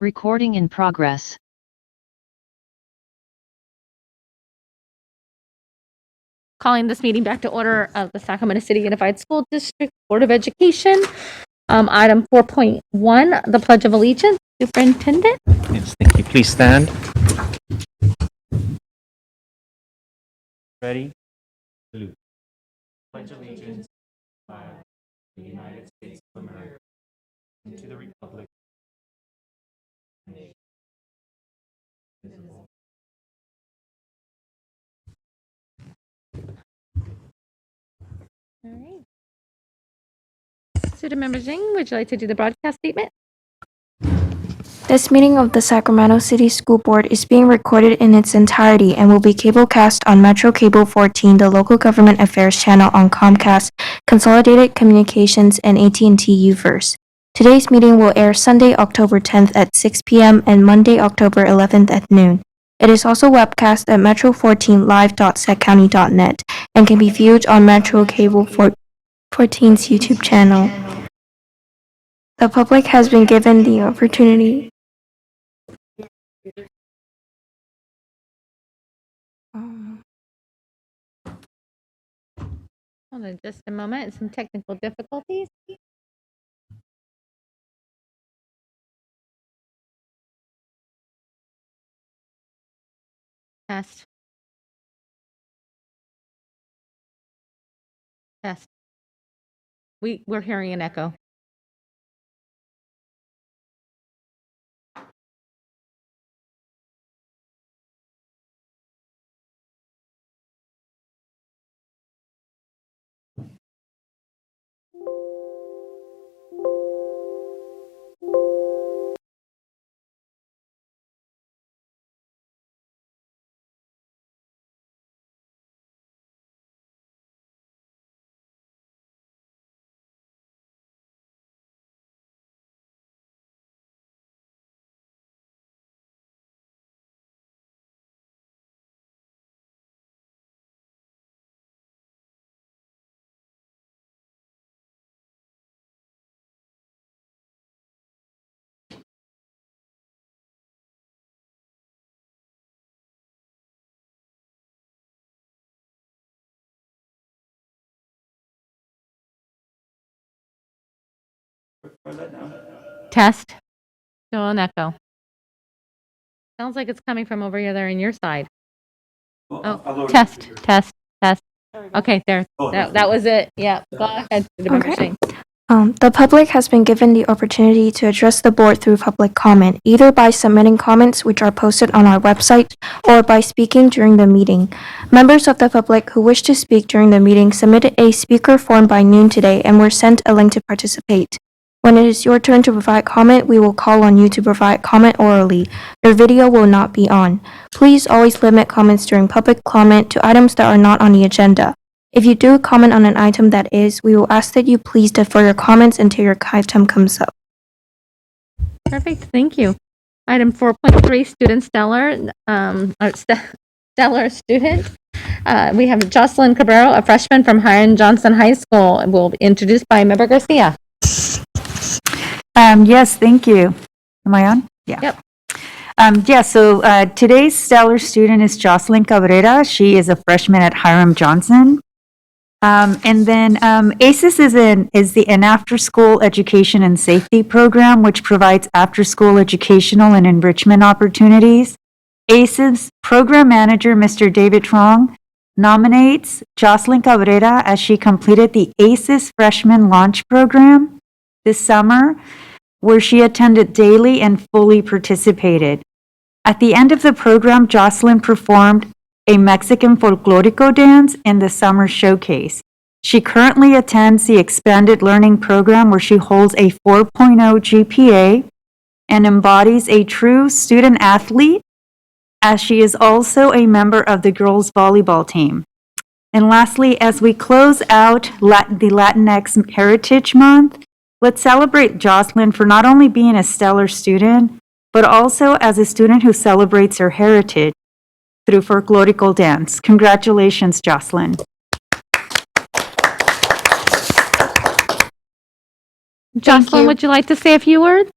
Recording in progress. Calling this meeting back to order of the Sacramento City Unified School District Board of Education. Item 4.1, the Pledge of Allegiance. Superintendent? Yes, thank you. Please stand. Ready? Salute. Pledge allegiance to the United States of America and to the republic. All right. Student Member Zhang, would you like to do the broadcast statement? This meeting of the Sacramento City School Board is being recorded in its entirety and will be cablecast on Metro Cable 14, the local government affairs channel on Comcast, Consolidated Communications, and AT&T UVerse. Today's meeting will air Sunday, October 10th at 6 p.m. and Monday, October 11th at noon. It is also webcast at metro14live.saccounty.net and can be viewed on Metro Cable 14's YouTube channel. The public has been given the opportunity. Hold on just a moment. Some technical difficulties. Test. Test. We're hearing an echo. Test. Still an echo. Sounds like it's coming from over there on your side. Oh, test. Okay, there. That was it. Yeah. Go ahead. Okay. The public has been given the opportunity to address the board through public comment, either by submitting comments which are posted on our website or by speaking during the meeting. Members of the public who wish to speak during the meeting submitted a speaker form by noon today and were sent a link to participate. When it is your turn to provide comment, we will call on you to provide comment orally. Your video will not be on. Please always limit comments during public comment to items that are not on the agenda. If you do comment on an item that is, we will ask that you please defer your comments until your item comes up. Perfect. Thank you. Item 4.3, student stellar, stellar student. We have Jocelyn Cabrero, a freshman from Hiram Johnson High School, and will be introduced by Member Garcia. Yes, thank you. Am I on? Yeah. Yep. So today's stellar student is Jocelyn Cabrera. She is a freshman at Hiram Johnson. And then ACES is an after-school education and safety program, which provides after-school educational and enrichment opportunities. ACES program manager, Mr. David Trong, nominates Jocelyn Cabrera as she completed the ACES freshman launch program this summer, where she attended daily and fully participated. At the end of the program, Jocelyn performed a Mexican folklorico dance in the summer showcase. She currently attends the expanded learning program where she holds a 4.0 GPA and embodies a true student athlete, as she is also a member of the girls volleyball team. And lastly, as we close out the Latinx Heritage Month, let's celebrate Jocelyn for not only being a stellar student, but also as a student who celebrates her heritage through folklorical dance. Congratulations, Jocelyn. Jocelyn, would you like to say a few words?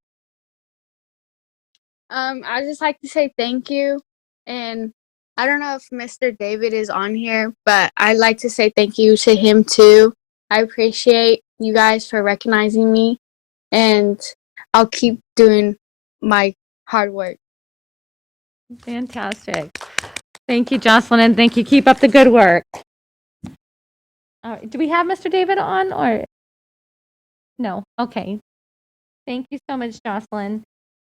I'd just like to say thank you. And I don't know if Mr. David is on here, but I'd like to say thank you to him too. I appreciate you guys for recognizing me, and I'll keep doing my hard work. Fantastic. Thank you, Jocelyn, and thank you. Keep up the good work. All right. Do we have Mr. David on or no? Okay. Thank you so much, Jocelyn.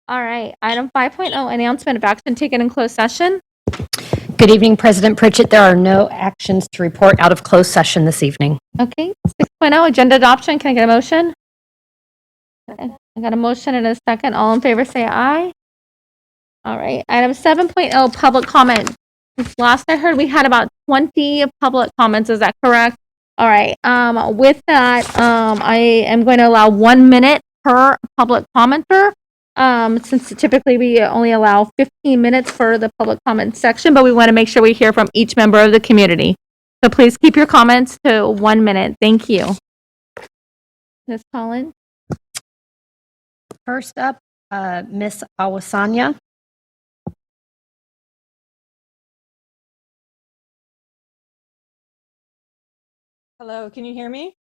All right. Item 5.0, announcement of action taken in closed session. Good evening, President Pritchett. There are no actions to report out of closed session this evening. Okay. 6.0, agenda adoption. Can I get a motion? I got a motion and a second. All in favor, say aye. All right. Item 7.0, public comment. Last I heard, we had about 20 public comments. Is that correct? All right. With that, I am going to allow 1 minute per public commenter. Since typically we only allow 15 minutes for the public comment section, but we want to make sure we hear from each member of the community. So please keep your comments to 1 minute. Thank you. Ms. Collins? First up, Ms. Awasanya. Hello, can you hear me?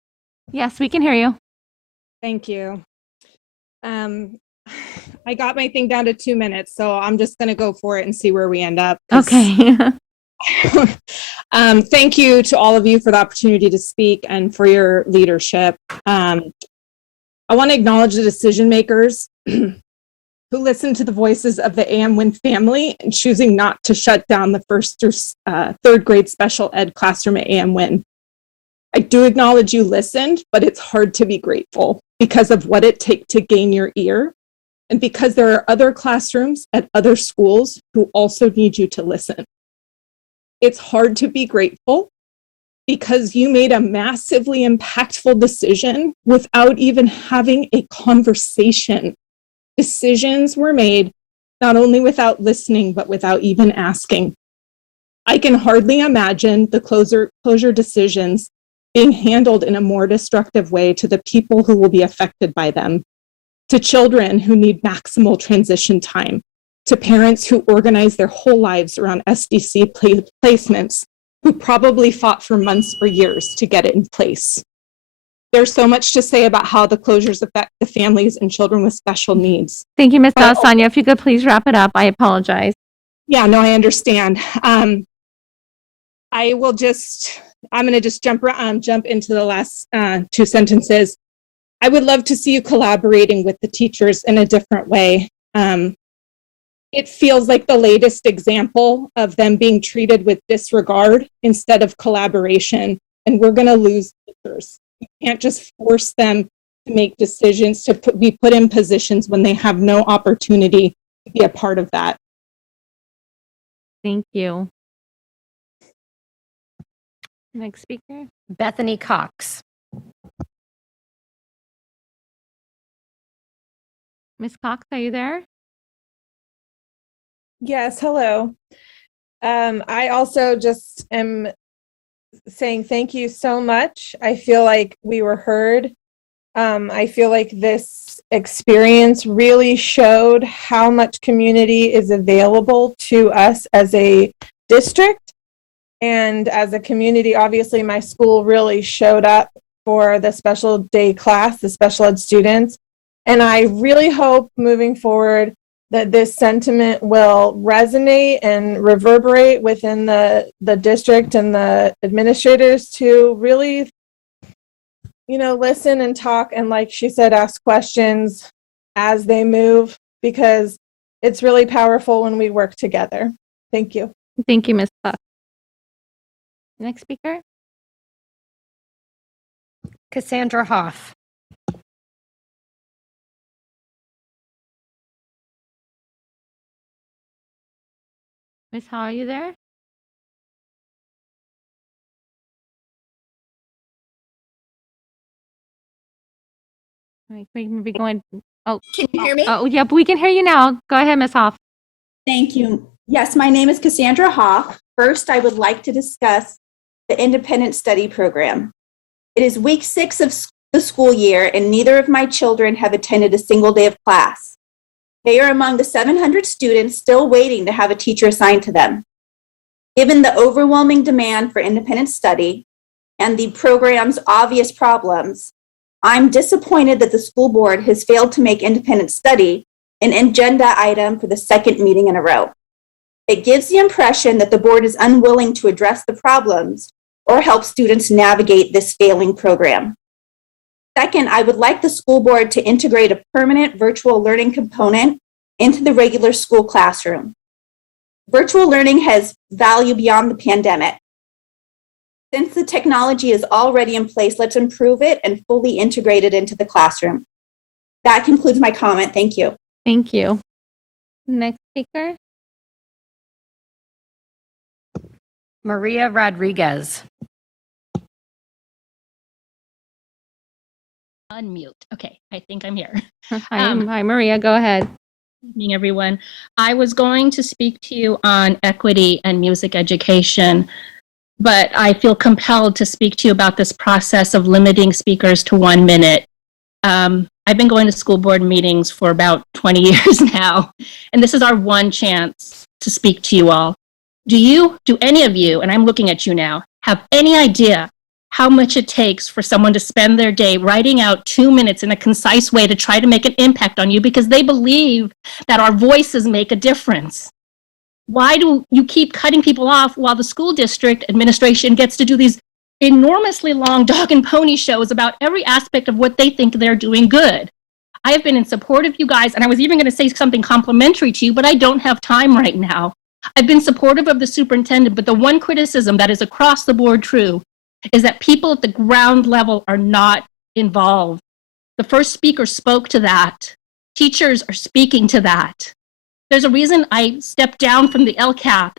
Yes, we can hear you. Thank you. I got my thing down to 2 minutes, so I'm just going to go for it and see where we end up. Okay. Thank you to all of you for the opportunity to speak and for your leadership. I want to acknowledge the decision makers who listened to the voices of the AM Win family and choosing not to shut down the first through third grade special ed classroom at AM Win. I do acknowledge you listened, but it's hard to be grateful because of what it takes to gain your ear and because there are other classrooms at other schools who also need you to listen. It's hard to be grateful because you made a massively impactful decision without even having a conversation. Decisions were made not only without listening, but without even asking. I can hardly imagine the closure decisions being handled in a more destructive way to the people who will be affected by them, to children who need maximal transition time, to parents who organize their whole lives around SDC placements, who probably fought for months or years to get it in place. There's so much to say about how the closures affect the families and children with special needs. Thank you, Ms. Awasanya. If you could please wrap it up. I apologize. Yeah, no, I understand. I'm going to just jump into the last 2 sentences. I would love to see you collaborating with the teachers in a different way. It feels like the latest example of them being treated with disregard instead of collaboration, and we're going to lose teachers. You can't just force them to make decisions, to be put in positions when they have no opportunity to be a part of that. Thank you. Next speaker. Bethany Cox. Ms. Cox, are you there? Yes, hello. I also just am saying thank you so much. I feel like we were heard. I feel like this experience really showed how much community is available to us as a district. And as a community, obviously my school really showed up for the special day class, the special ed students. And I really hope moving forward that this sentiment will resonate and reverberate within the district and the administrators to really, listen and talk. And like she said, ask questions as they move, because it's really powerful when we work together. Thank you. Thank you, Ms. Cox. Next speaker. Cassandra Hoff. Ms. How, are you there? All right, we can be going. Oh, Can you hear me? oh, yep, we can hear you now. Go ahead, Ms. Hoff. Thank you. Yes, my name is Cassandra Hoff. First, I would like to discuss the Independent Study Program. It is week 6 of the school year, and neither of my children have attended a single day of class. They are among the 700 students still waiting to have a teacher assigned to them. Given the overwhelming demand for independent study and the program's obvious problems, I'm disappointed that the school board has failed to make independent study an agenda item for the second meeting in a row. It gives the impression that the board is unwilling to address the problems or help students navigate this failing program. Second, I would like the school board to integrate a permanent virtual learning component into the regular school classroom. Virtual learning has value beyond the pandemic. Since the technology is already in place, let's improve it and fully integrate it into the classroom. That concludes my comment. Thank you. Thank you. Next speaker. Maria Rodriguez. Unmute. Okay, I think I'm here. Hi, Maria. Go ahead. Good evening, everyone. I was going to speak to you on equity and music education, but I feel compelled to speak to you about this process of limiting speakers to 1 minute. I've been going to school board meetings for about 20 years now, and this is our one chance to speak to you all. Do any of you, and I'm looking at you now, have any idea how much it takes for someone to spend their day writing out 2 minutes in a concise way to try to make an impact on you because they believe that our voices make a difference? Why do you keep cutting people off while the school district administration gets to do these enormously long dog and pony shows about every aspect of what they think they're doing good? I have been in support of you guys, and I was even going to say something complimentary to you, but I don't have time right now. I've been supportive of the superintendent, but the one criticism that is across the board true is that people at the ground level are not involved. The first speaker spoke to that. Teachers are speaking to that. There's a reason I stepped down from the LCAP,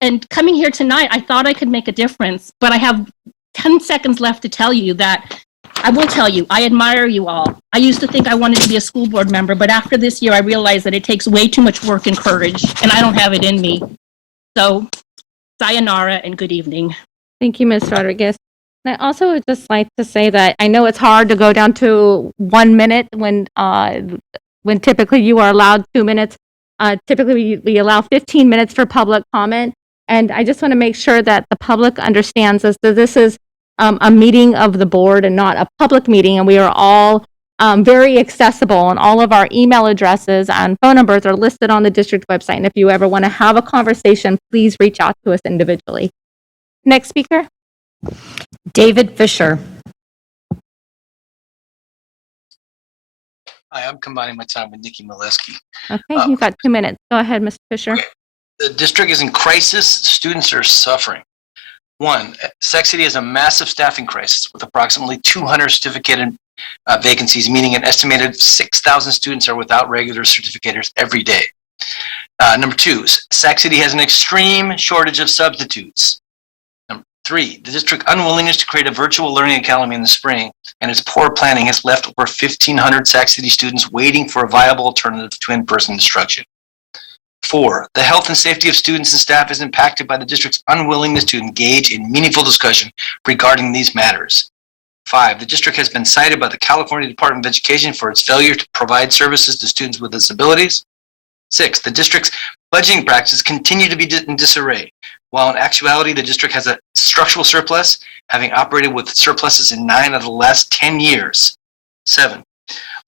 and coming here tonight, I thought I could make a difference, but I have 10 seconds left to tell you that I will tell you, I admire you all. I used to think I wanted to be a school board member, but after this year, I realized that it takes way too much work and courage, and I don't have it in me. So, sayonara and good evening. Thank you, Ms. Rodriguez. And I also would just like to say that I know it's hard to go down to 1 minute when typically you are allowed 2 minutes. Typically, we allow 15 minutes for public comment. And I just want to make sure that the public understands that this is a meeting of the board and not a public meeting. And we are all very accessible, and all of our email addresses and phone numbers are listed on the district website. And if you ever want to have a conversation, please reach out to us individually. Next speaker. David Fisher. Hi, I'm combining my time with Nikki Molesky. Okay, you've got 2 minutes. Go ahead, Mr. Fisher. The district is in crisis. Students are suffering. One, Sac City has a massive staffing crisis with approximately 200 certificated vacancies, meaning an estimated 6,000 students are without regular certificators every day. Number two, Sac City has an extreme shortage of substitutes. Number three, the district's unwillingness to create a virtual learning academy in the spring and its poor planning has left over 1,500 Sac City students waiting for a viable alternative to in-person instruction. Four, the health and safety of students and staff is impacted by the district's unwillingness to engage in meaningful discussion regarding these matters. Five, the district has been cited by the California Department of Education for its failure to provide services to students with disabilities. Six, the district's budgeting practices continue to be in disarray. While in actuality, the district has a structural surplus, having operated with surpluses in 9 of the last 10 years. Seven,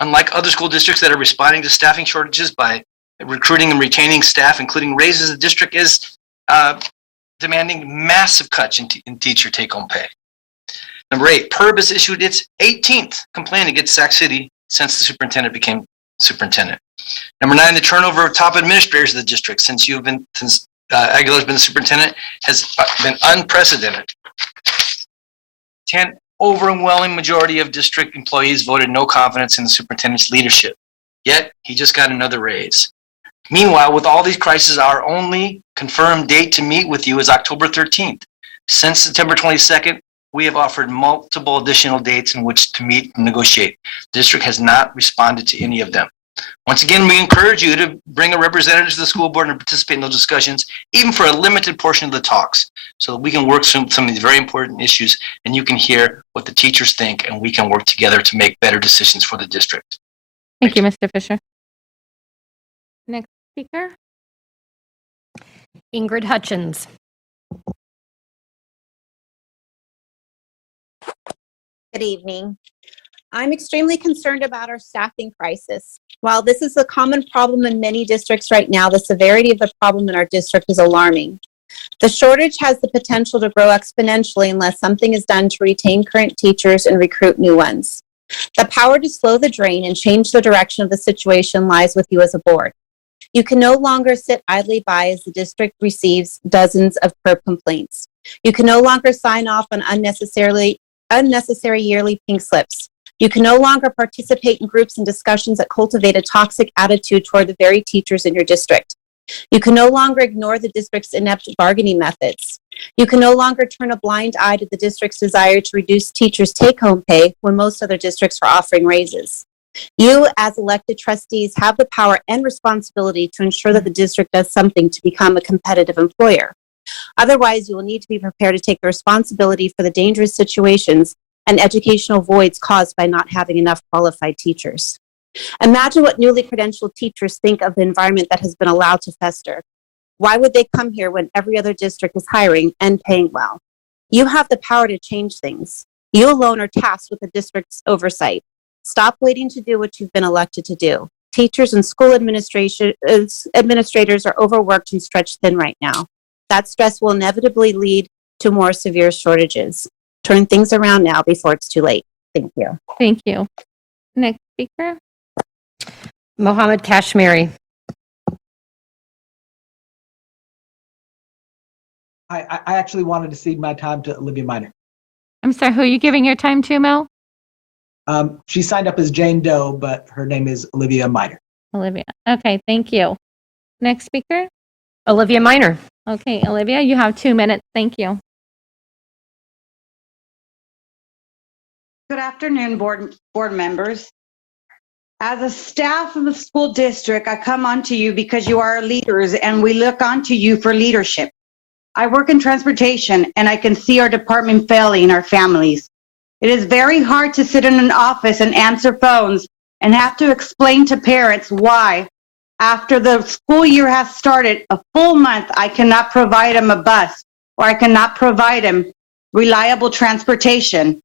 unlike other school districts that are responding to staffing shortages by recruiting and retaining staff, including raises, the district is demanding massive cuts in teacher take-home pay. Number 8, PERB has issued its 18th complaint against Sac City since the superintendent became superintendent. Number 9, the turnover of top administrators of the district since Aguilar's been the superintendent has been unprecedented. 10, overwhelming majority of district employees voted no confidence in the superintendent's leadership. Yet, he just got another raise. Meanwhile, with all these crises, our only confirmed date to meet with you is October 13th. Since September 22nd, we have offered multiple additional dates in which to meet and negotiate. The district has not responded to any of them. Once again, we encourage you to bring a representative to the school board and participate in those discussions, even for a limited portion of the talks, so that we can work through some of these very important issues and you can hear what the teachers think and we can work together to make better decisions for the district. Thank you, Mr. Fisher. Next speaker. Ingrid Hutchins. Good evening. I'm extremely concerned about our staffing crisis. While this is a common problem in many districts right now, the severity of the problem in our district is alarming. The shortage has the potential to grow exponentially unless something is done to retain current teachers and recruit new ones. The power to slow the drain and change the direction of the situation lies with you as a board. You can no longer sit idly by as the district receives dozens of PERB complaints. You can no longer sign off on unnecessary yearly pink slips. You can no longer participate in groups and discussions that cultivate a toxic attitude toward the very teachers in your district. You can no longer ignore the district's inept bargaining methods. You can no longer turn a blind eye to the district's desire to reduce teachers' take-home pay when most other districts are offering raises. You, as elected trustees, have the power and responsibility to ensure that the district does something to become a competitive employer. Otherwise, you will need to be prepared to take the responsibility for the dangerous situations and educational voids caused by not having enough qualified teachers. Imagine what newly credentialed teachers think of the environment that has been allowed to fester. Why would they come here when every other district is hiring and paying well? You have the power to change things. You alone are tasked with the district's oversight. Stop waiting to do what you've been elected to do. Teachers and school administrators are overworked and stretched thin right now. That stress will inevitably lead to more severe shortages. Turn things around now before it's too late. Thank you. Thank you. Next speaker. Mohammed Kashmiri. I actually wanted to cede my time to Olivia Miner. I'm sorry, who are you giving your time to, Mel? She signed up as Jane Doe, but her name is Olivia Miner. Olivia. Okay, thank you. Next speaker. Olivia Miner. Okay, Olivia, you have 2 minutes. Thank you. Good afternoon, board members. As a staff of the school district, I come onto you because you are our leaders and we look onto you for leadership. I work in transportation and I can see our department failing our families. It is very hard to sit in an office and answer phones and have to explain to parents why, after the school year has started, a full month, I cannot provide them a bus or I cannot provide them reliable transportation.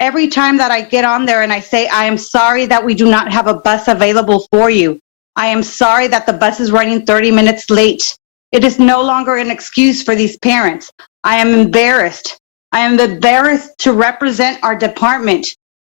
Every time that I get on there and I say, I am sorry that we do not have a bus available for you. I am sorry that the bus is running 30 minutes late. It is no longer an excuse for these parents. I am embarrassed. I am embarrassed to represent our department.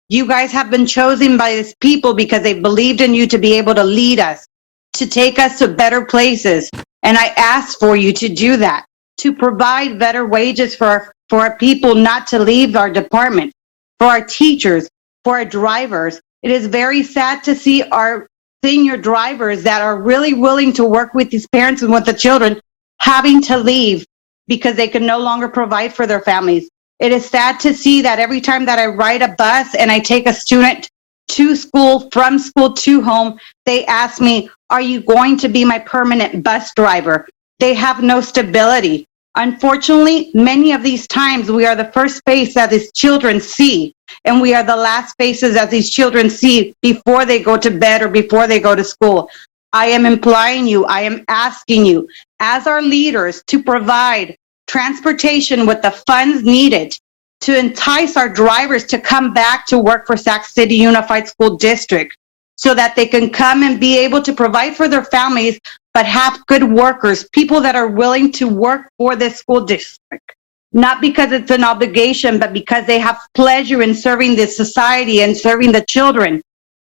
You guys have been chosen by these people because they believed in you to be able to lead us, to take us to better places. And I asked for you to do that, to provide better wages for our people not to leave our department, for our teachers, for our drivers. It is very sad to see our senior drivers that are really willing to work with these parents and with the children having to leave because they can no longer provide for their families. It is sad to see that every time that I ride a bus and I take a student to school, from school to home, they ask me, are you going to be my permanent bus driver? They have no stability. Unfortunately, many of these times we are the first face that these children see, and we are the last faces that these children see before they go to bed or before they go to school. I am implying you, I am asking you, as our leaders, to provide transportation with the funds needed to entice our drivers to come back to work for Sac City Unified School District so that they can come and be able to provide for their families, but have good workers, people that are willing to work for this school district. Not because it's an obligation, but because they have pleasure in serving this society and serving the children.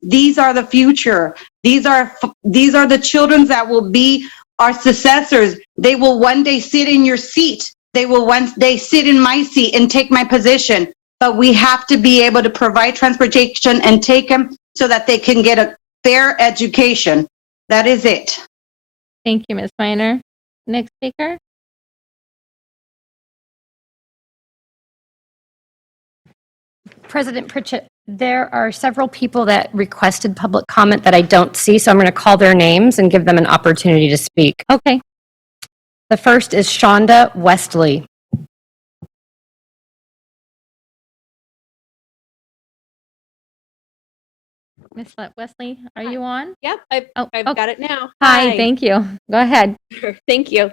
These are the future. These are the children that will be our successors. They will one day sit in your seat. They will one day sit in my seat and take my position. But we have to be able to provide transportation and take them so that they can get a fair education. That is it. Thank you, Ms. Miner. Next speaker. President Pritchett, there are several people that requested public comment that I don't see, so I'm going to call their names and give them an opportunity to speak. Okay. The first is Shonda Westley. Miss Wesley, are you on? Yep, I've Oh, got it now. hi, thank you. Go ahead. Thank you.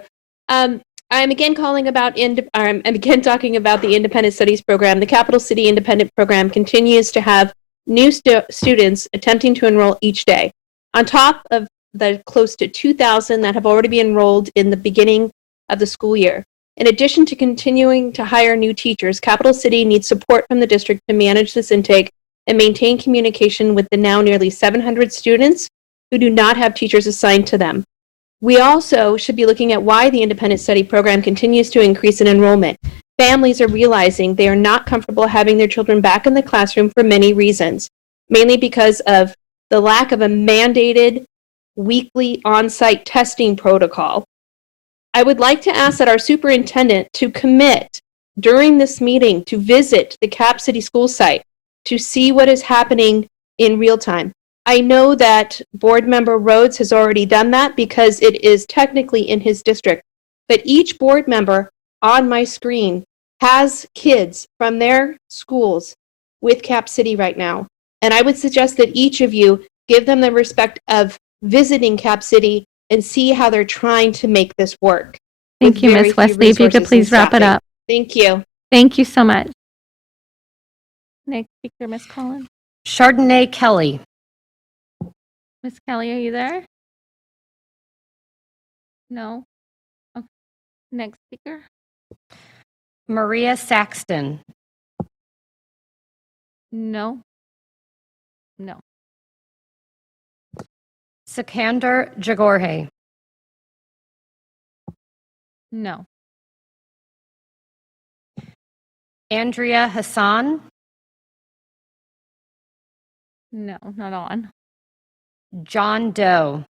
I'm again calling about, I'm again talking about the Independent Studies Program. The Capital City Independent Program continues to have new students attempting to enroll each day. On top of the close to 2,000 that have already been enrolled in the beginning of the school year. In addition to continuing to hire new teachers, Capital City needs support from the district to manage this intake and maintain communication with the now nearly 700 students who do not have teachers assigned to them. We also should be looking at why the independent study program continues to increase in enrollment. Families are realizing they are not comfortable having their children back in the classroom for many reasons, mainly because of the lack of a mandated weekly on-site testing protocol. I would like to ask that our superintendent to commit during this meeting to visit the Cap City school site to see what is happening in real time. I know that board member Rhodes has already done that because it is technically in his district, but each board member on my screen has kids from their schools with Cap City right now. And I would suggest that each of you give them the respect of visiting Cap City and see how they're trying to make this work. Thank you, Miss Wesley. If you could please wrap it up. Thank you. Thank you so much. Next speaker, Miss Collins. Chardonnay Kelly. Miss Kelly, are you there? No. Okay. Next speaker. Maria Saxton. No. No. Sikander Jagorhe. No. Andrea Hassan. No, not on. John Doe.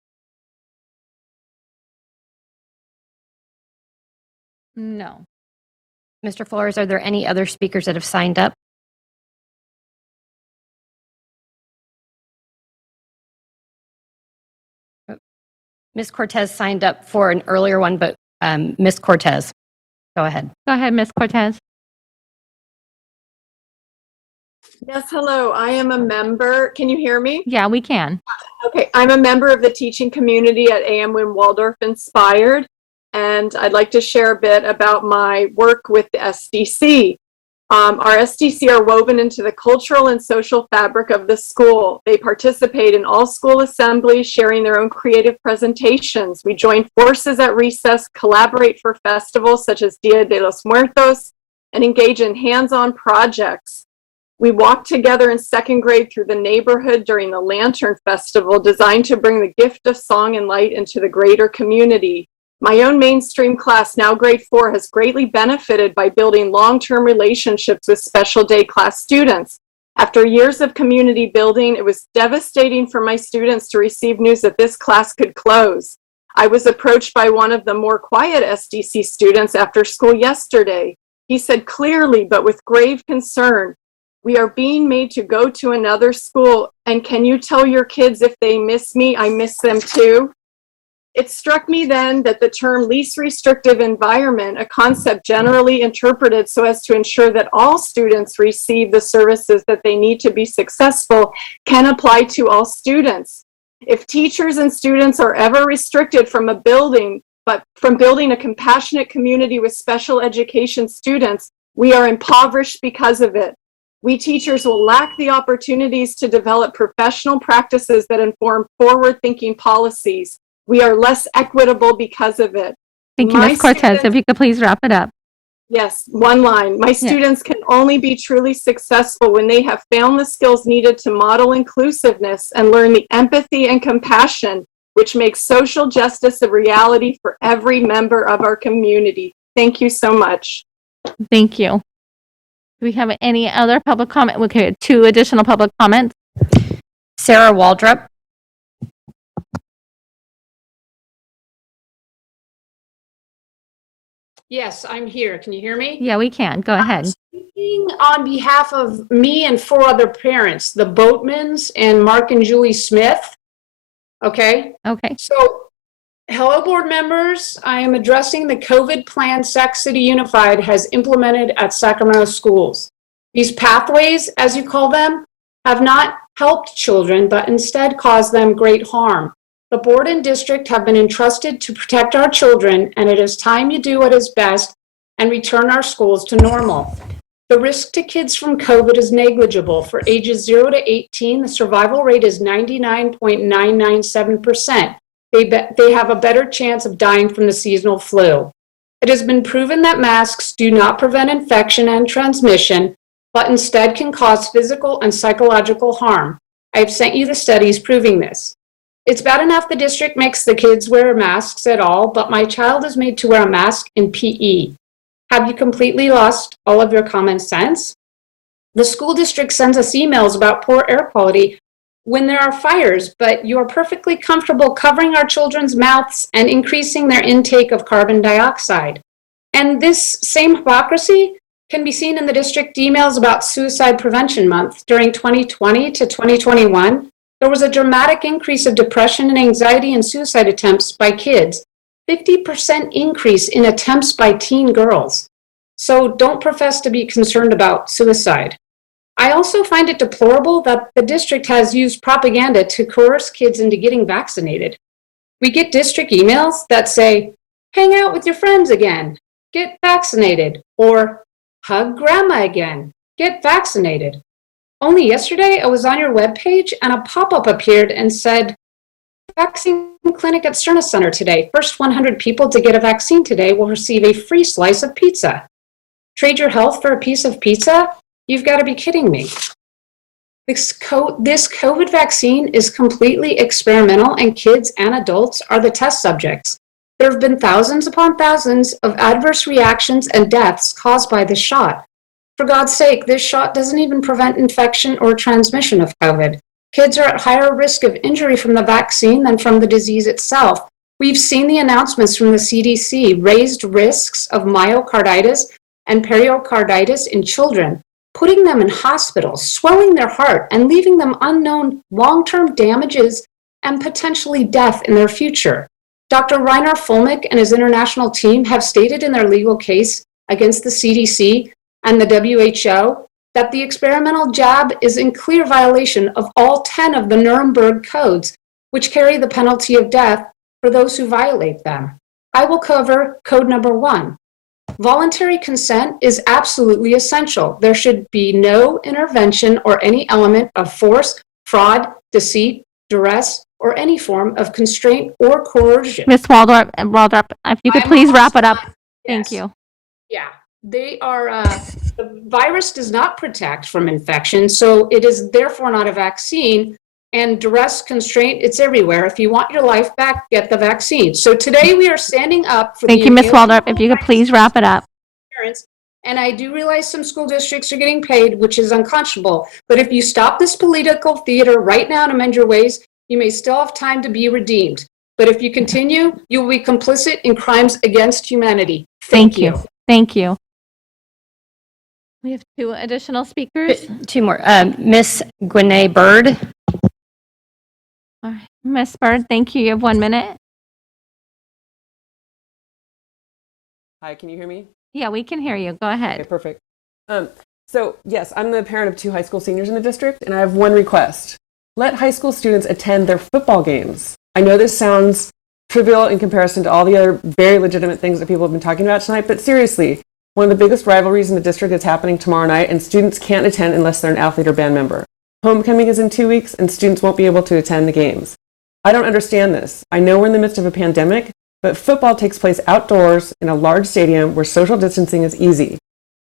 No. Mr. Flores, are there any other speakers that have signed up? Ms. Cortez signed up for an earlier one, but Ms. Cortez, go ahead. Go ahead, Miss Cortez. Yes, hello. I am a member. Can you hear me? Yeah, we can. Okay, I'm a member of the teaching community at AM Wynn Waldorf Inspired, and I'd like to share a bit about my work with the SDC. Our SDC are woven into the cultural and social fabric of the school. They participate in all school assemblies, sharing their own creative presentations. We join forces at recess, collaborate for festivals such as Dia de los Muertos, and engage in hands-on projects. We walked together in second grade through the neighborhood during the Lantern Festival, designed to bring the gift of song and light into the greater community. My own mainstream class, now grade 4, has greatly benefited by building long-term relationships with special day class students. After years of community building, it was devastating for my students to receive news that this class could close. I was approached by one of the more quiet SDC students after school yesterday. He said clearly, but with grave concern, "We are being made to go to another school, and can you tell your kids if they miss me, I miss them too?" It struck me then that the term least restrictive environment, a concept generally interpreted so as to ensure that all students receive the services that they need to be successful, can apply to all students. If teachers and students are ever restricted from a building, but from building a compassionate community with special education students, we are impoverished because of it. We teachers will lack the opportunities to develop professional practices that inform forward-thinking policies. We are less equitable because of it. Thank you, Ms. Cortez. If you could please wrap it up. Yes, one line. My students can only be truly successful when they have found the skills needed to model inclusiveness and learn the empathy and compassion which makes social justice a reality for every member of our community. Thank you so much. Thank you. Do we have any other public comment? Okay, 2 additional public comments. Sarah Waldrop. Yes, I'm here. Can you hear me? Yeah, we can. Go ahead. Speaking on behalf of me and 4 other parents, the Boatmans and Mark and Julie Smith. Okay. Okay. So, hello, board members. I am addressing the COVID plan Sac City Unified has implemented at Sacramento schools. These pathways, as you call them, have not helped children, but instead caused them great harm. The board and district have been entrusted to protect our children, and it is time you do what is best and return our schools to normal. The risk to kids from COVID is negligible. For ages 0 to 18, the survival rate is 99.997%. They have a better chance of dying from the seasonal flu. It has been proven that masks do not prevent infection and transmission, but instead can cause physical and psychological harm. I have sent you the studies proving this. It's bad enough the district makes the kids wear masks at all, but my child is made to wear a mask in PE. Have you completely lost all of your common sense? The school district sends us emails about poor air quality when there are fires, but you are perfectly comfortable covering our children's mouths and increasing their intake of carbon dioxide. And this same hypocrisy can be seen in the district emails about Suicide Prevention Month. During 2020 to 2021, there was a dramatic increase of depression and anxiety and suicide attempts by kids. 50% increase in attempts by teen girls. So don't profess to be concerned about suicide. I also find it deplorable that the district has used propaganda to coerce kids into getting vaccinated. We get district emails that say, hang out with your friends again, get vaccinated, or hug grandma again, get vaccinated. Only yesterday, I was on your webpage and a pop-up appeared and said, vaccine clinic at Cerna Center today. First 100 people to get a vaccine today will receive a free slice of pizza. Trade your health for a piece of pizza? You've got to be kidding me. This COVID vaccine is completely experimental, and kids and adults are the test subjects. There have been thousands upon thousands of adverse reactions and deaths caused by this shot. For God's sake, this shot doesn't even prevent infection or transmission of COVID. Kids are at higher risk of injury from the vaccine than from the disease itself. We've seen the announcements from the CDC, raised risks of myocarditis and pericarditis in children, putting them in hospitals, swelling their heart, and leaving them unknown long-term damages and potentially death in their future. Dr. Rainer Fulmick and his international team have stated in their legal case against the CDC and the WHO that the experimental jab is in clear violation of all 10 of the Nuremberg codes, which carry the penalty of death for those who violate them. I will cover code number 1. Voluntary consent is absolutely essential. There should be no intervention or any element of force, fraud, deceit, duress, or any form of constraint or coercion. Miss Waldorf, if you could please wrap it up. Thank Yes. you. Yeah, they are, the virus does not protect from infection, so it is therefore not a vaccine. And duress, constraint, it's everywhere. If you want your life back, get the vaccine. So today we are standing up for Thank you, Miss Waldorf. If you could please wrap it up. parents. And I do realize some school districts are getting paid, which is unconscionable. But if you stop this political theater right now and amend your ways, you may still have time to be redeemed. But if you continue, you will be complicit in crimes against humanity. Thank you. Thank you. We have 2 additional speakers. 2 more. Miss Gwinnett Bird. All right. Miss Bird, thank you. You have 1 minute. Hi, can you hear me? Yeah, we can hear you. Go ahead. Okay, perfect. So yes, I'm the parent of 2 high school seniors in the district, and I have one request. Let high school students attend their football games. I know this sounds trivial in comparison to all the other very legitimate things that people have been talking about tonight, but seriously, one of the biggest rivalries in the district is happening tomorrow night, and students can't attend unless they're an athlete or band member. Homecoming is in 2 weeks, and students won't be able to attend the games. I don't understand this. I know we're in the midst of a pandemic, but football takes place outdoors in a large stadium where social distancing is easy.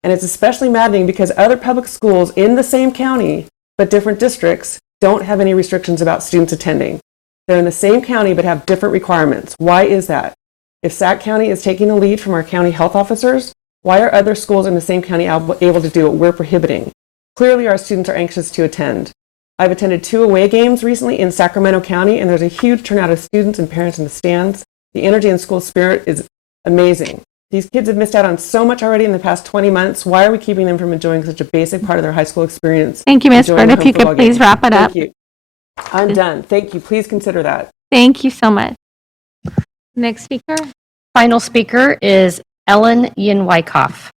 And it's especially maddening because other public schools in the same county, but different districts, don't have any restrictions about students attending. They're in the same county but have different requirements. Why is that? If Sac County is taking the lead from our county health officers, why are other schools in the same county able to do what we're prohibiting? Clearly, our students are anxious to attend. I've attended 2 away games recently in Sacramento County, and there's a huge turnout of students and parents in the stands. The energy and school spirit is amazing. These kids have missed out on so much already in the past 20 months. Why are we keeping them from enjoying such a basic part of their high school experience? Thank you, Ms. Bird. If you could please wrap it up. Thank you. I'm done. Thank you. Please consider that. Thank you so much. Next speaker. Final speaker is Ellen Yin Wyckoff.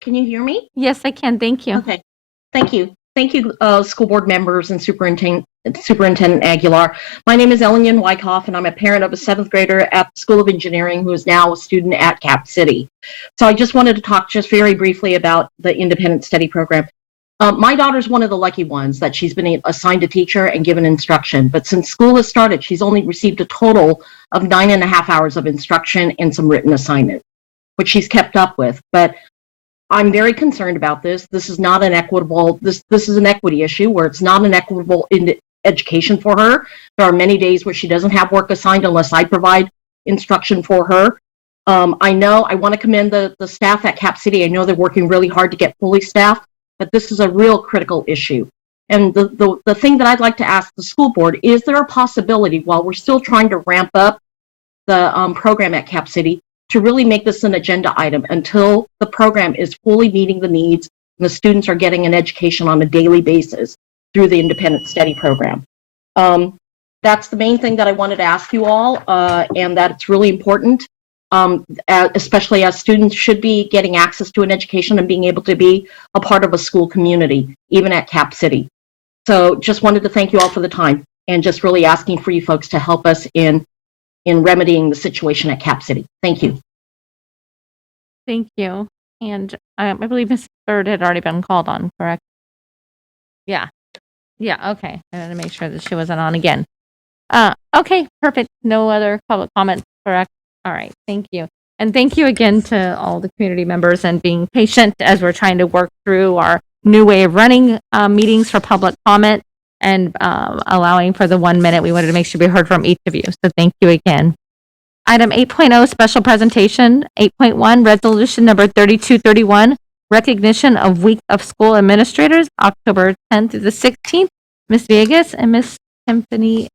Can you hear me? Yes, I can. Thank you. Okay. Thank you. Thank you, school board members and Superintendent Aguilar. My name is Ellen Wyckoff, and I'm a parent of a 7th grader at the School of Engineering who is now a student at Cap City. So I just wanted to talk just very briefly about the independent study program. My daughter's one of the lucky ones that she's been assigned a teacher and given instruction. But since school has started, she's only received a total of 9.5 hours of instruction and some written assignment, which she's kept up with. But I'm very concerned about this. This is not an equitable, this is an equity issue where it's not an equitable education for her. There are many days where she doesn't have work assigned unless I provide instruction for her. I want to commend the staff at Cap City. I know they're working really hard to get fully staffed, but this is a real critical issue. And the thing that I'd like to ask the school board, is there a possibility while we're still trying to ramp up the program at Cap City to really make this an agenda item until the program is fully meeting the needs and the students are getting an education on a daily basis through the independent study program? That's the main thing that I wanted to ask you all, and that it's really important, especially as students should be getting access to an education and being able to be a part of a school community, even at Cap City. So just wanted to thank you all for the time and just really asking for you folks to help us in remedying the situation at Cap City. Thank you. Thank you. And I believe Ms. Bird had already been called on, correct? Yeah. Yeah, okay. I had to make sure that she wasn't on again. Okay, perfect. No other public comments, correct? All right, thank you. And thank you again to all the community members and being patient as we're trying to work through our new way of running meetings for public comment and allowing for the 1 minute. We wanted to make sure we heard from each of you. So thank you again. Item 8.0, special presentation. 8.1, resolution number 3231, recognition of Week of School Administrators, October 10th through the 16th. Ms. Vegas and Ms. Tiffany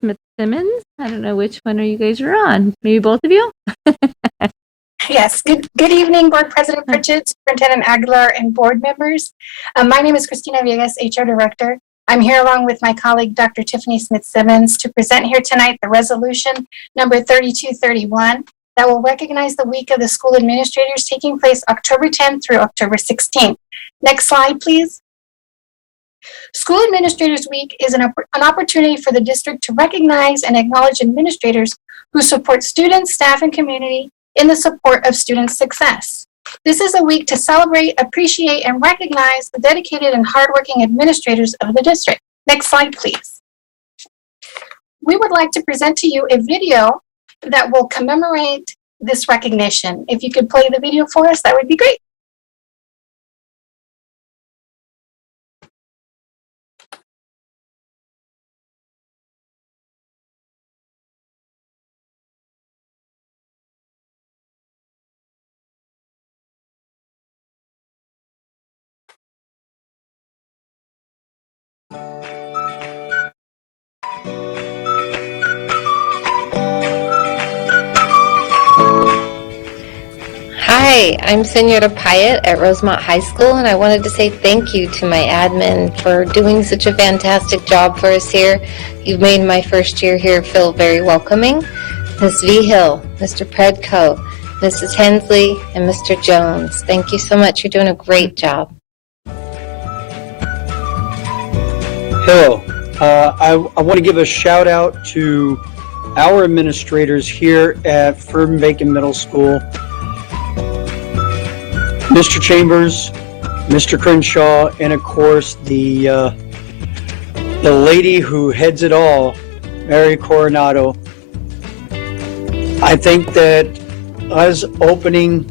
Smith-Simmons. I don't know which one you guys are on. Maybe both of you? Yes, good evening, Board President Pritchett, Superintendent Aguilar, and board members. My name is Christina Vegas, HR Director. I'm here along with my colleague, Dr. Tiffany Smith-Simmons, to present here tonight the resolution number 3231 that will recognize the Week of the School Administrators taking place October 10th through October 16th. Next slide, please. School Administrators Week is an opportunity for the district to recognize and acknowledge administrators who support students, staff, and community in the support of student success. This is a week to celebrate, appreciate, and recognize the dedicated and hardworking administrators of the district. Next slide, please. We would like to present to you a video that will commemorate this recognition. If you could play the video for us, that would be great. Hi, I'm Senora Pyatt at Rosemont High School, and I wanted to say thank you to my admin for doing such a fantastic job for us here. You've made my first year here feel very welcoming. Ms. V. Hill, Mr. Predko, Mrs. Hensley, and Mr. Jones, thank you so much. You're doing a great job. Hello. I want to give a shout out to our administrators here at Furman-Bacon Middle School. Mr. Chambers, Mr. Crenshaw, and of course the lady who heads it all, Mary Coronado. I think that us opening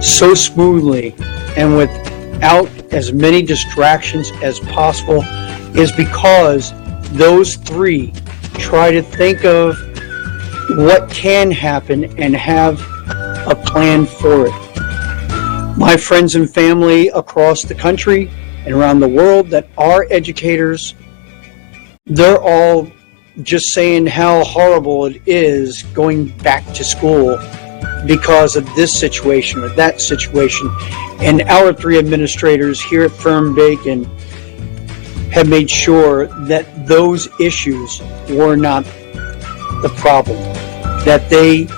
so smoothly and without as many distractions as possible is because those three try to think of what can happen and have a plan for it. My friends and family across the country and around the world that are educators, they're all just saying how horrible it is going back to school because of this situation or that situation. And our three administrators here at Furman-Bacon have made sure that those issues were not the problem, that they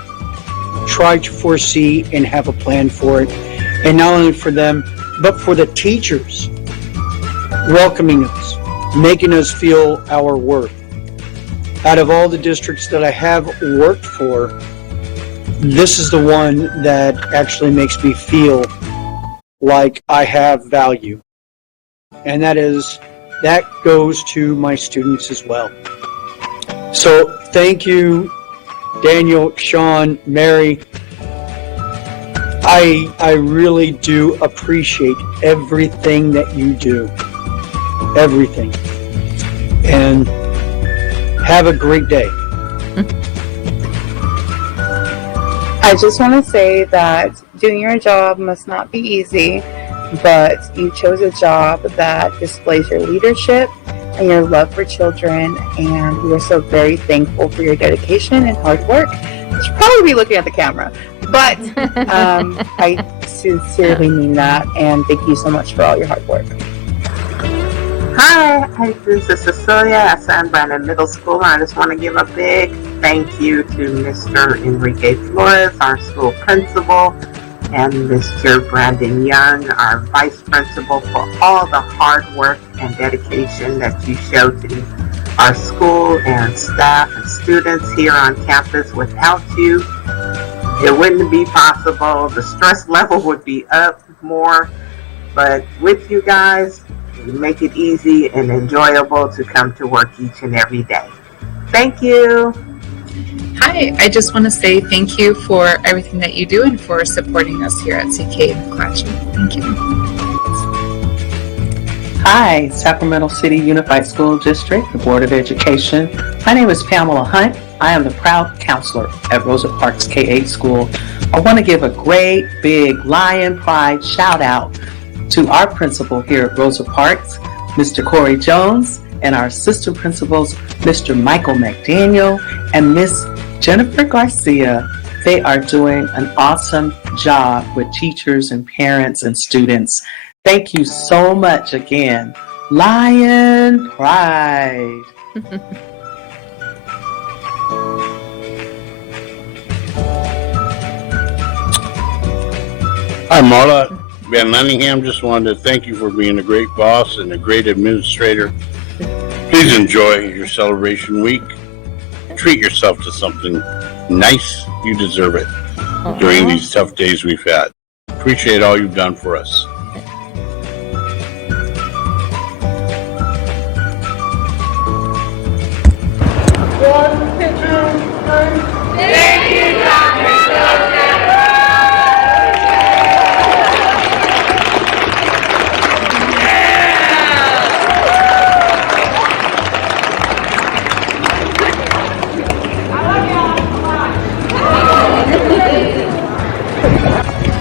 tried to foresee and have a plan for it. And not only for them, but for the teachers welcoming us, making us feel our worth. Out of all the districts that I have worked for, this is the one that actually makes me feel like I have value. And that goes to my students as well. So thank you, Daniel, Sean, Mary. I really do appreciate everything that you do. Everything. And have a great day. I just want to say that doing your job must not be easy, but you chose a job that displays your leadership and your love for children, and we are so very thankful for your dedication and hard work. You should probably be looking at the camera, but I sincerely mean that, and thank you so much for all your hard work. Hi, this is Cecilia at San Brandon Middle School, and I just want to give a big thank you to Mr. Enrique Flores, our school principal, and Mr. Brandon Young, our vice principal, for all the hard work and dedication that you show to our school and staff and students here on campus. Without you, it wouldn't be possible. The stress level would be up more, but with you guys, you make it easy and enjoyable to come to work each and every day. Thank you. Hi, I just want to say thank you for everything that you do and for supporting us here at CK McClatchy. Thank you. Hi, Sacramento City Unified School District, the Board of Education. My name is Pamela Hunt. I am the proud counselor at Rosa Parks K-8 School. I want to give a great big Lion Pride shout out to our principal here at Rosa Parks, Mr. Corey Jones, and our assistant principals, Mr. Michael McDaniel and Miss Jennifer Garcia. They are doing an awesome job with teachers and parents and students. Thank you so much again. Lion Pride. Hi, Marla. Van Manningham, just wanted to thank you for being a great boss and a great administrator. Please enjoy your celebration week. Treat yourself to something nice. You deserve it during these tough days we've had. Appreciate all you've done for us. One picture. Thank you, Dr.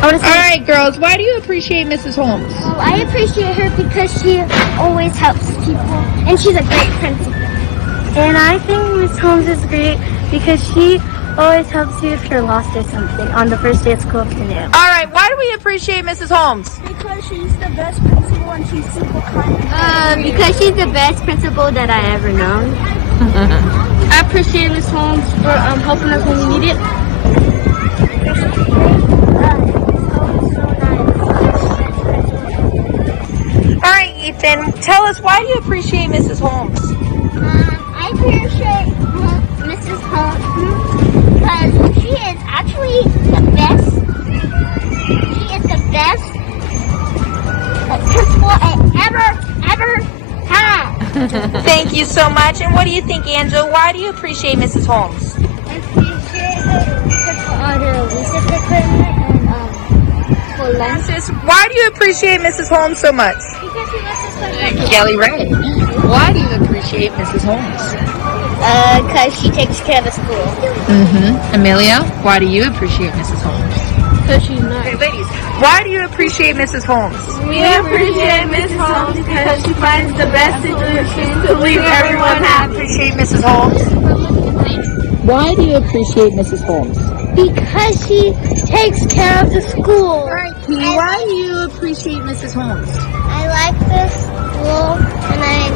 All right, girls, why do you appreciate Mrs. Holmes? Well, I appreciate her because she always helps people, and she's a great principal. And I think Miss Holmes is great because she always helps you if you're lost or something on the first day of school of the new. All right, why do we appreciate Mrs. Holmes? Because she's the best principal and she's super kind. Because she's the best principal that I ever known. I appreciate Miss Holmes for helping us when we need it. All right, Ethan, tell us, why do you appreciate Mrs. Holmes? I appreciate Mrs. Holmes because she is actually the best. She is the best principal I ever had. Thank you so much. And what do you think, Angela? Why do you appreciate Mrs. Holmes? I appreciate her for all her research equipment and for lunch. Francis, why do you appreciate Mrs. Holmes so much? Because she lets us Kelly Ray, why do you appreciate Mrs. Holmes? Because she takes care of the school. Amelia, why do you appreciate Mrs. Holmes? Because she's nice. Okay, ladies, why do you appreciate Mrs. Holmes? We appreciate Miss Holmes because she finds the best solutions to leave everyone happy. Appreciate Mrs. Holmes? Why do you appreciate Mrs. Holmes? Because she takes care of the school. All right, Key, why do you appreciate Mrs. Holmes? I like this school and I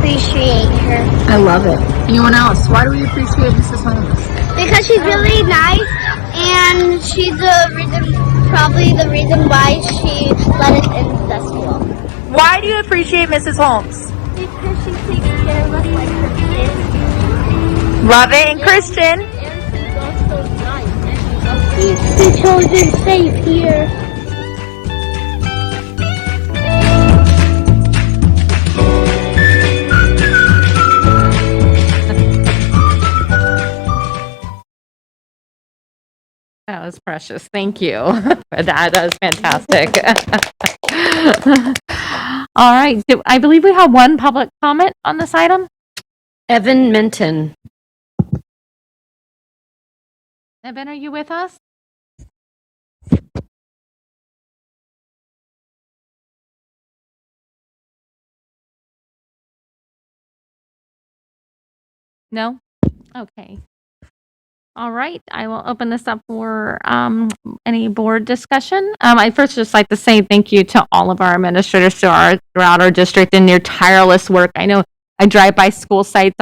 appreciate her. I love it. Anyone else? Why do we appreciate Mrs. Holmes? Because she's really nice, and she's probably the reason why she let us into the school. Why do you appreciate Mrs. Holmes? Because she takes care of us like her kids. Love it. And Christian? And she's also nice. And keeps the children safe here. That was precious. Thank you for that. That was fantastic. All right. I believe we have one public comment on this item. Evan Minton. Evan, are you with us? No? Okay. All right, I will open this up for any board discussion. I first just like to say thank you to all of our administrators throughout our district and your tireless work. I know I drive by school sites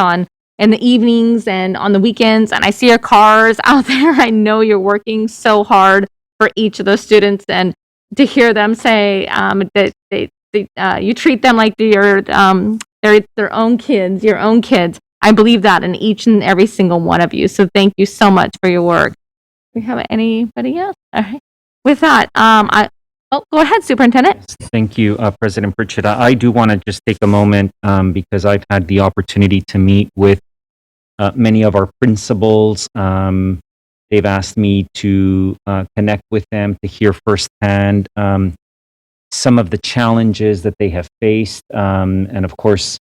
in the evenings and on the weekends, and I see your cars out there. I know you're working so hard for each of those students, and to hear them say that you treat them like they're their own kids, your own kids. I believe that in each and every single one of you. So thank you so much for your work. Do we have anybody else? All right. With that, go ahead, Superintendent. Thank you, President Pritchett. I do want to just take a moment because I've had the opportunity to meet with many of our principals. They've asked me to connect with them to hear firsthand some of the challenges that they have faced. And of course,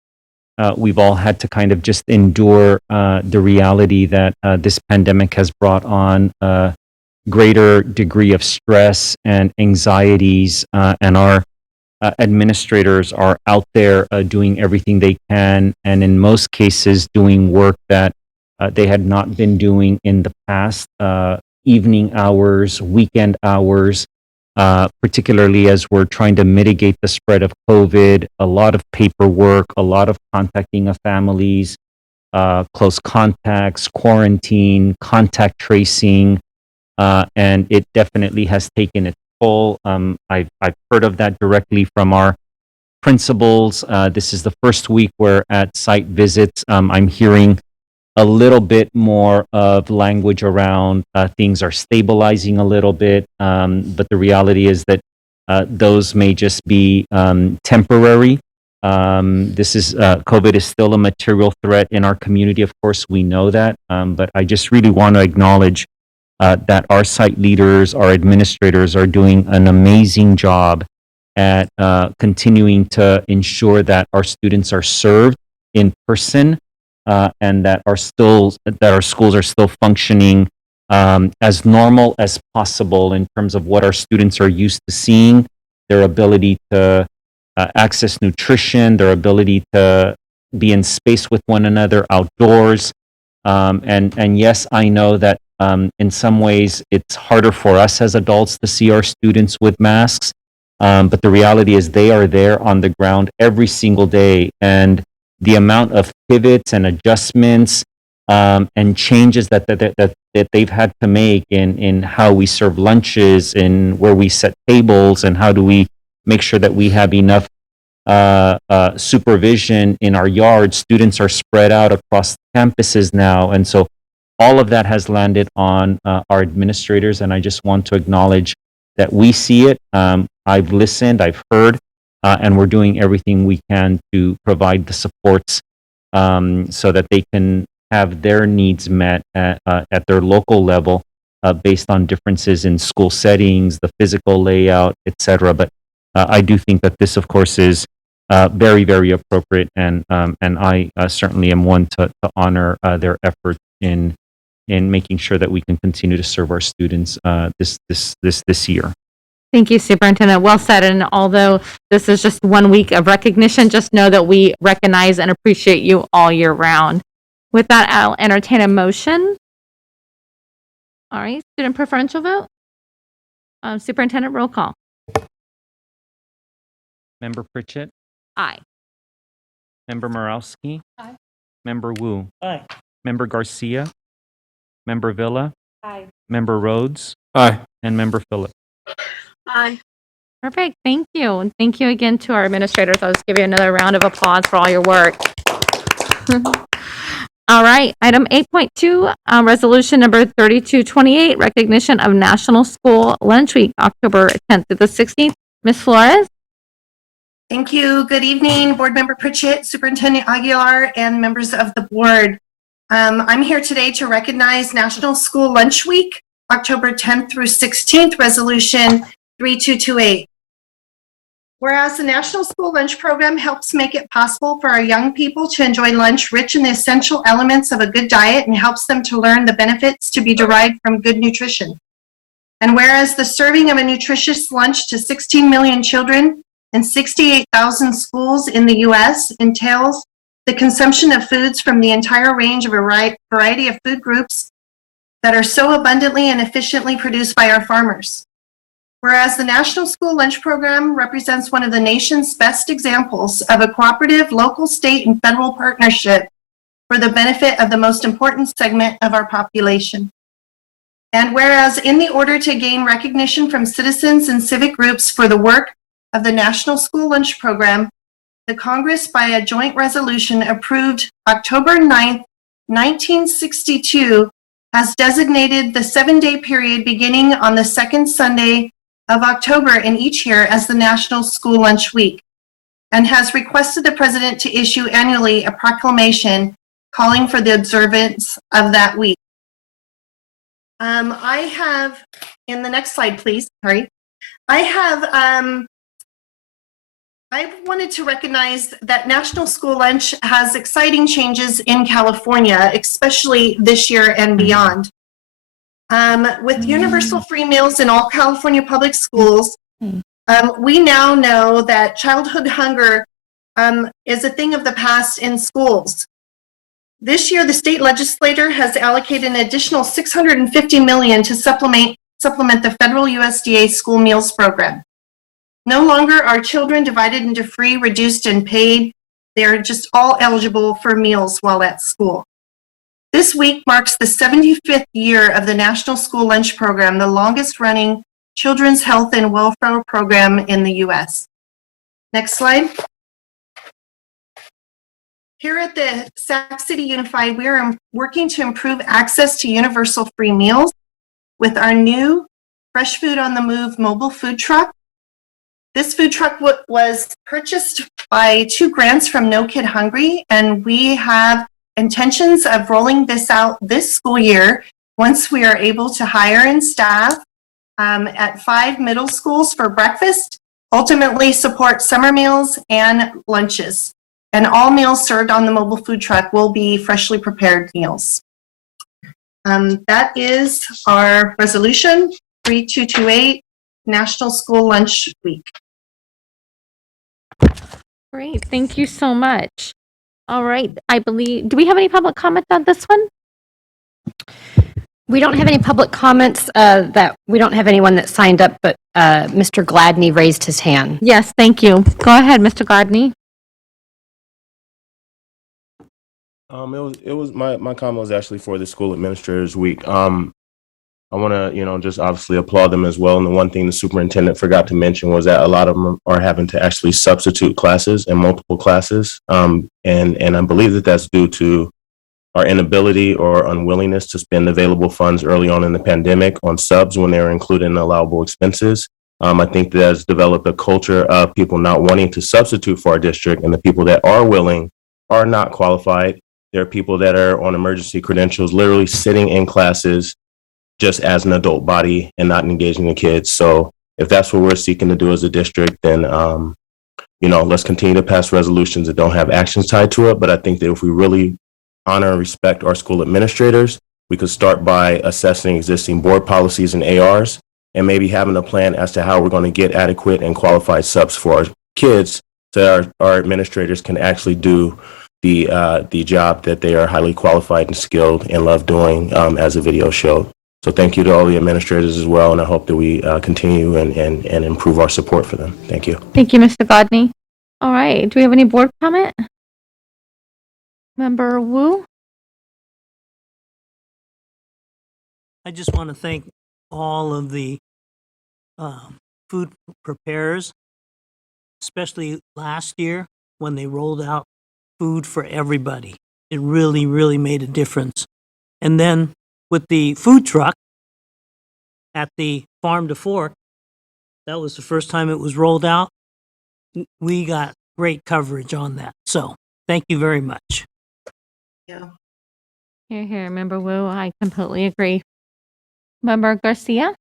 we've all had to kind of just endure the reality that this pandemic has brought on a greater degree of stress and anxieties, and our administrators are out there doing everything they can, and in most cases doing work that they had not been doing in the past, evening hours, weekend hours, particularly as we're trying to mitigate the spread of COVID, a lot of paperwork, a lot of contacting of families, close contacts, quarantine, contact tracing, and it definitely has taken its toll. I've heard of that directly from our principals. This is the first week where at site visits, I'm hearing a little bit more of language around things are stabilizing a little bit, but the reality is that those may just be temporary. COVID is still a material threat in our community. Of course, we know that, but I just really want to acknowledge that our site leaders, our administrators are doing an amazing job at continuing to ensure that our students are served in person. And that our schools are still functioning as normal as possible in terms of what our students are used to seeing, their ability to access nutrition, their ability to be in space with one another outdoors. And yes, I know that in some ways it's harder for us as adults to see our students with masks, but the reality is they are there on the ground every single day, and the amount of pivots and adjustments and changes that they've had to make in how we serve lunches and where we set tables and how do we make sure that we have enough supervision in our yards. Students are spread out across campuses now, and so all of that has landed on our administrators, and I just want to acknowledge that we see it. I've listened, I've heard, and we're doing everything we can to provide the supports so that they can have their needs met at their local level based on differences in school settings, the physical layout, etc. But I do think that this, of course, is very, very appropriate, and I certainly am one to honor their efforts in making sure that we can continue to serve our students this year. Thank you, Superintendent. Well said. And although this is just 1 week of recognition, just know that we recognize and appreciate you all year round. With that, I'll entertain a motion. All right, student preferential vote. Superintendent, roll call. Member Pritchett? Aye. Member Morowski. Aye. Member Wu. Aye. Member Garcia. Member Villa. Aye. Member Rhodes. Aye. And Member Phillips. Aye. Perfect. Thank you. And thank you again to our administrators. I'll just give you another round of applause for all your work. All right. Item 8.2, resolution number 3228, recognition of National School Lunch Week, October 10th to the 16th. Ms. Flores? Thank you. Good evening, Board Member Pritchett, Superintendent Aguilar, and members of the board. I'm here today to recognize National School Lunch Week, October 10th through 16th, Resolution 3228. Whereas the National School Lunch Program helps make it possible for our young people to enjoy lunch rich in the essential elements of a good diet and helps them to learn the benefits to be derived from good nutrition. And whereas the serving of a nutritious lunch to 16 million children in 68,000 schools in the U.S. entails the consumption of foods from the entire range of a variety of food groups that are so abundantly and efficiently produced by our farmers. Whereas the National School Lunch Program represents one of the nation's best examples of a cooperative local, state, and federal partnership for the benefit of the most important segment of our population. And whereas in the order to gain recognition from citizens and civic groups for the work of the National School Lunch Program, the Congress, by a joint resolution, approved October 9th, 1962, has designated the 7-day period beginning on the second Sunday of October in each year as the National School Lunch Week, and has requested the President to issue annually a proclamation calling for the observance of that week. I have, in the next slide, please, sorry. I wanted to recognize that National School Lunch has exciting changes in California, especially this year and beyond. With universal free meals in all California public schools, we now know that childhood hunger is a thing of the past in schools. This year, the state legislature has allocated an additional $650 million to supplement the federal USDA school meals program. No longer are children divided into free, reduced, and paid. They're just all eligible for meals while at school. This week marks the 75th year of the National School Lunch Program, the longest running children's health and welfare program in the U.S. Next slide. Here at the Sac City Unified, we are working to improve access to universal free meals with our new Fresh Food on the Move mobile food truck. This food truck was purchased by 2 grants from No Kid Hungry, and we have intentions of rolling this out this school year once we are able to hire and staff at 5 middle schools for breakfast, ultimately support summer meals and lunches. And all meals served on the mobile food truck will be freshly prepared meals. That is our resolution, 3228, National School Lunch Week. Great. Thank you so much. All right. I believe, do we have any public comment on this one? We don't have any public comments we don't have anyone that signed up, but Mr. Gladney raised his hand. Yes, thank you. Go ahead, Mr. Gladney. It was my comment was actually for the School Administrators Week. I want to, just obviously applaud them as well. And the one thing the superintendent forgot to mention was that a lot of them are having to actually substitute classes in multiple classes. And I believe that that's due to our inability or unwillingness to spend available funds early on in the pandemic on subs when they were included in allowable expenses. I think that has developed a culture of people not wanting to substitute for our district, and the people that are willing are not qualified. There are people that are on emergency credentials, literally sitting in classes just as an adult body and not engaging the kids. So if that's what we're seeking to do as a district, then, let's continue to pass resolutions that don't have actions tied to it. But I think that if we really honor and respect our school administrators, we could start by assessing existing board policies and ARs and maybe having a plan as to how we're going to get adequate and qualified subs for our kids so our administrators can actually do the job that they are highly qualified and skilled and love doing, as the video showed. So thank you to all the administrators as well, and I hope that we continue and improve our support for them. Thank you. Thank you, Mr. Gladney. All right. Do we have any board comment? Member Wu? I just want to thank all of the food preparers, especially last year when they rolled out food for everybody. It really, really made a difference. And then with the food truck at the Farm to Fork, that was the first time it was rolled out. We got great coverage on that. So thank you very much. Yeah. Here, Member Wu, I completely agree. Member Garcia?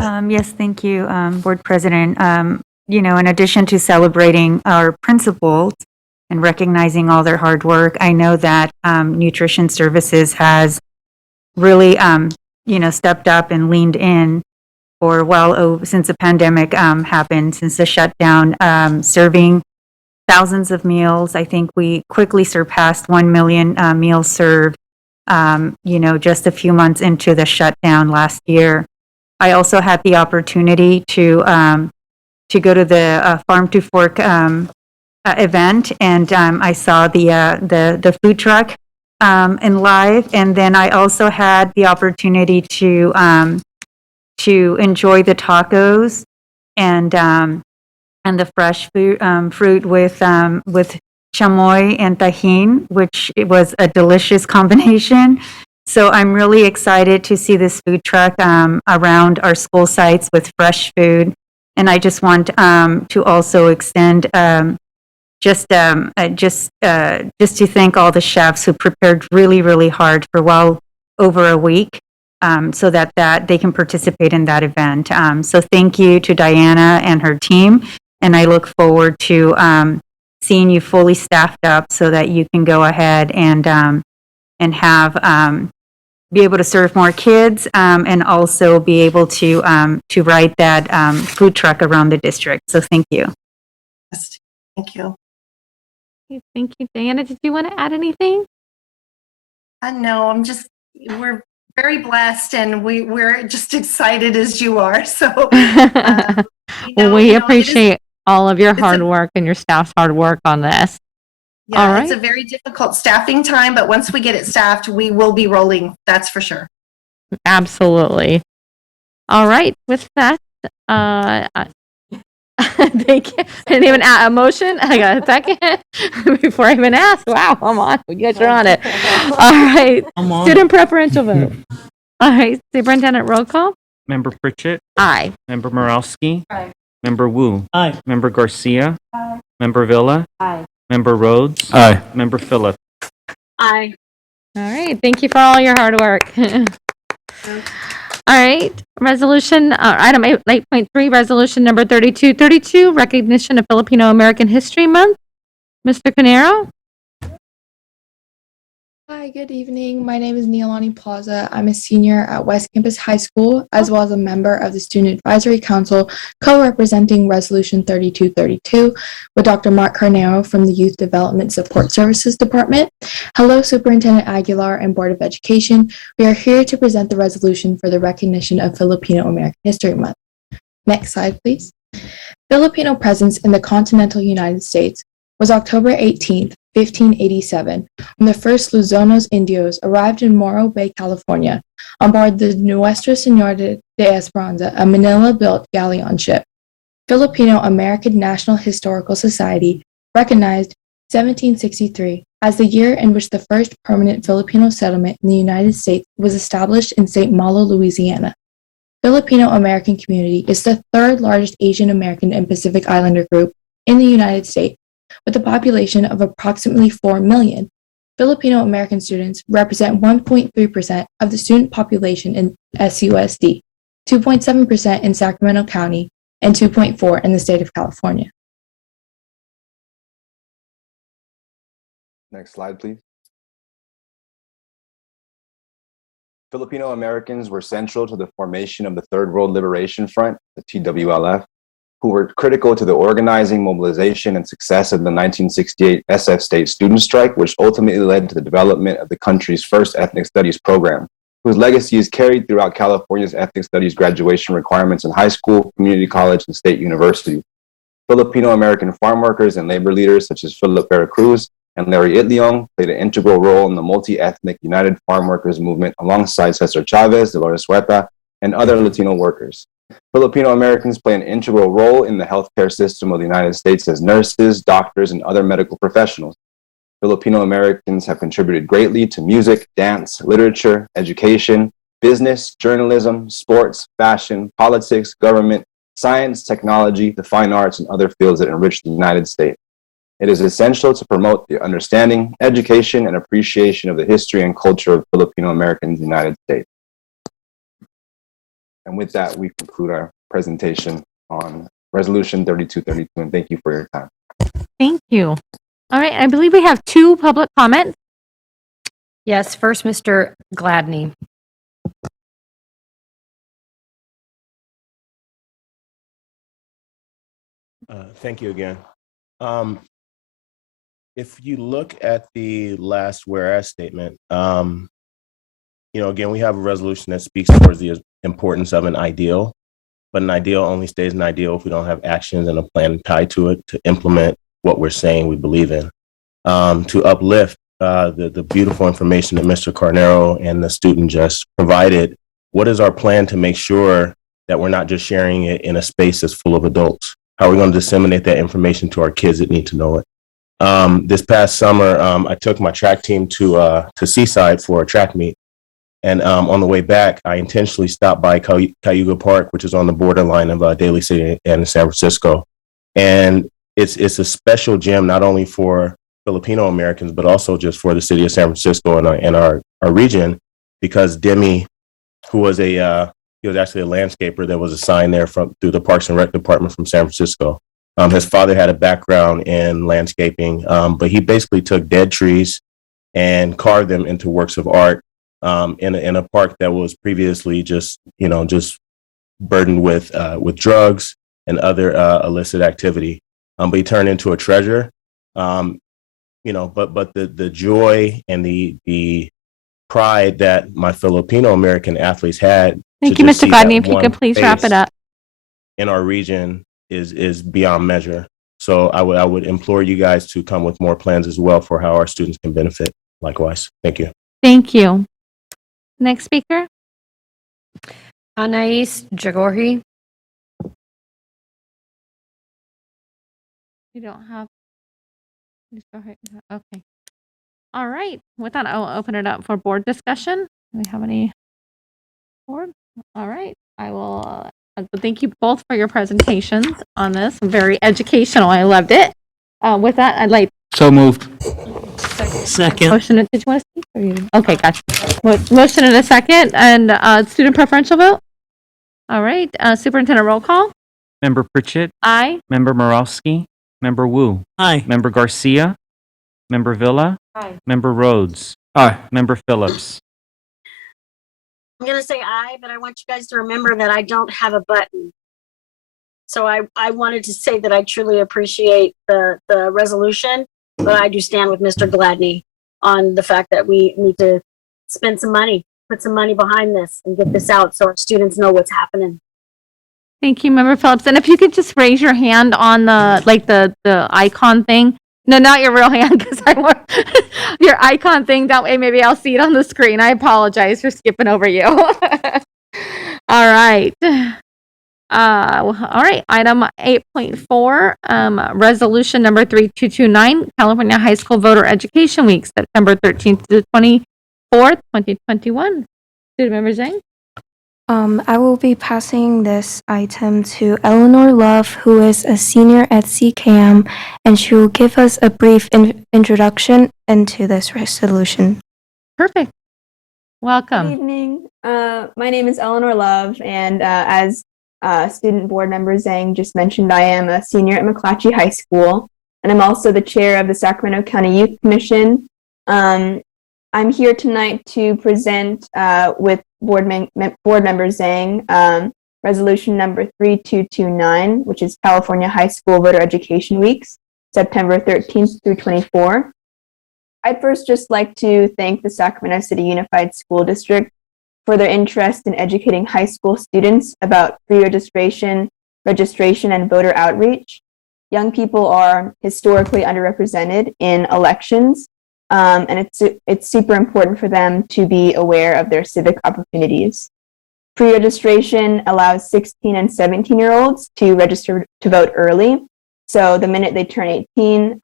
Yes, thank you, Board President. In addition to celebrating our principals and recognizing all their hard work, I know that Nutrition Services has really, stepped up and leaned in for since the pandemic happened, since the shutdown, serving thousands of meals. I think we quickly surpassed 1 million meals served, just a few months into the shutdown last year. I also had the opportunity to go to the Farm to Fork event, and I saw the food truck in live, and then I also had the opportunity to enjoy the tacos and the fresh fruit with chamoy and tajin, which it was a delicious combination. So I'm really excited to see this food truck around our school sites with fresh food. And I just want to also extend just to thank all the chefs who prepared really, really hard for well over a week so that they can participate in that event. So thank you to Diana and her team. And I look forward to seeing you fully staffed up so that you can go ahead and have be able to serve more kids and also be able to ride that food truck around the district. So thank you. Thank you. Okay, thank you, Diana. Did you want to add anything? No, we're very blessed and we're just excited as you are. So, Well, we appreciate all of your hard work and your staff's hard work on this. Yeah, all right. It's a very difficult staffing time, but once we get it staffed, we will be rolling. That's for sure. Absolutely. All right. With that, thank you. I didn't even add a motion. I got a second before I even asked. Wow, I'm on. You guys are on it. All right. Student preferential vote. All right. Superintendent roll call. Member Pritchett? Aye. Member Morowski? Aye. Member Wu? Aye. Member Garcia? Aye. Member Villa? Aye. Member Rhodes? Aye. Member Phillip? Aye. All right. Thank you for all your hard work. All right. Resolution, item 8.3, resolution number 3232, recognition of Filipino American History Month. Mr. Canero? Hi, good evening. My name is Neilani Plaza. I'm a senior at West Campus High School, as well as a member of the Student Advisory Council, co-representing Resolution 3232 with Dr. Mark Carnero from the Youth Development Support Services Department. Hello, Superintendent Aguilar and Board of Education. We are here to present the resolution for the recognition of Filipino American History Month. Next slide, please. Filipino presence in the continental United States was October 18th, 1587, when the first Luzonos Indios arrived in Morro Bay, California, on board the Nuestra Señora de Esperanza, a Manila-built galleon ship. Filipino American National Historical Society recognized 1763 as the year in which the first permanent Filipino settlement in the United States was established in St. Malo, Louisiana. Filipino American community is the third largest Asian American and Pacific Islander group in the United States, with a population of approximately 4 million. Filipino American students represent 1.3% of the student population in SUSD, 2.7% in Sacramento County, and 2.4% in the state of California. Next slide, please. Filipino Americans were central to the formation of the Third World Liberation Front, the TWLF, who were critical to the organizing, mobilization, and success of the 1968 SF State Student Strike, which ultimately led to the development of the country's first ethnic studies program, whose legacy is carried throughout California's ethnic studies graduation requirements in high school, community college, and state universities. Filipino American farm workers and labor leaders such as Philip Veracruz and Larry Itliong played an integral role in the multi-ethnic United Farm Workers movement alongside Cesar Chavez, Dolores Huerta, and other Latino workers. Filipino Americans play an integral role in the healthcare system of the United States as nurses, doctors, and other medical professionals. Filipino Americans have contributed greatly to music, dance, literature, education, business, journalism, sports, fashion, politics, government, science, technology, the fine arts, and other fields that enrich the United States. It is essential to promote the understanding, education, and appreciation of the history and culture of Filipino Americans in the United States. And with that, we conclude our presentation on Resolution 3232, and thank you for your time. Thank you. All right, I believe we have 2 public comments. Yes, first, Mr. Gladney. Thank you again. If you look at the last whereas statement, again, we have a resolution that speaks towards the importance of an ideal, but an ideal only stays an ideal if we don't have actions and a plan tied to it to implement what we're saying we believe in. To uplift the beautiful information that Mr. Carnero and the student just provided, what is our plan to make sure that we're not just sharing it in a space that's full of adults? How are we going to disseminate that information to our kids that need to know it? This past summer, I took my track team to Seaside for a track meet. And on the way back, I intentionally stopped by Cayuga Park, which is on the borderline of Daly City and San Francisco. And it's a special gym, not only for Filipino Americans, but also just for the city of San Francisco and our region, because Demi, who was he was actually a landscaper that was assigned there through the Parks and Rec department from San Francisco. His father had a background in landscaping, but he basically took dead trees and carved them into works of art in a park that was previously just burdened with drugs and other illicit activity. But he turned into a treasure. But the joy and the pride that my Filipino American athletes had. Thank you, Mr. Gladney. If you could please wrap it up. In our region is beyond measure. So I would implore you guys to come with more plans as well for how our students can benefit. Likewise. Thank you. Thank you. Next speaker. Anais Jagorhi. You don't have. Just go ahead. Okay. All right. With that, I will open it up for board discussion. Do we have any board? All right. I will. Thank you both for your presentations on this. Very educational. I loved it. With that, I'd like. So moved. Second. Motion. Did you want to speak? Or you? Okay, gotcha. Motion in a second, and student preferential vote. All right. Superintendent roll call. Member Pritchett. Aye. Member Morowski. Member Wu. Aye. Member Garcia. Member Villa. Aye. Member Rhodes. Aye. Member Phillips. I'm going to say aye, but I want you guys to remember that I don't have a button. So I wanted to say that I truly appreciate the resolution, but I do stand with Mr. Gladney on the fact that we need to spend some money, put some money behind this and get this out so our students know what's happening. Thank you, Member Phillips. And if you could just raise your hand on the icon thing. No, not your real hand, because I want your icon thing. That way, maybe I'll see it on the screen. I apologize for skipping over you. All right. All right. Item 8.4, resolution number 3229, California High School Voter Education Week, September 13th to 24th, 2021. Student Member Zhang. I will be passing this item to Eleanor Love, who is a senior at CKM, and she will give us a brief introduction into this resolution. Perfect. Welcome. Good evening. My name is Eleanor Love, and as student board member Zhang just mentioned, I am a senior at McClatchy High School, and I'm also the chair of the Sacramento County Youth Commission. I'm here tonight to present with board member Zhang resolution number 3229, which is California High School Voter Education Weeks, September 13th through 24th. I'd first just like to thank the Sacramento City Unified School District for their interest in educating high school students about pre-registration, registration, and voter outreach. young people are historically underrepresented in elections, and it's super important for them to be aware of their civic opportunities. Pre-registration allows 16 and 17-year-olds to register to vote early. So the minute they turn 18,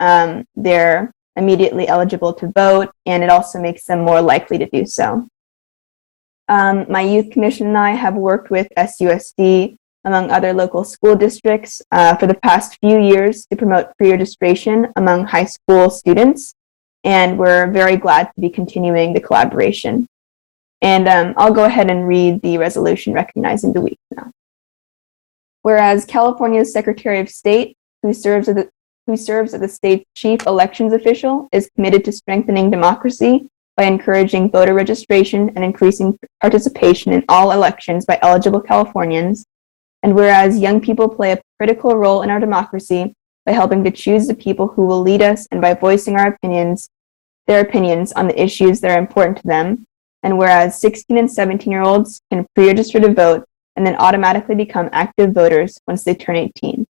they're immediately eligible to vote, and it also makes them more likely to do so. My youth commission and I have worked with SUSD, among other local school districts, for the past few years to promote pre-registration among high school students, and we're very glad to be continuing the collaboration. And I'll go ahead and read the resolution recognizing the week now. Whereas California's Secretary of State, who serves as the state's chief elections official, is committed to strengthening democracy by encouraging voter registration and increasing participation in all elections by eligible Californians. And whereas young people play a critical role in our democracy by helping to choose the people who will lead us and by voicing their opinions on the issues that are important to them. And whereas 16 and 17-year-olds can pre-register to vote and then automatically become active voters once they turn 18.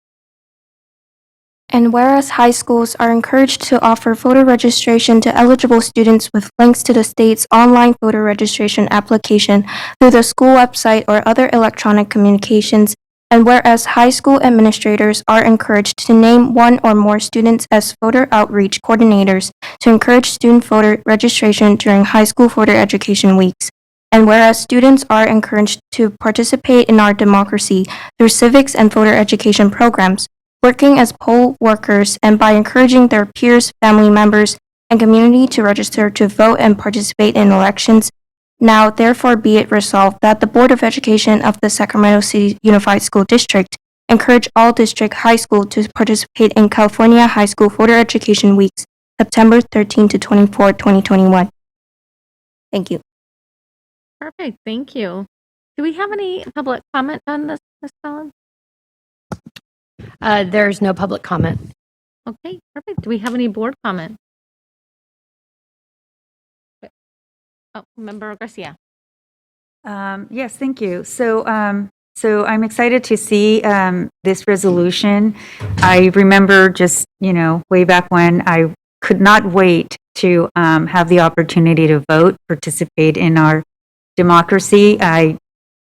And whereas high schools are encouraged to offer voter registration to eligible students with links to the state's online voter registration application through the school website or other electronic communications, and whereas high school administrators are encouraged to name one or more students as voter outreach coordinators to encourage student voter registration during high school voter education weeks, and whereas students are encouraged to participate in our democracy through civics and voter education programs, working as poll workers and by encouraging their peers, family members, and community to register to vote and participate in elections. Now, therefore, be it resolved that the Board of Education of the Sacramento City Unified School District encourage all district high school to participate in California High School Voter Education Weeks, September 13 to 24, 2021. Thank you. Perfect. Thank you. Do we have any public comment on this, Ms. Collins? There's no public comment. Okay, perfect. Do we have any board comment? Oh, Member Garcia. Yes, thank you. So I'm excited to see this resolution. I remember just, way back when I could not wait to have the opportunity to vote, participate in our democracy. I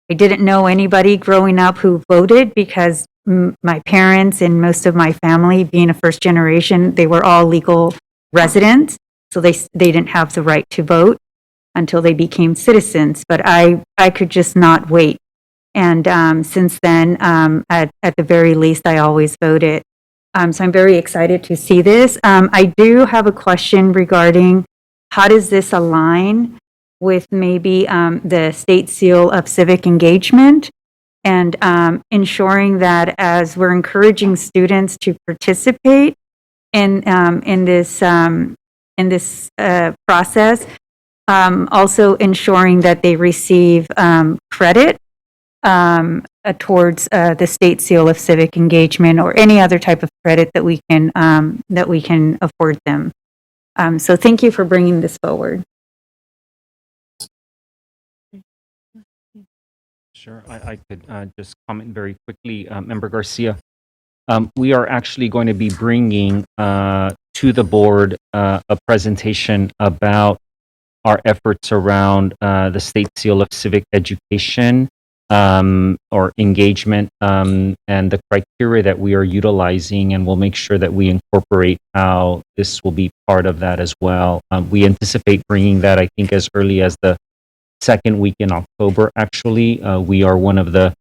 didn't know anybody growing up who voted because my parents and most of my family, being a first generation, they were all legal residents, so they didn't have the right to vote until they became citizens. But I could just not wait. And since then, at the very least, I always voted. So I'm very excited to see this. I do have a question regarding how does this align with maybe the state seal of civic engagement and ensuring that as we're encouraging students to participate in this process, also ensuring that they receive credit towards the state seal of civic engagement or any other type of credit that we can afford them. So thank you for bringing this forward. Sure, I could just comment very quickly, Member Garcia. We are actually going to be bringing to the board a presentation about our efforts around the state seal of civic education or engagement and the criteria that we are utilizing, and we'll make sure that we incorporate how this will be part of that as well. We anticipate bringing that, I think, as early as the second week in October, actually. We are one of the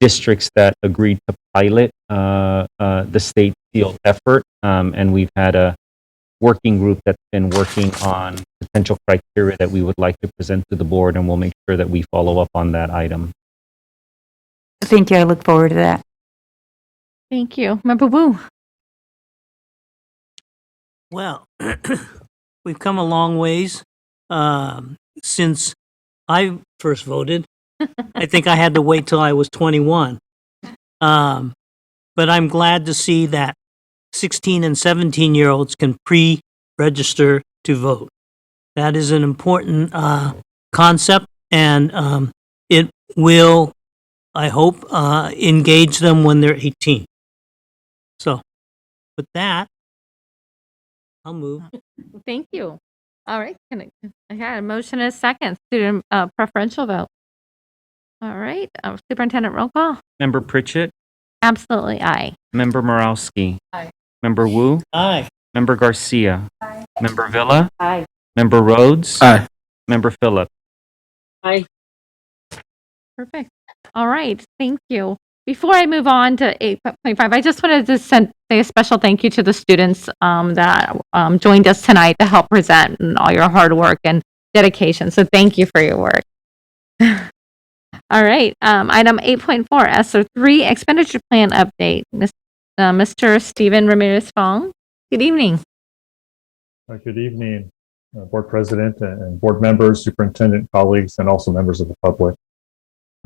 districts that agreed to pilot the state field effort, and we've had a working group that's been working on potential criteria that we would like to present to the board, and we'll make sure that we follow up on that item. Thank you. I look forward to that. Thank you. Member Wu. Well, we've come a long ways since I first voted. I think I had to wait till I was 21. But I'm glad to see that 16 and 17-year-olds can pre-register to vote. That is an important concept, and it will, I hope, engage them when they're 18. So With that, I'll move. Thank you. All right. I had a motion and a second. Student preferential vote. All right. Superintendent roll call. Member Pritchett, Absolutely aye. Member Morowski, Aye. Member Wu, Aye. Member Garcia, Member Villa, Aye. Member Rhodes, Aye. Member Phillip. Aye. Perfect. All right. Thank you. Before I move on to 8.5, I just wanted to say a special thank you to the students that joined us tonight to help present and all your hard work and dedication. So thank you for your work. All right. Item 8.4, ESSER 3 expenditure plan update. Mr. Stephen Ramirez Fong. Good evening. Good evening, Board President and board members, superintendent, colleagues, and also members of the public.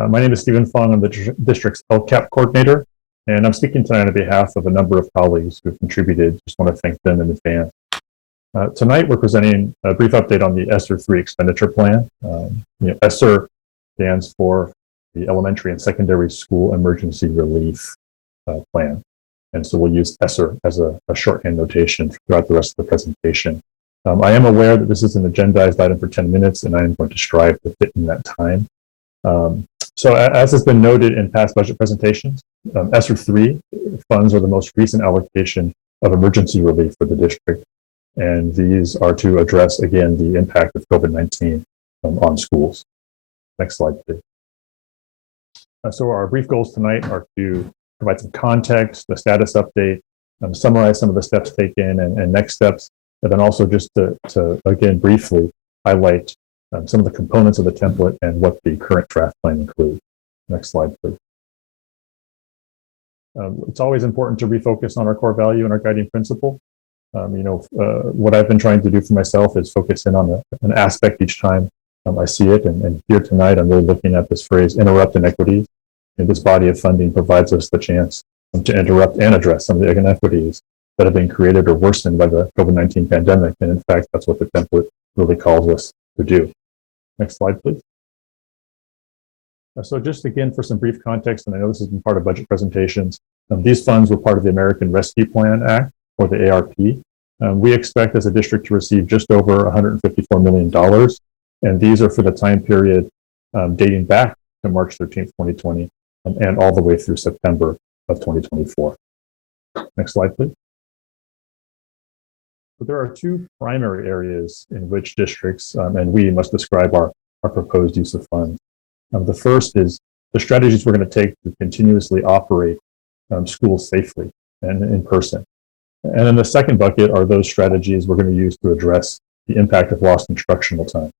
My name is Stephen Fong. I'm the district's LCAP coordinator, and I'm speaking tonight on behalf of a number of colleagues who've contributed. Just want to thank them in advance. Tonight, we're presenting a brief update on the ESSER 3 expenditure plan. ESSER stands for the Elementary and Secondary School Emergency Relief Plan. And so we'll use ESSER as a shorthand notation throughout the rest of the presentation. I am aware that this is an agendized item for 10 minutes, and I am going to strive to fit in that time. So as has been noted in past budget presentations, ESSER 3 funds are the most recent allocation of emergency relief for the district. And these are to address, again, the impact of COVID-19 on schools. Next slide, please. So our brief goals tonight are to provide some context, a status update, summarize some of the steps taken and next steps, but then also just to again, briefly highlight some of the components of the template and what the current draft plan includes. Next slide, please. It's always important to refocus on our core value and our guiding principle. What I've been trying to do for myself is focus in on an aspect each time I see it. And here tonight, I'm really looking at this phrase, interrupt inequities. And this body of funding provides us the chance to interrupt and address some of the inequities that have been created or worsened by the COVID-19 pandemic. And in fact, that's what the template really calls us to do. Next slide, please. So just again, for some brief context, and I know this has been part of budget presentations, these funds were part of the American Rescue Plan Act, or the ARP. We expect as a district to receive just over $154 million. And these are for the time period dating back to March 13th, 2020, and all the way through September of 2024. Next slide, please. So there are two primary areas in which districts and we must describe our proposed use of funds. The first is the strategies we're going to take to continuously operate schools safely and in person. And then the second bucket are those strategies we're going to use to address the impact of lost instructional time.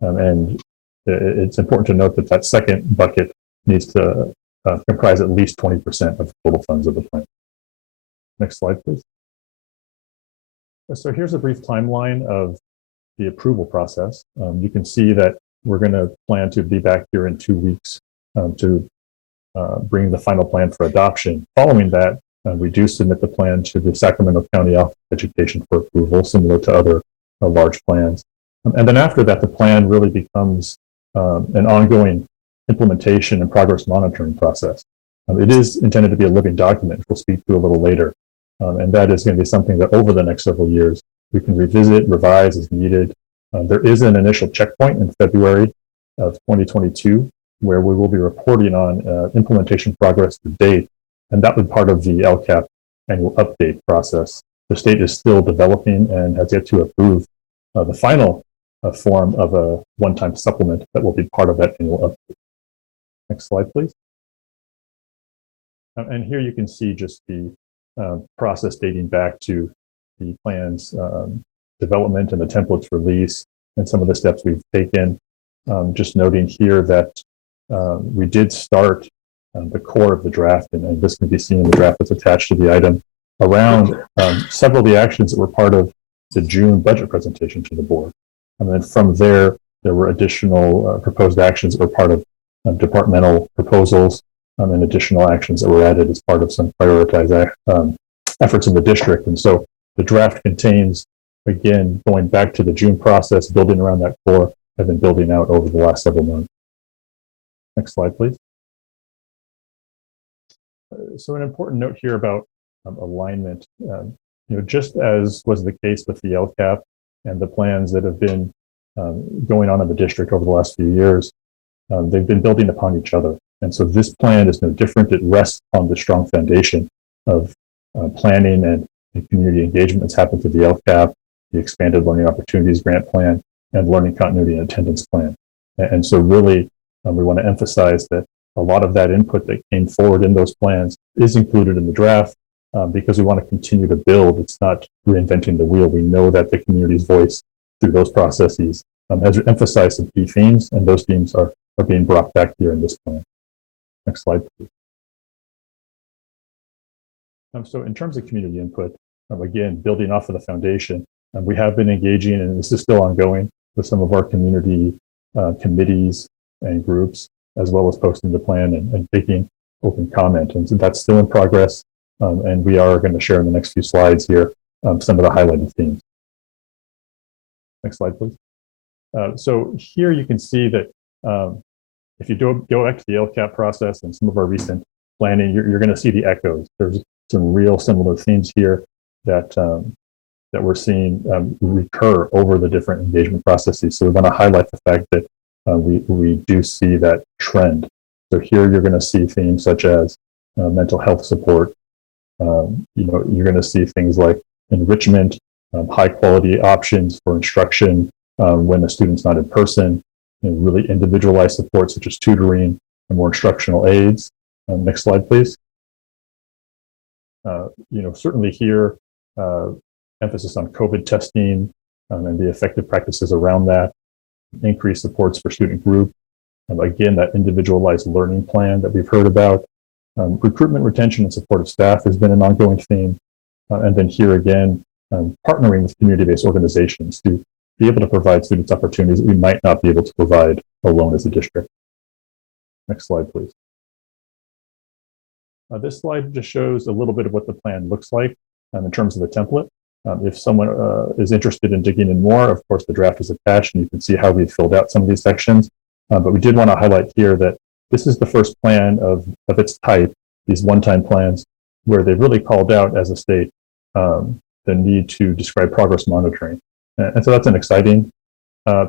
And it's important to note that that second bucket needs to comprise at least 20% of the total funds of the plan. Next slide, please. So here's a brief timeline of the approval process. You can see that we're going to plan to be back here in 2 weeks to bring the final plan for adoption. Following that, we do submit the plan to the Sacramento County Office of Education for approval, similar to other large plans. And then after that, the plan really becomes an ongoing implementation and progress monitoring process. It is intended to be a living document, which we'll speak to a little later. And that is going to be something that over the next several years, we can revisit, revise as needed. There is an initial checkpoint in February of 2022, where we will be reporting on implementation progress to date. And that was part of the LCAP annual update process. The state is still developing and has yet to approve the final form of a one-time supplement that will be part of that annual update. Next slide, please. And here you can see just the process dating back to the plan's development and the templates release and some of the steps we've taken. Just noting here that we did start the core of the draft, and this can be seen in the draft that's attached to the item, around several of the actions that were part of the June budget presentation to the board. And then from there, there were additional proposed actions that were part of departmental proposals and additional actions that were added as part of some prioritized efforts in the district. And so the draft contains, again, going back to the June process, building around that core, and then building out over the last several months. Next slide, please. So an important note here about alignment. Just as was the case with the LCAP and the plans that have been going on in the district over the last few years, they've been building upon each other. And so this plan is no different. It rests on the strong foundation of planning and community engagement that's happened through the LCAP, the Expanded Learning Opportunities Grant Plan, and Learning Continuity and Attendance Plan. And so really, we want to emphasize that a lot of that input that came forward in those plans is included in the draft because we want to continue to build. It's not reinventing the wheel. We know that the community's voice through those processes has emphasized some key themes, and those themes are being brought back here in this plan. Next slide, please. So in terms of community input, again, building off of the foundation, we have been engaging, and this is still ongoing, with some of our community committees and groups, as well as posting the plan and taking open comment. And so that's still in progress. And we are going to share in the next few slides here some of the highlighted themes. Next slide, please. So here you can see that if you go back to the LCAP process and some of our recent planning, you're going to see the echoes. There's some real similar themes here that we're seeing recur over the different engagement processes. So we want to highlight the fact that we do see that trend. So here you're going to see themes such as mental health support. You're going to see things like enrichment, high quality options for instruction when a student's not in person, really individualized support such as tutoring and more instructional aids. Next slide, please. Certainly here, emphasis on COVID testing and the effective practices around that, increased supports for student group. Again, that individualized learning plan that we've heard about. Recruitment, retention, and support of staff has been an ongoing theme. And then here again, partnering with community-based organizations to be able to provide students opportunities that we might not be able to provide alone as a district. Next slide, please. This slide just shows a little bit of what the plan looks like in terms of the template. If someone is interested in digging in more, of course, the draft is attached and you can see how we filled out some of these sections. But we did want to highlight here that this is the first plan of its type, these one-time plans, where they really called out as a state the need to describe progress monitoring. And so that's an exciting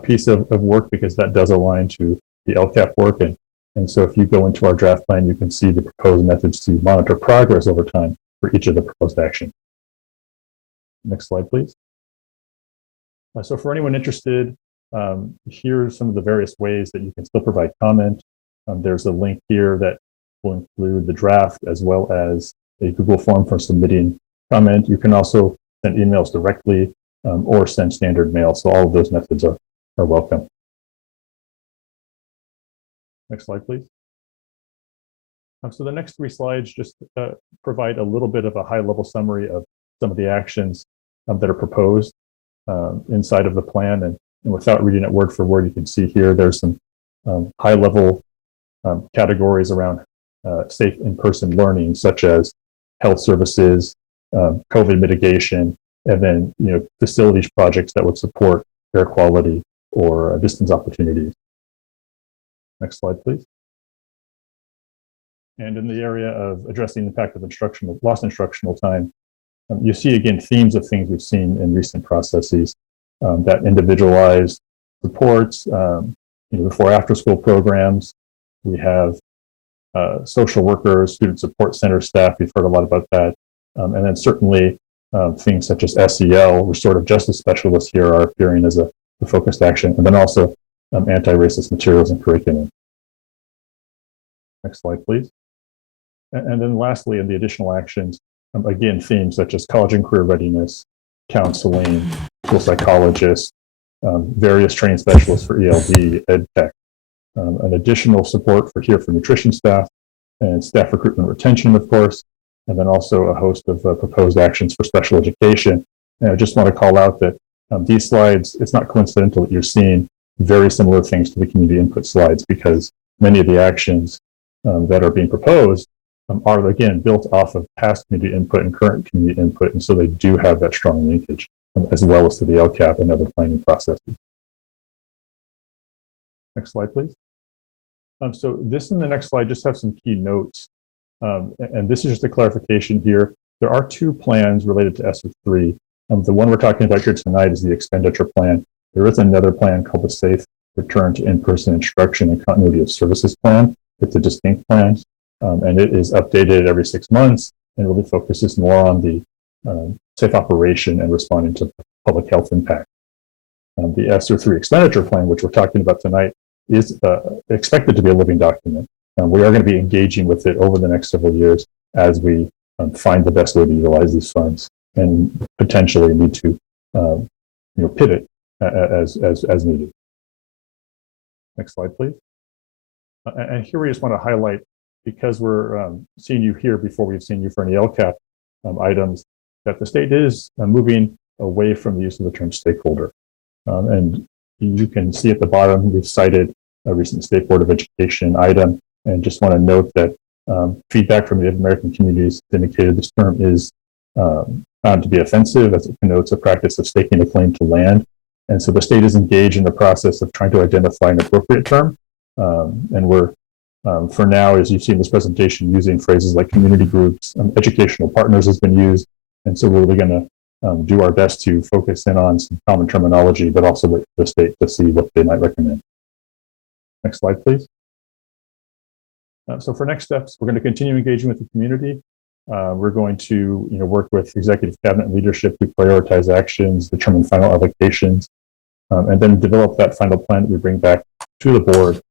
piece of work because that does align to the LCAP work. And so if you go into our draft plan, you can see the proposed methods to monitor progress over time for each of the proposed actions. Next slide, please. So for anyone interested, here's some of the various ways that you can still provide comment. There's a link here that will include the draft as well as a Google form for submitting comment. You can also send emails directly or send standard mail. So all of those methods are welcome. Next slide, please. So the next three slides just provide a little bit of a high-level summary of some of the actions that are proposed inside of the plan. And without reading it word for word, you can see here there's some high-level categories around safe in-person learning, such as health services, COVID mitigation, and then facilities projects that would support air quality or distance opportunities. Next slide, please. And in the area of addressing the impact of lost instructional time, you see again themes of things we've seen in recent processes, that individualized supports, before after school programs. We have social workers, student support center staff. We've heard a lot about that. And then certainly things such as SEL, restorative justice specialists here are appearing as a focused action. And then also anti-racist materials and curriculum. Next slide, please. And then lastly, in the additional actions, again, themes such as college and career readiness, counseling, school psychologists, various training specialists for ELD, ed tech, an additional support for nutrition staff and staff recruitment retention, of course, and then also a host of proposed actions for special education. And I just want to call out that these slides, it's not coincidental that you're seeing very similar things to the community input slides because many of the actions that are being proposed are, again, built off of past community input and current community input. And so they do have that strong linkage as well as to the LCAP and other planning processes. Next slide, please. So this and the next slide just have some key notes. And this is just a clarification here. There are two plans related to ESSER 3. The one we're talking about here tonight is the expenditure plan. There is another plan called the Safe Return to In-Person Instruction and Continuity of Services Plan. It's a distinct plan, and it is updated every 6 months and really focuses more on the safe operation and responding to public health impact. The ESSER 3 expenditure plan, which we're talking about tonight, is expected to be a living document. We are going to be engaging with it over the next several years as we find the best way to utilize these funds and potentially need to pivot as needed. Next slide, please. And here we just want to highlight, because we're seeing you here before we've seen you for any LCAP items, that the state is moving away from the use of the term stakeholder. And you can see at the bottom, we've cited a recent State Board of Education item, and just want to note that feedback from Native American communities indicated this term is found to be offensive, as it connotes a practice of staking a claim to land. And so the state is engaged in the process of trying to identify an appropriate term. And we're, for now, as you've seen in this presentation, using phrases like community groups, educational partners has been used. And so we're really going to do our best to focus in on some common terminology, but also with the state to see what they might recommend. Next slide, please. So for next steps, we're going to continue engaging with the community. We're going to work with executive cabinet leadership to prioritize actions, determine final allocations, and then develop that final plan that we bring back to the board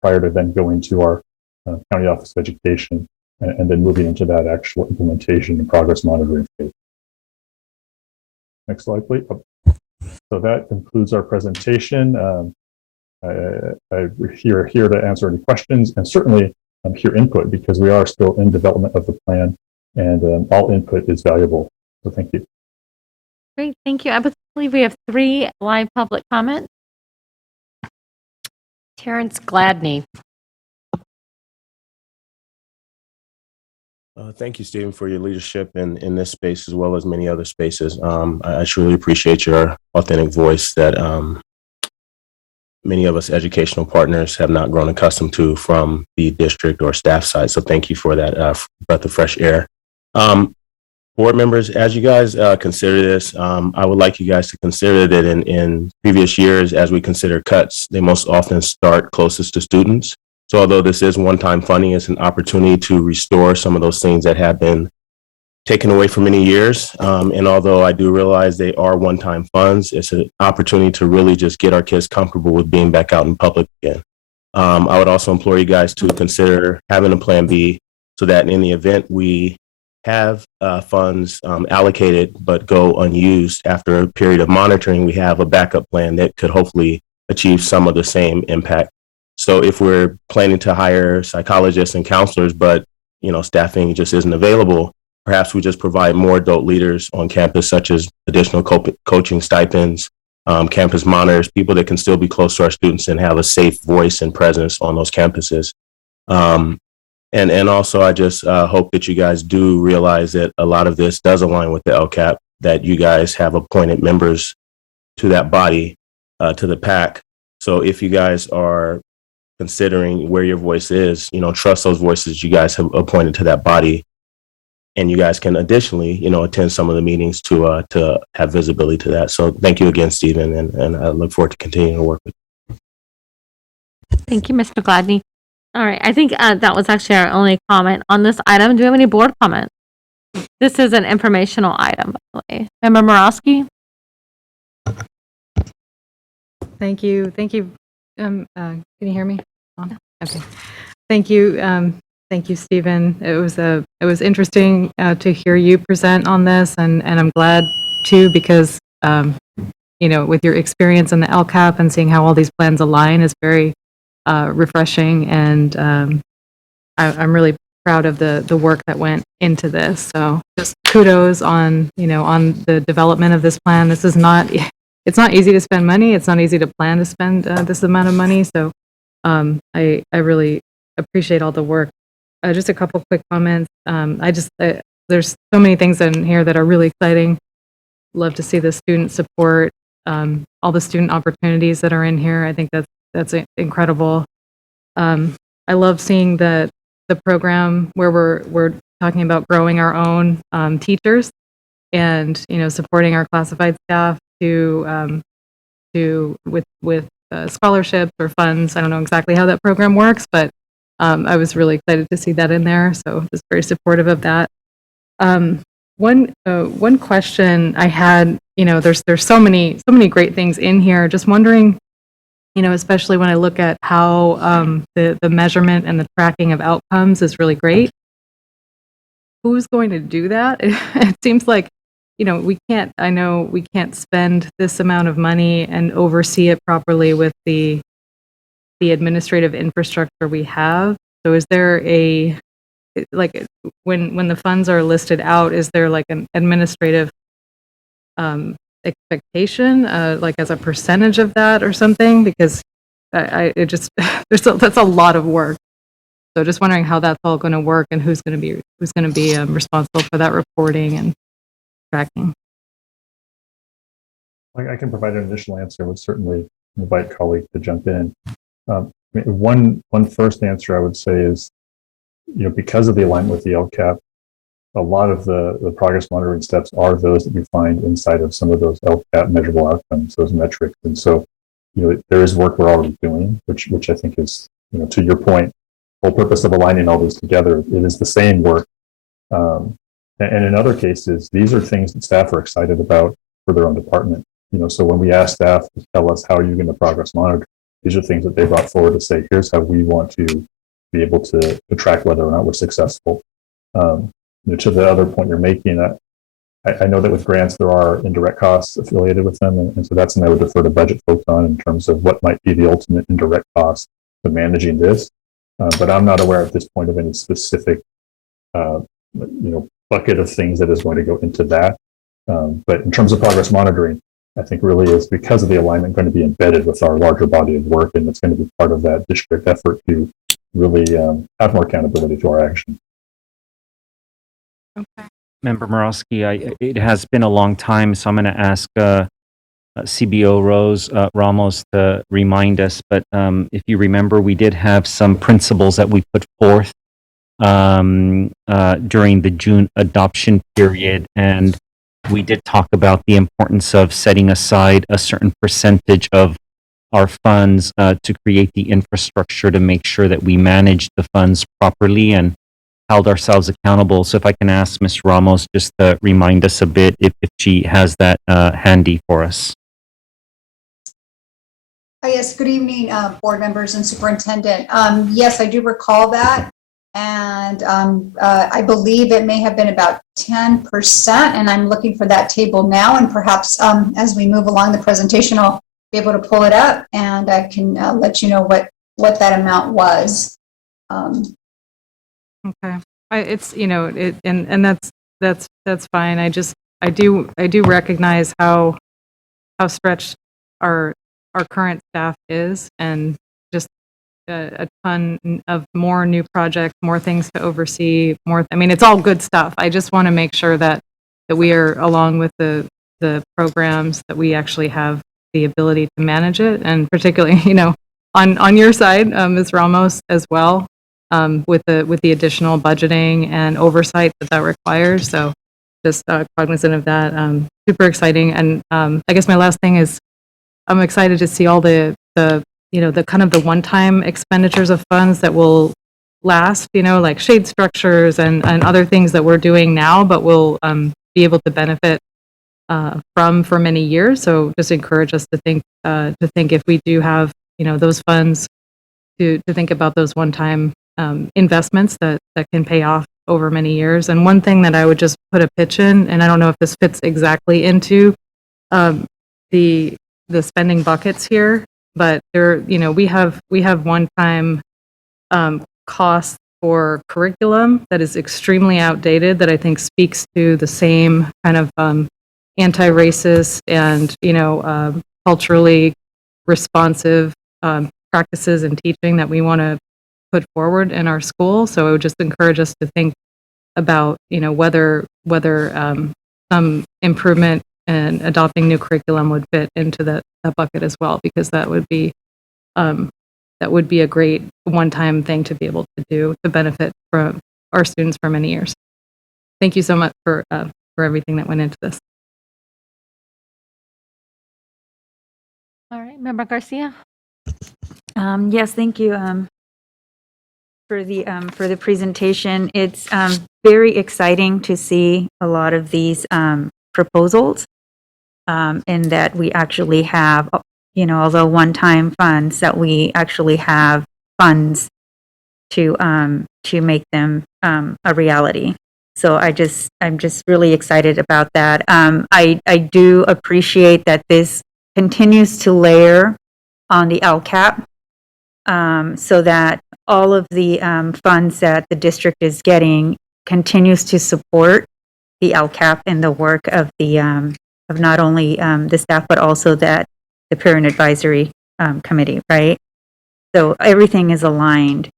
prior to then going to our county office of education and then moving into that actual implementation and progress monitoring phase. Next slide, please. So that concludes our presentation. We're here to answer any questions, and certainly hear input, because we are still in development of the plan, and all input is valuable. So thank you. Great, thank you. I believe we have 3 live public comments. Terrence Gladney. Thank you, Stephen, for your leadership in this space as well as many other spaces. I truly appreciate your authentic voice that many of us educational partners have not grown accustomed to from the district or staff side. So thank you for that breath of fresh air. Board members, as you guys consider this, I would like you guys to consider that in previous years, as we consider cuts, they most often start closest to students. So although this is one-time funding, it's an opportunity to restore some of those things that have been taken away for many years. And although I do realize they are one-time funds, it's an opportunity to really just get our kids comfortable with being back out in public again. I would also implore you guys to consider having a plan B, so that in the event we have funds allocated but go unused after a period of monitoring, we have a backup plan that could hopefully achieve some of the same impact. So if we're planning to hire psychologists and counselors, but staffing just isn't available, perhaps we just provide more adult leaders on campus, such as additional coaching stipends, campus monitors, people that can still be close to our students and have a safe voice and presence on those campuses. And also, I just hope that you guys do realize that a lot of this does align with the LCAP, that you guys have appointed members to that body, to the PAC. So if you guys are considering where your voice is, trust those voices you guys have appointed to that body. And you guys can additionally, attend some of the meetings to have visibility to that. So thank you again, Stephen, and I look forward to continuing to work with you. Thank you, Mr. Gladney. All right, I think that was actually our only comment on this item. Do we have any board comments? This is an informational item, by the way. Member Morosky? Thank you. Thank you. Can you hear me? Okay. Thank you. Thank you, Stephen. It was interesting to hear you present on this, and I'm glad too, because with your experience in the LCAP and seeing how all these plans align is very refreshing, and I'm really proud of the work that went into this. So just kudos on the development of this plan. This is not. It's not easy to spend money. It's not easy to plan to spend this amount of money. So I really appreciate all the work. Just a couple quick comments. There's so many things in here that are really exciting. Love to see the student support, all the student opportunities that are in here. I think that's incredible. I love seeing the program where we're talking about growing our own teachers and, supporting our classified staff with scholarships or funds. I don't know exactly how that program works, but I was really excited to see that in there. So just very supportive of that. One question I had, there's so many great things in here. Just wondering, especially when I look at how the measurement and the tracking of outcomes is really great. Who's going to do that? It seems like, I know we can't spend this amount of money and oversee it properly with the administrative infrastructure we have. So is there when the funds are listed out, is there like an administrative expectation, like as a percentage of that or something? Because that's a lot of work. So just wondering how that's all going to work and who's going to be responsible for that reporting and tracking. I can provide an initial answer. Would certainly invite colleagues to jump in. One first answer I would say is, because of the alignment with the LCAP, a lot of the progress monitoring steps are those that you find inside of some of those LCAP measurable outcomes, those metrics. And so, there is work we're already doing, which I think is, to your point, the whole purpose of aligning all these together. It is the same work. And in other cases, these are things that staff are excited about for their own department. So when we ask staff to tell us how you're going to progress monitor, these are things that they brought forward to say, here's how we want to be able to track whether or not we're successful. To the other point you're making, I know that with grants, there are indirect costs affiliated with them. And so that's something I would defer to budget folks on in terms of what might be the ultimate indirect cost of managing this. But I'm not aware at this point of any specific, bucket of things that is going to go into that. But in terms of progress monitoring, I think really is because of the alignment going to be embedded with our larger body of work, and it's going to be part of that district effort to really have more accountability to our action. Okay. Member Morosky, it has been a long time, so I'm going to ask CBO Rose Ramos to remind us. But if you remember, we did have some principles that we put forth during the June adoption period, and we did talk about the importance of setting aside a certain percentage of our funds to create the infrastructure to make sure that we manage the funds properly and held ourselves accountable. So if I can ask Ms. Ramos just to remind us a bit if she has that handy for us. Yes, good evening, board members and superintendent. Yes, I do recall that. And I believe it may have been about 10%, and I'm looking for that table now. And perhaps as we move along the presentation, I'll be able to pull it up, and I can let you know what that amount was. Okay, and that's fine. I do recognize how stretched our current staff is, and just a ton of more new projects, more things to oversee, it's all good stuff. I just want to make sure that we are, along with the programs, that we actually have the ability to manage it, and particularly, on your side, Ms. Ramos, as well, with the additional budgeting and oversight that requires. So just cognizant of that, super exciting. And I guess my last thing is, I'm excited to see all the kind of the one-time expenditures of funds that will last, like shade structures and other things that we're doing now, but will be able to benefit from for many years. So just encourage us to think if we do have, those funds, to think about those one-time investments that can pay off over many years. And one thing that I would just put a pitch in, and I don't know if this fits exactly into the spending buckets here, but we have one-time costs for curriculum that is extremely outdated, that I think speaks to the same kind of anti-racist and culturally responsive practices and teaching that we want to put forward in our school. So I would just encourage us to think about whether some improvement and adopting new curriculum would fit into that bucket as well, because that would be a great one-time thing to be able to do to benefit from our students for many years. thank you so much for everything that went into this. All right, Member Garcia. Yes, thank you for the presentation. It's very exciting to see a lot of these proposals, and that we actually have, although one-time funds, that we actually have funds to make them a reality. So I'm just really excited about that. I do appreciate that this continues to layer on the LCAP, so that all of the funds that the district is getting continues to support the LCAP and the work of the of not only the staff but also the parent advisory committee, right? So everything is aligned.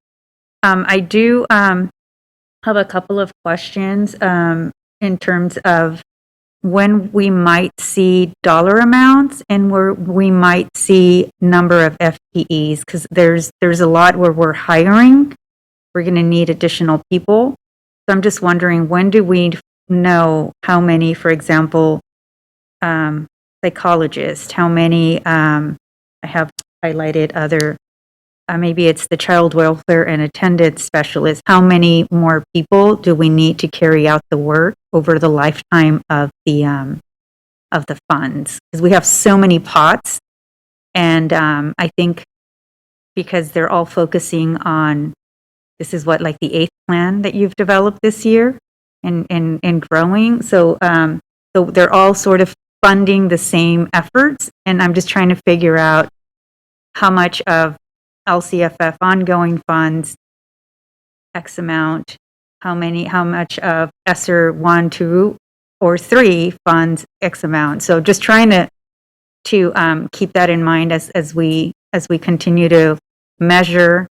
I do have a couple of questions in terms of when we might see dollar amounts and where we might see number of FTEs, because there's a lot where we're hiring. We're going to need additional people. So I'm just wondering, when do we know how many, for example, psychologists, how many, I have highlighted other, maybe it's the child welfare and attendance specialist. How many more people do we need to carry out the work over the lifetime of the funds? Because we have so many pots, and I think because they're all focusing on, this is what, like the 8th plan that you've developed this year and growing. So so they're all sort of funding the same efforts, and I'm just trying to figure out how much of LCFF ongoing funds, X amount, how much of ESSER 1, 2, or 3 funds, X amount. So just trying to keep that in mind as we continue to measure,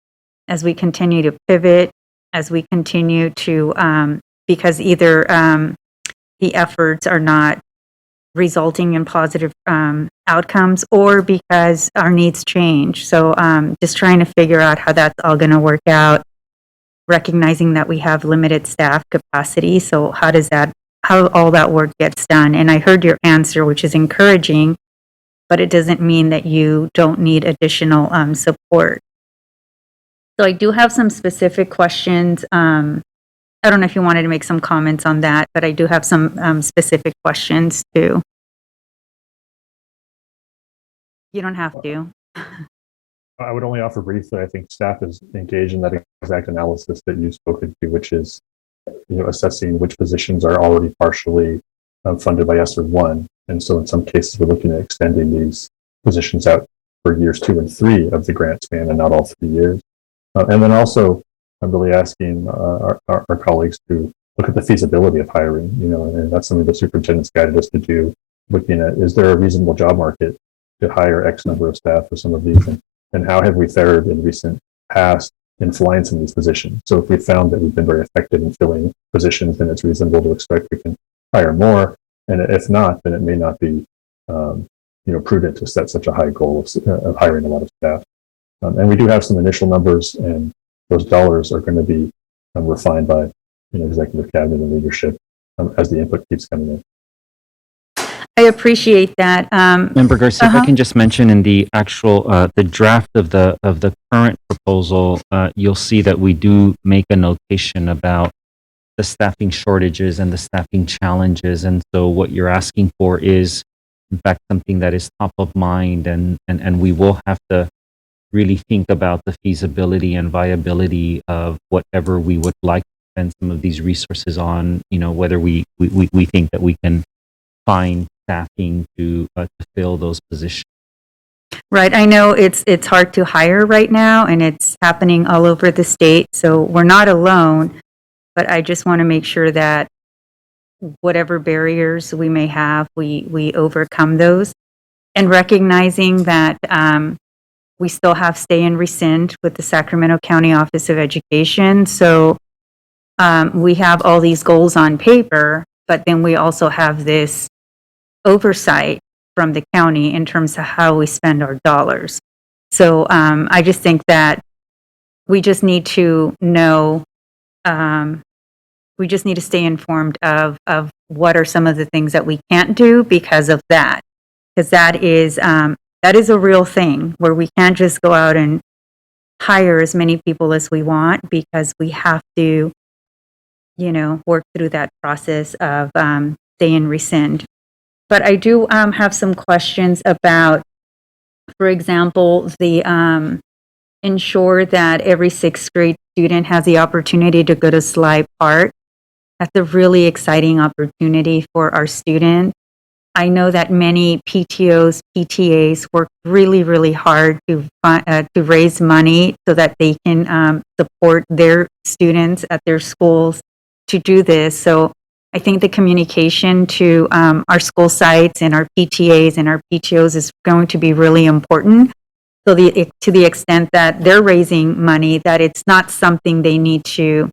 as we continue to pivot, as we continue to, because either the efforts are not resulting in positive outcomes, or because our needs change. So just trying to figure out how that's all going to work out, recognizing that we have limited staff capacity. So how all that work gets done. And I heard your answer, which is encouraging, but it doesn't mean that you don't need additional support. So I do have some specific questions. I don't know if you wanted to make some comments on that, but I do have some specific questions too. You don't have to. I would only offer briefly, I think staff is engaged in that exact analysis that you spoke to, which is, assessing which positions are already partially funded by ESSER 1. And so in some cases, we're looking at extending these positions out for years 2 and 3 of the grant span and not all 3 years. And then also, I'm really asking our colleagues to look at the feasibility of hiring, and that's something the superintendent's guided us to do, looking at, is there a reasonable job market to hire X number of staff for some of these, and how have we fared in recent past in filling some of these positions? So if we found that we've been very effective in filling positions, then it's reasonable to expect we can hire more. And if not, then it may not be, prudent to set such a high goal of hiring a lot of staff. And we do have some initial numbers, and those dollars are going to be refined by executive cabinet and leadership as the input keeps coming in. I appreciate that. Member Garcia, if I can just mention in the actual the draft of the current proposal, you'll see that we do make a notation about the staffing shortages and the staffing challenges, and so what you're asking for is in fact something that is top of mind, and we will have to really think about the feasibility and viability of whatever we would like to spend some of these resources on, whether we think that we can find staffing to fill those positions. Right. I know it's hard to hire right now, and it's happening all over the state. So we're not alone, but I just want to make sure that whatever barriers we may have, we overcome those, and recognizing that we still have stay and rescind with the Sacramento County Office of Education. So we have all these goals on paper, but then we also have this oversight from the county in terms of how we spend our dollars. So I just think that we just need to know we just need to stay informed of what are some of the things that we can't do because of that. Because that is a real thing where we can't just go out and hire as many people as we want because we have to, work through that process of stay and rescind. But I do have some questions about, for example, the ensure that every sixth grade student has the opportunity to go to Sly Park. That's a really exciting opportunity for our students. I know that many PTOs, PTAs work really, really hard to raise money so that they can support their students at their schools to do this. So I think the communication to our school sites and our PTAs and our PTOs is going to be really important. So to the extent that they're raising money, that it's not something they need to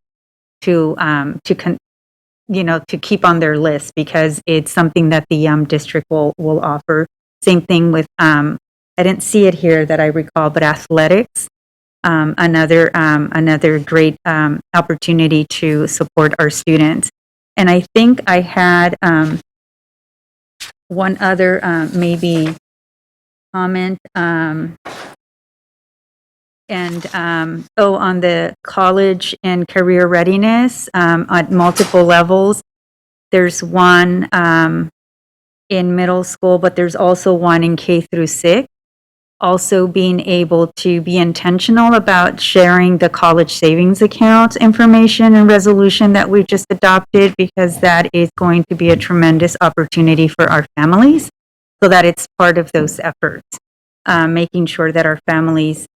keep on their list because it's something that the district will offer. Same thing with I didn't see it here that I recall, but athletics, another great opportunity to support our students. And I think I had one other maybe comment. On the college and career readiness at multiple levels. There's one in middle school, but there's also one in K through 6. Also being able to be intentional about sharing the college savings account information and resolution that we've just adopted, because that is going to be a tremendous opportunity for our families, so that it's part of those efforts, making sure that our families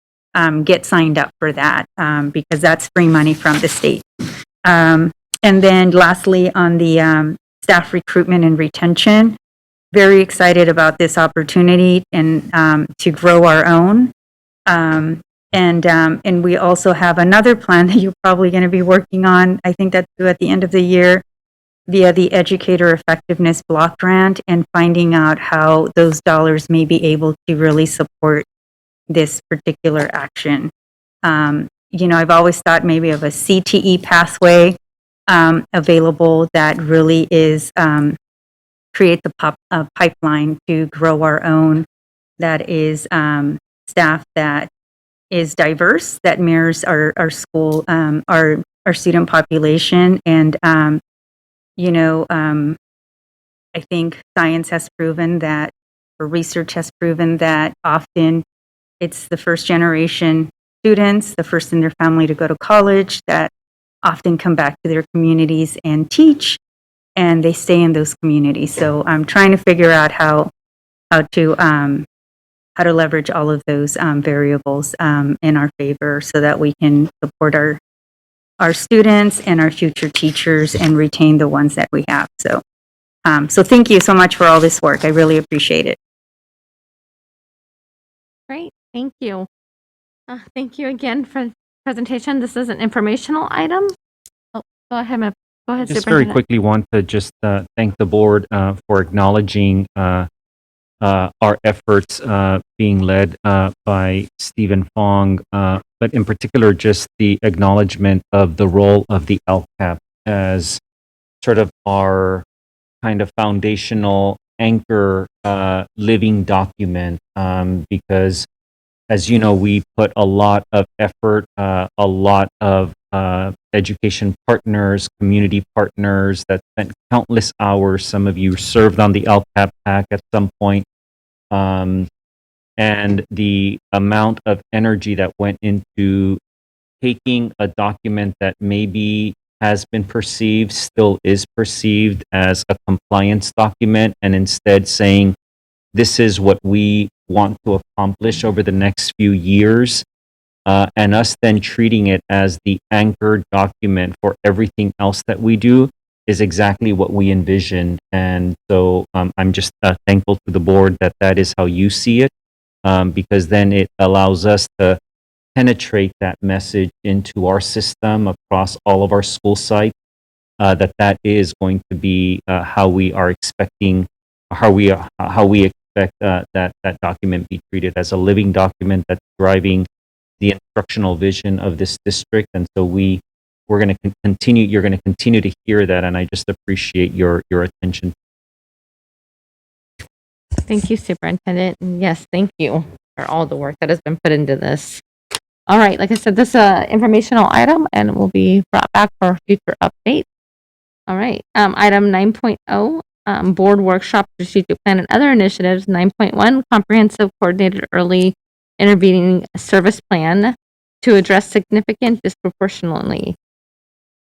get signed up for that, because that's free money from the state. And then lastly, on the staff recruitment and retention, very excited about this opportunity and to grow our own. And we also have another plan that you're probably going to be working on. I think that's due at the end of the year via the Educator Effectiveness Block Grant, and finding out how those dollars may be able to really support this particular action. I've always thought maybe of a CTE pathway available that really is create a pipeline to grow our own, that is staff that is diverse, that mirrors our school, our student population. And I think science has proven that, or research has proven that often it's the first generation students, the first in their family to go to college, that often come back to their communities and teach, and they stay in those communities. So I'm trying to figure out how to leverage all of those variables in our favor, so that we can support our students and our future teachers and retain the ones that we have. So thank you so much for all this work. I really appreciate it. Great, thank you. Thank you again for the presentation. This is an informational item. Oh, go ahead, Just very quickly want to just thank the board for acknowledging our efforts being led by Stephen Fong, but in particular just the acknowledgement of the role of the LCAP as sort of our kind of foundational anchor living document, because as you know, we put a lot of effort, a lot of education partners, community partners that spent countless hours. Some of you served on the LCAP PAC at some point. And the amount of energy that went into taking a document that maybe has been perceived, still is perceived as a compliance document, and instead saying, this is what we want to accomplish over the next few years, and us then treating it as the anchor document for everything else that we do, is exactly what we envisioned. And so I'm just thankful to the board that that is how you see it, because then it allows us to penetrate that message into our system across all of our school sites, that is going to be how we are expecting, how we expect that document be treated as a living document that's driving the instructional vision of this district. And so we we're going to continue. You're going to continue to hear that, and I just appreciate your attention. Thank you, Superintendent. And yes, thank you for all the work that has been put into this. All right, like I said, this is an informational item and will be brought back for future updates. All right, item 9.0, board workshop, strategic plan and other initiatives. 9.1, comprehensive coordinated early intervening service plan to address significant disproportionately.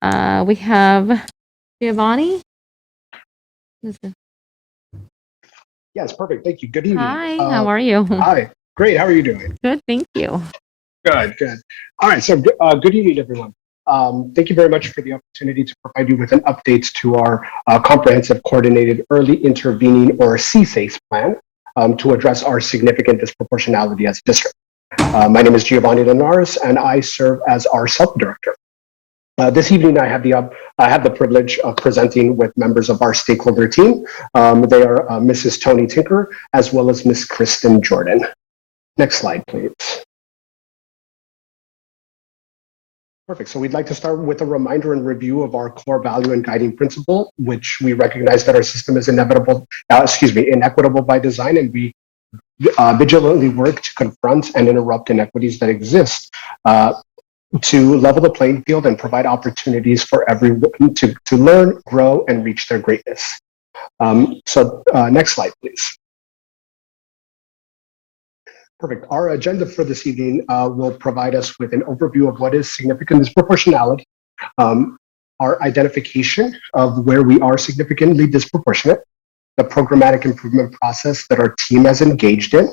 We have Giovanni. Yes, perfect. Thank you. Good evening. Hi, how are you? Hi. Great. How are you doing? Good, thank you. Good, good. All right. So good evening, everyone. Thank you very much for the opportunity to provide you with an update to our comprehensive coordinated early intervening or CSACE plan to address our significant disproportionality as a district. My name is Giovanni Linares, and I serve as our sub-director. This evening, I have the privilege of presenting with members of our stakeholder team. They are Mrs. Tony Tinker, as well as Ms. Kristen Jordan. Next slide, please. Perfect. So we'd like to start with a reminder and review of our core value and guiding principle, which we recognize that our system is inequitable by design, and we vigilantly work to confront and interrupt inequities that exist. To level the playing field and provide opportunities for everyone to learn, grow, and reach their greatness. Next slide, please. Perfect. Our agenda for this evening will provide us with an overview of what is significant disproportionality, our identification of where we are significantly disproportionate, the programmatic improvement process that our team has engaged in,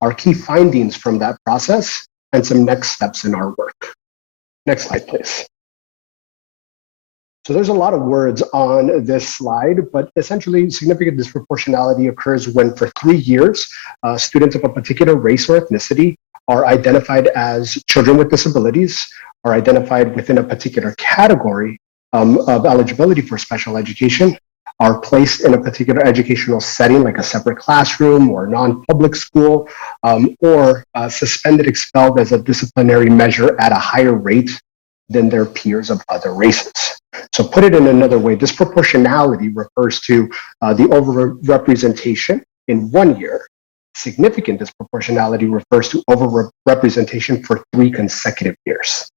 our key findings from that process, and some next steps in our work. Next slide, please. So there's a lot of words on this slide, but essentially significant disproportionality occurs when for 3 years, students of a particular race or ethnicity are identified as children with disabilities, are identified within a particular category of eligibility for special education, are placed in a particular educational setting like a separate classroom or non-public school, or suspended, expelled as a disciplinary measure at a higher rate than their peers of other races. So put it in another way, disproportionality refers to the overrepresentation in 1 year. Significant disproportionality refers to overrepresentation for 3 consecutive years.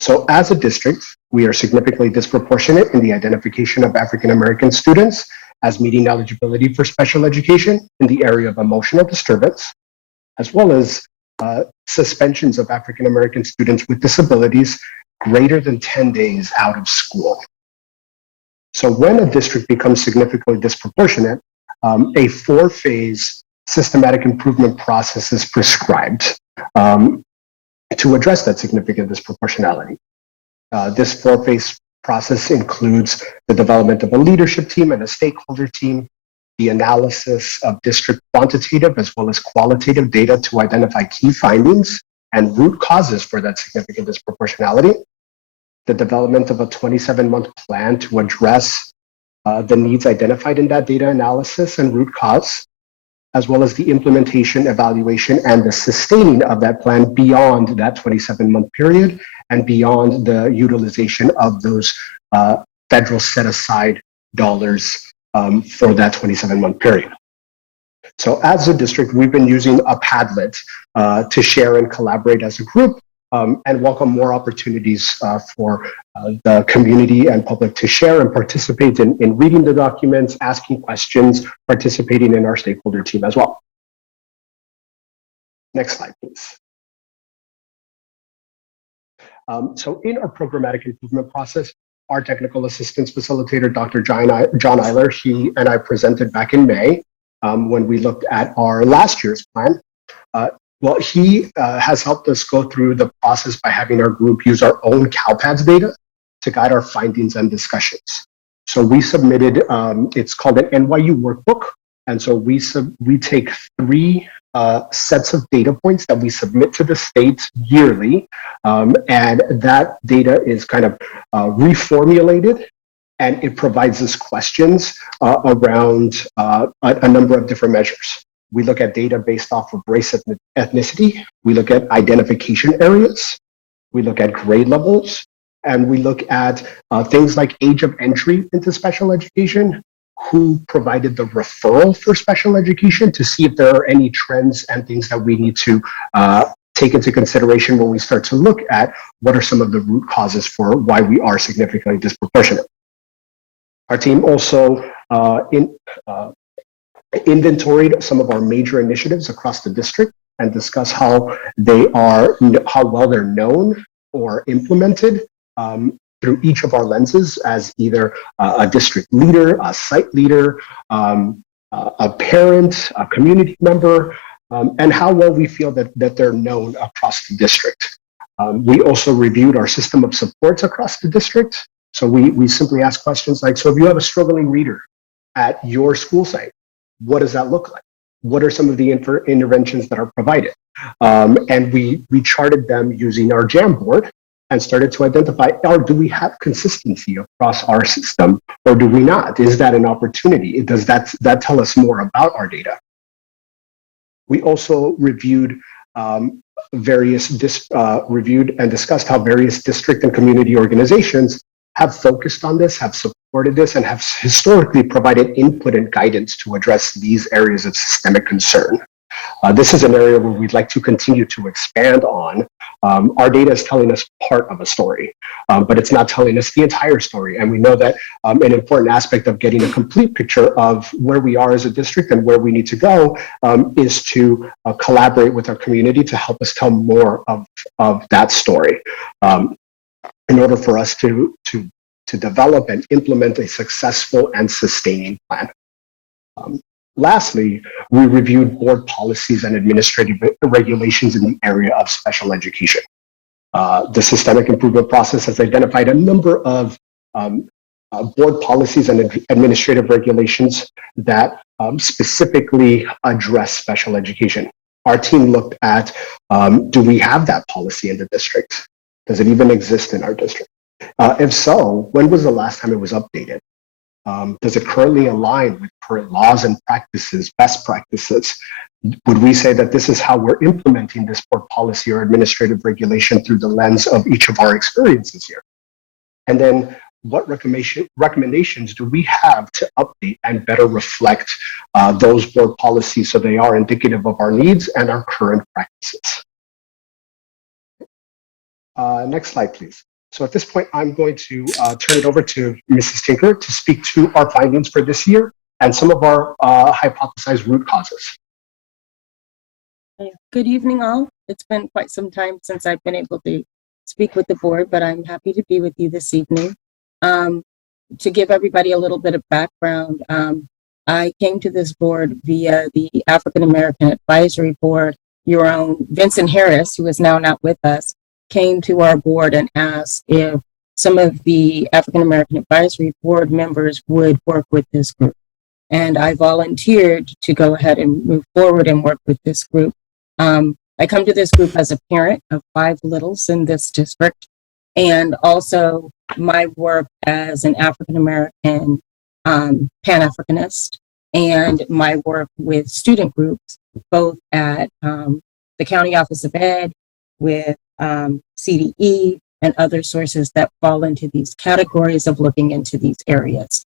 So as a district, we are significantly disproportionate in the identification of African American students as meeting eligibility for special education in the area of emotional disturbance, as well as suspensions of African American students with disabilities greater than 10 days out of school. So when a district becomes significantly disproportionate, a 4-phase systematic improvement process is prescribed to address that significant disproportionality. This 4-phase process includes the development of a leadership team and a stakeholder team, the analysis of district quantitative as well as qualitative data to identify key findings and root causes for that significant disproportionality, the development of a 27-month plan to address the needs identified in that data analysis and root cause, as well as the implementation, evaluation, and the sustaining of that plan beyond that 27-month period and beyond the utilization of those federal set-aside dollars for that 27-month period. So as a district, we've been using a Padlet to share and collaborate as a group and welcome more opportunities for the community and public to share and participate in reading the documents, asking questions, participating in our stakeholder team as well. Next slide, please. So in our programmatic improvement process, our technical assistance facilitator, Dr. John Eiler, he and I presented back in May when we looked at our last year's plan. Well, he has helped us go through the process by having our group use our own CalPADS data to guide our findings and discussions. So we submitted, it's called an NYU workbook. And so we take 3 sets of data points that we submit to the state yearly. And that data is kind of reformulated, and it provides us questions around a number of different measures. We look at data based off of race, ethnicity. We look at identification areas. We look at grade levels. And we look at things like age of entry into special education, who provided the referral for special education, to see if there are any trends and things that we need to take into consideration when we start to look at what are some of the root causes for why we are significantly disproportionate. Our team also inventoried some of our major initiatives across the district and discuss how well they're known or implemented through each of our lenses as either a district leader, a site leader, a parent, a community member, and how well we feel that they're known across the district. We also reviewed our system of supports across the district. So we simply ask questions like, so if you have a struggling reader at your school site, what does that look like? What are some of the interventions that are provided? And we charted them using our Jamboard and started to identify, do we have consistency across our system or do we not? Is that an opportunity? Does that tell us more about our data? We also reviewed reviewed and discussed how various district and community organizations have focused on this, have supported this, and have historically provided input and guidance to address these areas of systemic concern. This is an area where we'd like to continue to expand on. Our data is telling us part of a story, but it's not telling us the entire story. And we know that an important aspect of getting a complete picture of where we are as a district and where we need to go is to collaborate with our community to help us tell more of that story. In order for us to develop and implement a successful and sustaining plan. Lastly, we reviewed board policies and administrative regulations in the area of special education. The systemic improvement process has identified a number of board policies and administrative regulations that specifically address special education. Our team looked at, do we have that policy in the district? Does it even exist in our district? If so, when was the last time it was updated? Does it currently align with current laws and practices, best practices? Would we say that this is how we're implementing this board policy or administrative regulation through the lens of each of our experiences here? And then what recommendations do we have to update and better reflect those board policies so they are indicative of our needs and our current practices? Next slide, please. So at this point, I'm going to turn it over to Mrs. Tinker to speak to our findings for this year and some of our hypothesized root causes. Good evening, all. It's been quite some time since I've been able to speak with the board, but I'm happy to be with you this evening. To give everybody a little bit of background, I came to this board via the African American Advisory Board. Your own Vincent Harris, who is now not with us, came to our board and asked if some of the African American Advisory Board members would work with this group. And I volunteered to go ahead and move forward and work with this group. I come to this group as a parent of 5 littles in this district, and also my work as an African American Pan-Africanist, and my work with student groups, both at the County Office of Ed, with CDE, and other sources that fall into these categories of looking into these areas.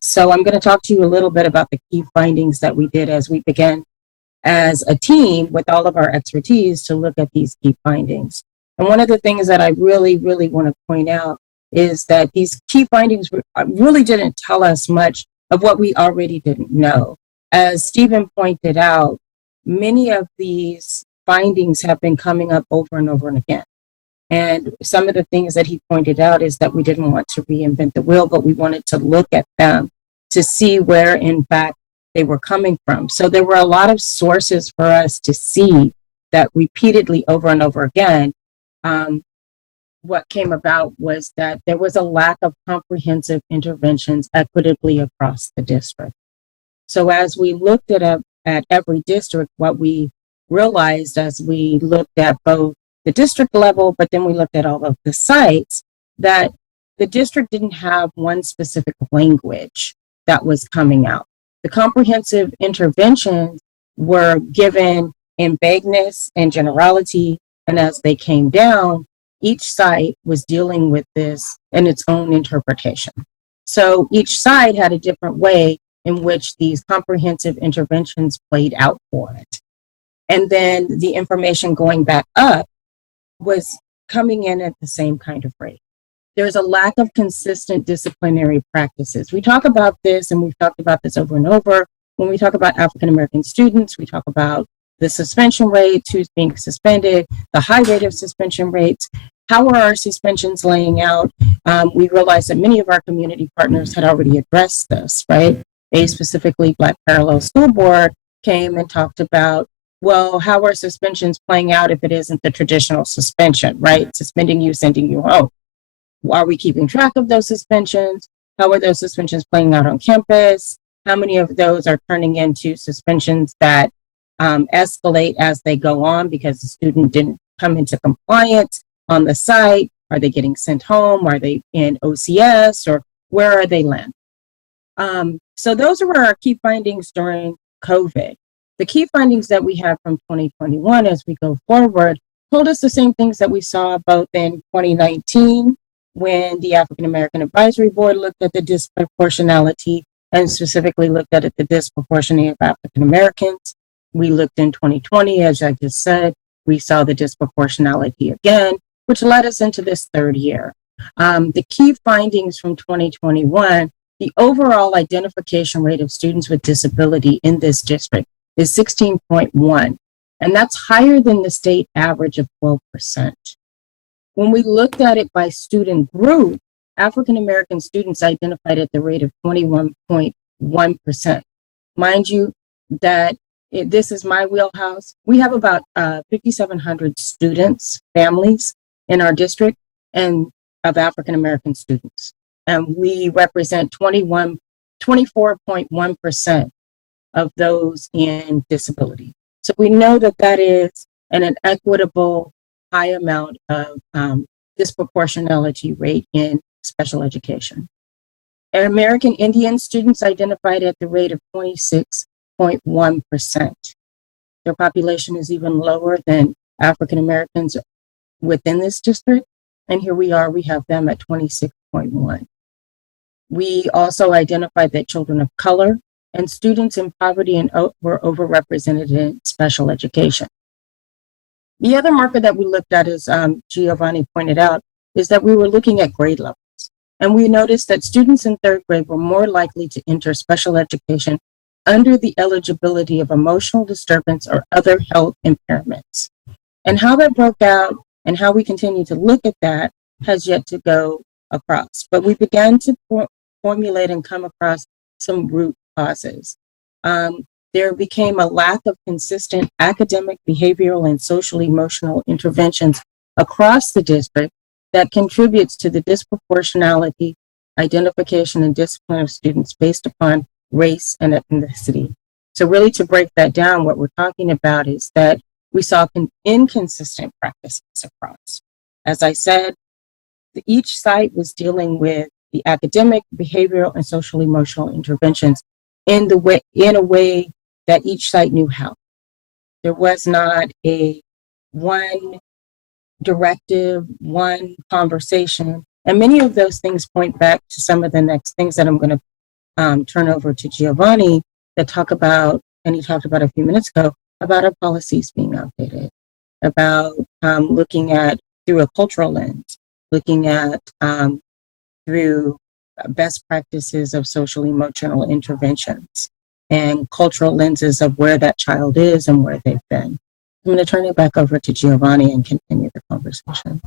So I'm going to talk to you a little bit about the key findings that we did as we began as a team with all of our expertise to look at these key findings. And one of the things that I really, really want to point out is that these key findings really didn't tell us much of what we already didn't know. As Stephen pointed out, many of these findings have been coming up over and over and again. And some of the things that he pointed out is that we didn't want to reinvent the wheel, but we wanted to look at them to see where, in fact, they were coming from. So there were a lot of sources for us to see that repeatedly over and over again. What came about was that there was a lack of comprehensive interventions equitably across the district. So as we looked at every district, what we realized as we looked at both the district level, but then we looked at all of the sites, that the district didn't have one specific language that was coming out. The comprehensive interventions were given in vagueness and generality, and as they came down, each site was dealing with this in its own interpretation. So each side had a different way in which these comprehensive interventions played out for it. And then the information going back up was coming in at the same kind of rate. There's a lack of consistent disciplinary practices. We talk about this, and we've talked about this over and over. When we talk about African American students, we talk about the suspension rates, who's being suspended, the high rate of suspension rates. How are our suspensions laying out? We realized that many of our community partners had already addressed this, right? Specifically, Black Parallel School Board came and talked about, well, how are suspensions playing out if it isn't the traditional suspension, right? Suspending you, sending you home. Are we keeping track of those suspensions? How are those suspensions playing out on campus? How many of those are turning into suspensions that escalate as they go on because the student didn't come into compliance on the site? Are they getting sent home? Are they in OCS, or where are they landing? So those were our key findings during COVID. The key findings that we have from 2021 as we go forward told us the same things that we saw both in 2019 when the African American Advisory Board looked at the disproportionality and specifically looked at the disproportionality of African Americans. We looked in 2020, as I just said, we saw the disproportionality again, which led us into this third year. The key findings from 2021, the overall identification rate of students with disability in this district is 16.1, and that's higher than the state average of 12%. When we looked at it by student group, African American students identified at the rate of 21.1%. Mind you, that this is my wheelhouse. We have about 5,700 students, families in our district, and of African American students. And we represent 24.1% of those in disability. So we know that that is an equitable high amount of disproportionality rate in special education. And American Indian students identified at the rate of 26.1%. Their population is even lower than African Americans within this district. And here we are, we have them at 26.1. We also identified that children of color and students in poverty were overrepresented in special education. The other marker that we looked at, as Giovanni pointed out, is that we were looking at grade levels. And we noticed that students in third grade were more likely to enter special education under the eligibility of emotional disturbance or other health impairments. And how that broke out and how we continue to look at that has yet to go across. But we began to formulate and come across some root causes. There became a lack of consistent academic, behavioral, and social emotional interventions across the district that contributes to the disproportionality, identification, and discipline of students based upon race and ethnicity. So really, to break that down, what we're talking about is that we saw inconsistent practices across. As I said, each site was dealing with the academic, behavioral, and social emotional interventions in a way that each site knew how. There was not a one directive, one conversation, and many of those things point back to some of the next things that I'm going to turn over to Giovanni that talk about, and he talked about a few minutes ago, about our policies being outdated, about looking at through a cultural lens, looking at through best practices of social emotional interventions and cultural lenses of where that child is and where they've been. I'm going to turn it back over to Giovanni and continue the conversation.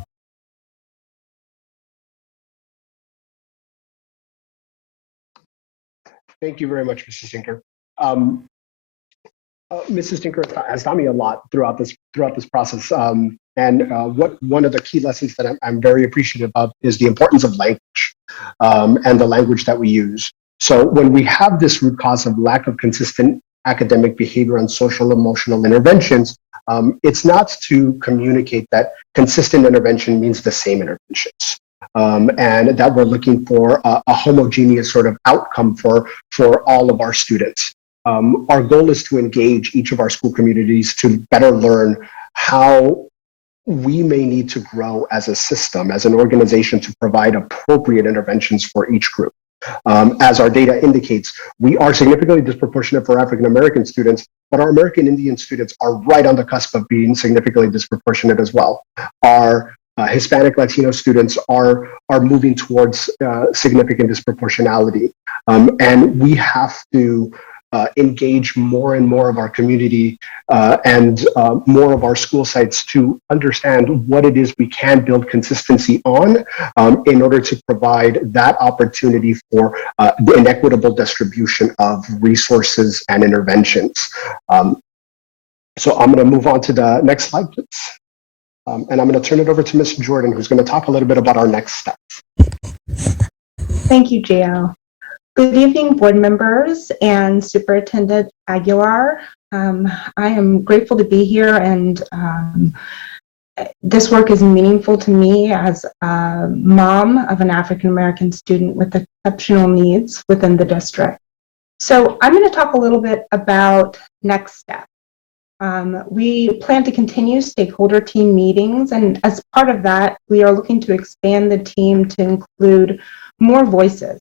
Thank you very much, Mrs. Tinker. Mrs. Tinker has taught me a lot throughout this process. One of the key lessons that I'm very appreciative of is the importance of language and the language that we use. So when we have this root cause of lack of consistent academic, behavior, and social emotional interventions, it's not to communicate that consistent intervention means the same interventions. And that we're looking for a homogeneous sort of outcome for all of our students. Our goal is to engage each of our school communities to better learn how we may need to grow as a system, as an organization, to provide appropriate interventions for each group. As our data indicates, we are significantly disproportionate for African American students, but our American Indian students are right on the cusp of being significantly disproportionate as well. Our Hispanic Latino students are moving towards significant disproportionality, and we have to engage more and more of our community and more of our school sites to understand what it is we can build consistency on in order to provide that opportunity for an equitable distribution of resources and interventions. So I'm going to move on to the next slide, please. And I'm going to turn it over to Ms. Jordan, who's going to talk a little bit about our next steps. Thank you, JL. Good evening, board members and Superintendent Aguilar. I am grateful to be here, and this work is meaningful to me as a mom of an African American student with exceptional needs within the district. So I'm going to talk a little bit about next steps. We plan to continue stakeholder team meetings, and as part of that, we are looking to expand the team to include more voices.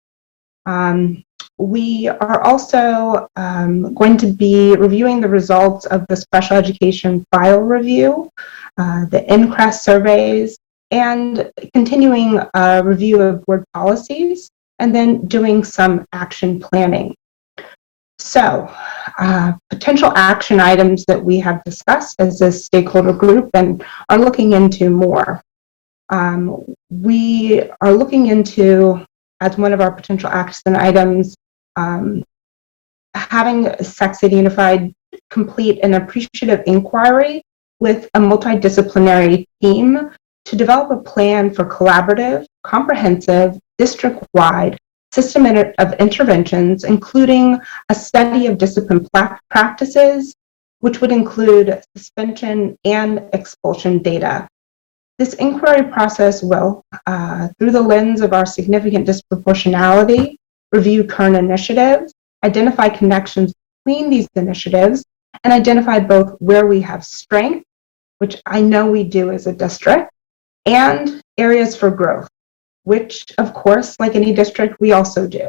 We are also going to be reviewing the results of the special education file review, the NCREST surveys, and continuing a review of board policies, and then doing some action planning. So, potential action items that we have discussed as a stakeholder group and are looking into more. We are looking into, as one of our potential action items, having Sac City Unified complete an appreciative inquiry with a multidisciplinary team to develop a plan for collaborative, comprehensive, district-wide system of interventions, including a study of discipline practices, which would include suspension and expulsion data. This inquiry process will, through the lens of our significant disproportionality, review current initiatives, identify connections between these initiatives, and identify both where we have strength, which I know we do as a district, and areas for growth, which, of course, like any district, we also do.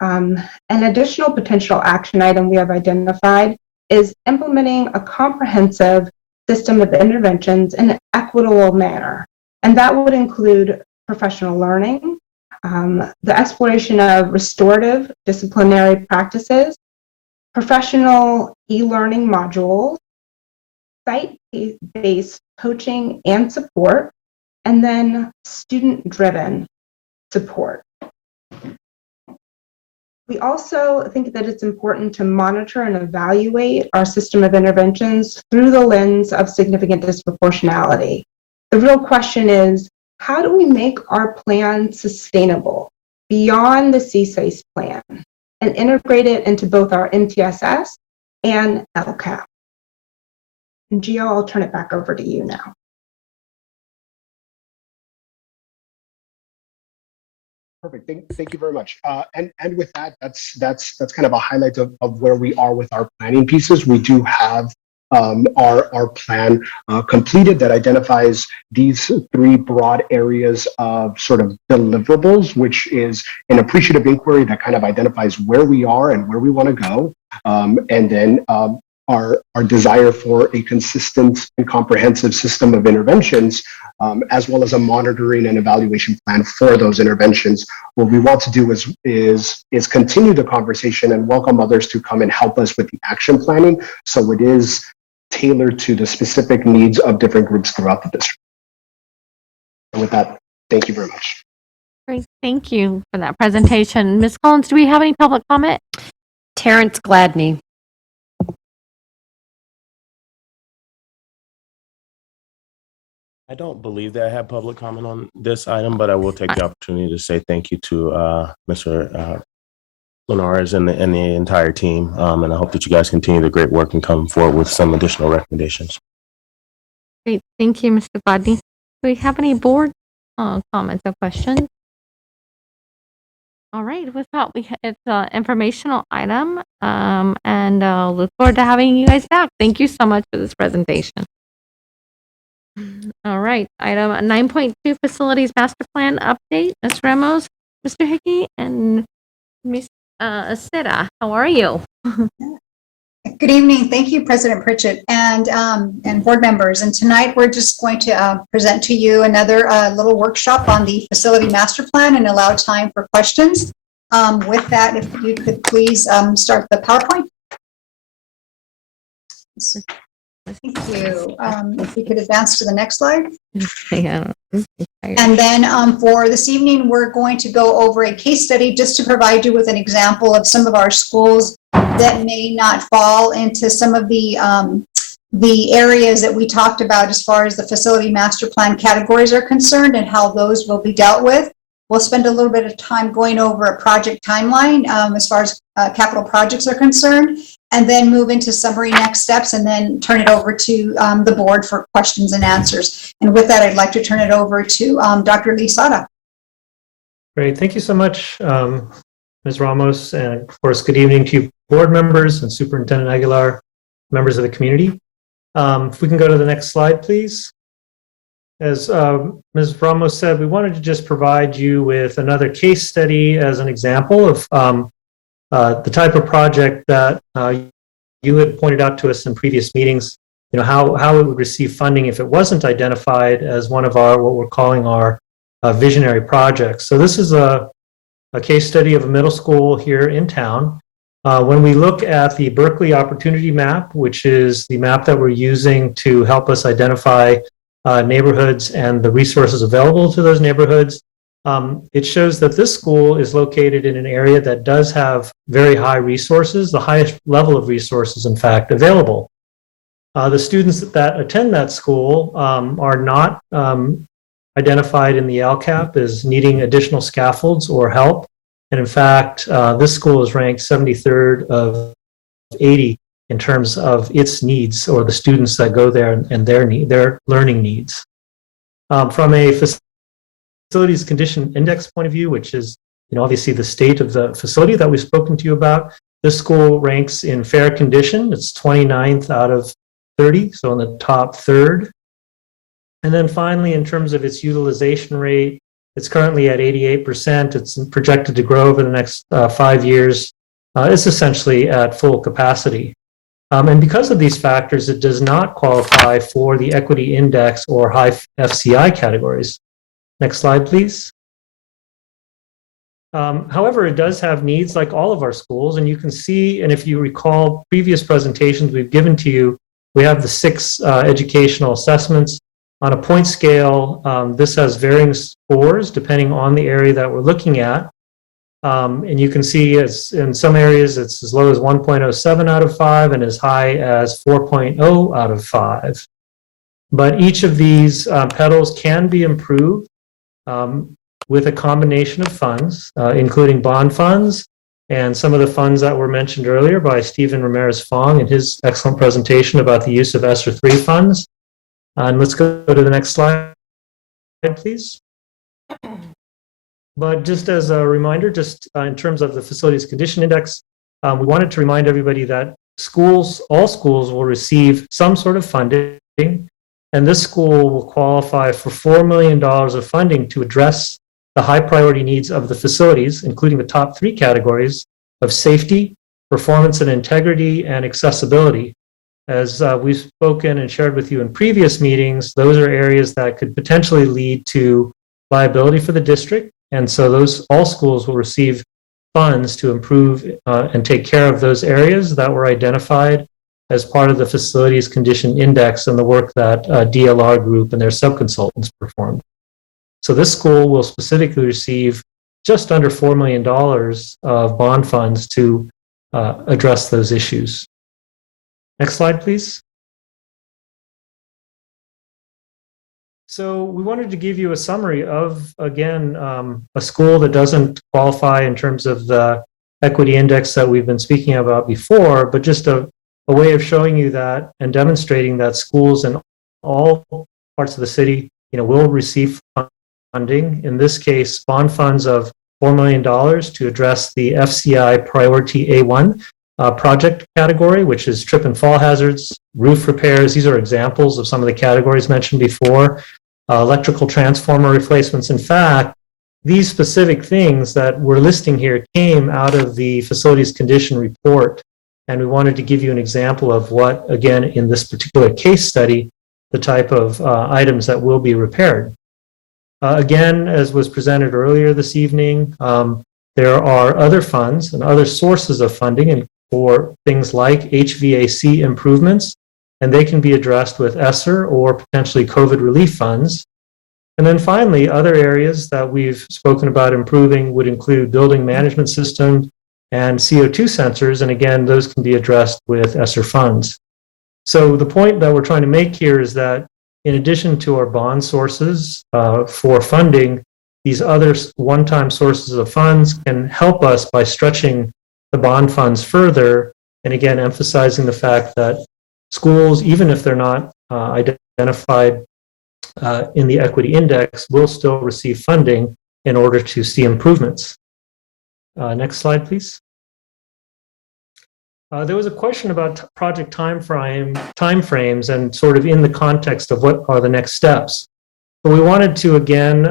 An additional potential action item we have identified is implementing a comprehensive system of interventions in an equitable manner. And that would include professional learning, the exploration of restorative disciplinary practices, professional e-learning modules, site-based coaching and support, and then student-driven support. We also think that it's important to monitor and evaluate our system of interventions through the lens of significant disproportionality. The real question is, how do we make our plan sustainable beyond the CSACE plan and integrate it into both our MTSS and LCAP? And Gio, I'll turn it back over to you now. Perfect. Thank you very much. And with that, that's kind of a highlight of where we are with our planning pieces. We do have our plan completed that identifies these three broad areas of sort of deliverables, which is an appreciative inquiry that kind of identifies where we are and where we want to go, and then our desire for a consistent and comprehensive system of interventions, as well as a monitoring and evaluation plan for those interventions. What we want to do is continue the conversation and welcome others to come and help us with the action planning, so it is tailored to the specific needs of different groups throughout the district. And with that, thank you very much. Great, thank you for that presentation. Ms. Collins, do we have any public comment? Terrence Gladney. I don't believe that I have public comment on this item, but I will take the opportunity to say thank you to Mr. Linares and the entire team. And I hope that you guys continue the great work and come forward with some additional recommendations. Great, thank you, Mr. Gladney. Do we have any board comments or questions? All right, with that, it's an informational item, and look forward to having you guys back. Thank you so much for this presentation. All right, item 9.2, facilities master plan update. Ms. Ramos, Mr. Hickey, and Ms. Acera. How are you? Good evening. Thank you, President Pritchett and board members. And tonight we're just going to present to you another little workshop on the facility master plan and allow time for questions. With that, if you could please start the PowerPoint. Thank you. If we could advance to the next slide. Yeah. And then for this evening, we're going to go over a case study just to provide you with an example of some of our schools that may not fall into some of the areas that we talked about as far as the facility master plan categories are concerned and how those will be dealt with. We'll spend a little bit of time going over a project timeline as far as capital projects are concerned, and then move into summary next steps, and then turn it over to the board for questions and answers. And with that, I'd like to turn it over to Dr. Lee Sada. Great. Thank you so much, Ms. Ramos. And of course, good evening to you, board members and Superintendent Aguilar, members of the community. If we can go to the next slide, please. As Ms. Ramos said, we wanted to just provide you with another case study as an example of the type of project that you had pointed out to us in previous meetings, you know, how it would receive funding if it wasn't identified as one of our, what we're calling our visionary projects. So this is a case study of a middle school here in town. When we look at the Berkeley Opportunity Map, which is the map that we're using to help us identify neighborhoods and the resources available to those neighborhoods, it shows that this school is located in an area that does have very high resources, the highest level of resources, in fact, available. The students that attend that school are not identified in the LCAP as needing additional scaffolds or help. And in fact, this school is ranked 73rd of 80 in terms of its needs, or the students that go there and their learning needs. From a facilities condition index point of view, which is, you know, obviously the state of the facility that we've spoken to you about, this school ranks in fair condition. It's 29th out of 30, so in the top third. And then finally, in terms of its utilization rate, it's currently at 88%. It's projected to grow over the next 5 years. It's essentially at full capacity. And because of these factors, it does not qualify for the equity index or high FCI categories. Next slide, please. However, it does have needs like all of our schools, and you can see, and if you recall previous presentations we've given to you, we have the 6 educational assessments. On a point scale, this has varying scores depending on the area that we're looking at. And you can see it's, in some areas it's as low as 1.07 out of 5 and as high as 4.0 out of 5. But each of these petals can be improved with a combination of funds, including bond funds and some of the funds that were mentioned earlier by Stephen Ramirez-Fong in his excellent presentation about the use of ESSER 3 funds. And let's go to the next slide, please. But just as a reminder, just in terms of the facilities condition index, we wanted to remind everybody that all schools will receive some sort of funding, and this school will qualify for $4 million of funding to address the high priority needs of the facilities, including the top 3 categories of safety, performance and integrity, and accessibility. As we've spoken and shared with you in previous meetings, those are areas that could potentially lead to liability for the district. And so all schools will receive funds to improve and take care of those areas that were identified as part of the Facilities Condition Index and the work that DLR Group and their subconsultants performed. So this school will specifically receive just under $4 million of bond funds to address those issues. Next slide, please. So we wanted to give you a summary of, again, a school that doesn't qualify in terms of the equity index that we've been speaking about before, but just a way of showing you that and demonstrating that schools in all parts of the city, you know, will receive funding. In this case, bond funds of $4 million to address the FCI Priority A1, project category, which is trip and fall hazards, roof repairs. These are examples of some of the categories mentioned before. Electrical transformer replacements. In fact, these specific things that we're listing here came out of the facilities condition report. And we wanted to give you an example of what, again, in this particular case study, the type of items that will be repaired. Again, as was presented earlier this evening, there are other funds and other sources of funding and for things like HVAC improvements, and they can be addressed with ESSER or potentially COVID relief funds. And then finally, other areas that we've spoken about improving would include building management systems and CO2 sensors. And again, those can be addressed with ESSER funds. So the point that we're trying to make here is that in addition to our bond sources for funding, these other one-time sources of funds can help us by stretching the bond funds further. And again, emphasizing the fact that schools, even if they're not identified in the equity index, will still receive funding in order to see improvements. Next slide, please. There was a question about project timeframes and sort of in the context of what are the next steps. So we wanted to, again,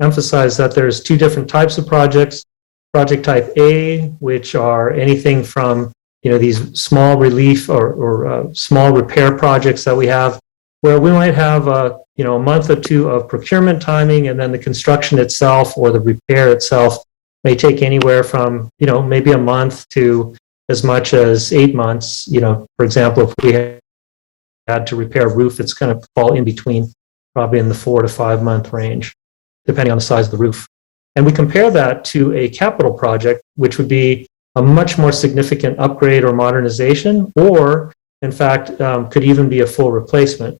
emphasize that there's two different types of projects. Project type A, which are anything from these small relief or small repair projects that we have, where we might have a month or two of procurement timing, and then the construction itself or the repair itself may take anywhere from maybe a month to as much as 8 months. For example, if we had to repair a roof, it's going to fall in between, probably in the 4 to 5 month range, depending on the size of the roof. And we compare that to a capital project, which would be a much more significant upgrade or modernization, or in fact, could even be a full replacement.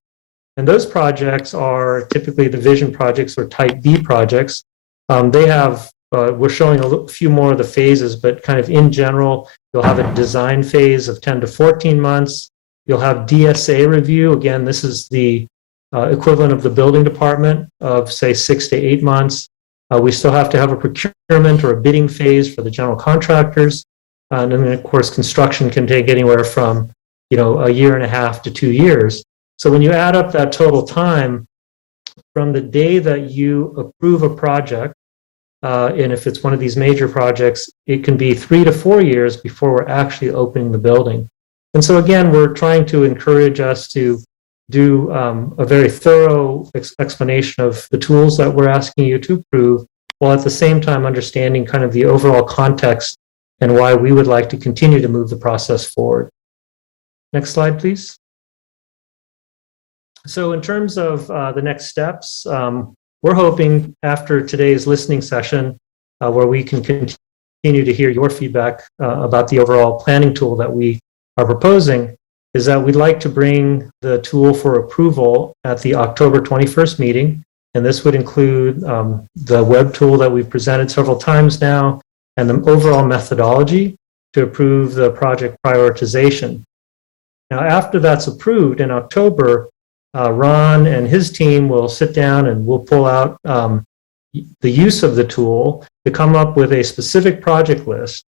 And those projects are typically the vision projects or type B projects. They have, we're showing a few more of the phases, but kind of in general, you'll have a design phase of 10 to 14 months. You'll have DSA review. Again, this is the equivalent of the building department of, say, 6 to 8 months. We still have to have a procurement or a bidding phase for the general contractors. And then, of course, construction can take anywhere from, a year and a half to 2 years. So when you add up that total time from the day that you approve a project, and if it's one of these major projects, it can be 3 to 4 years before we're actually opening the building. And so again, we're trying to encourage us to do a very thorough explanation of the tools that we're asking you to approve, while at the same time understanding kind of the overall context and why we would like to continue to move the process forward. Next slide, please. So in terms of the next steps, we're hoping after today's listening session, where we can continue to hear your feedback about the overall planning tool that we are proposing, is that we'd like to bring the tool for approval at the October 21st meeting. And this would include the web tool that we've presented several times now, and the overall methodology to approve the project prioritization. Now, after that's approved in October, Ron and his team will sit down and we'll pull out the use of the tool to come up with a specific project list.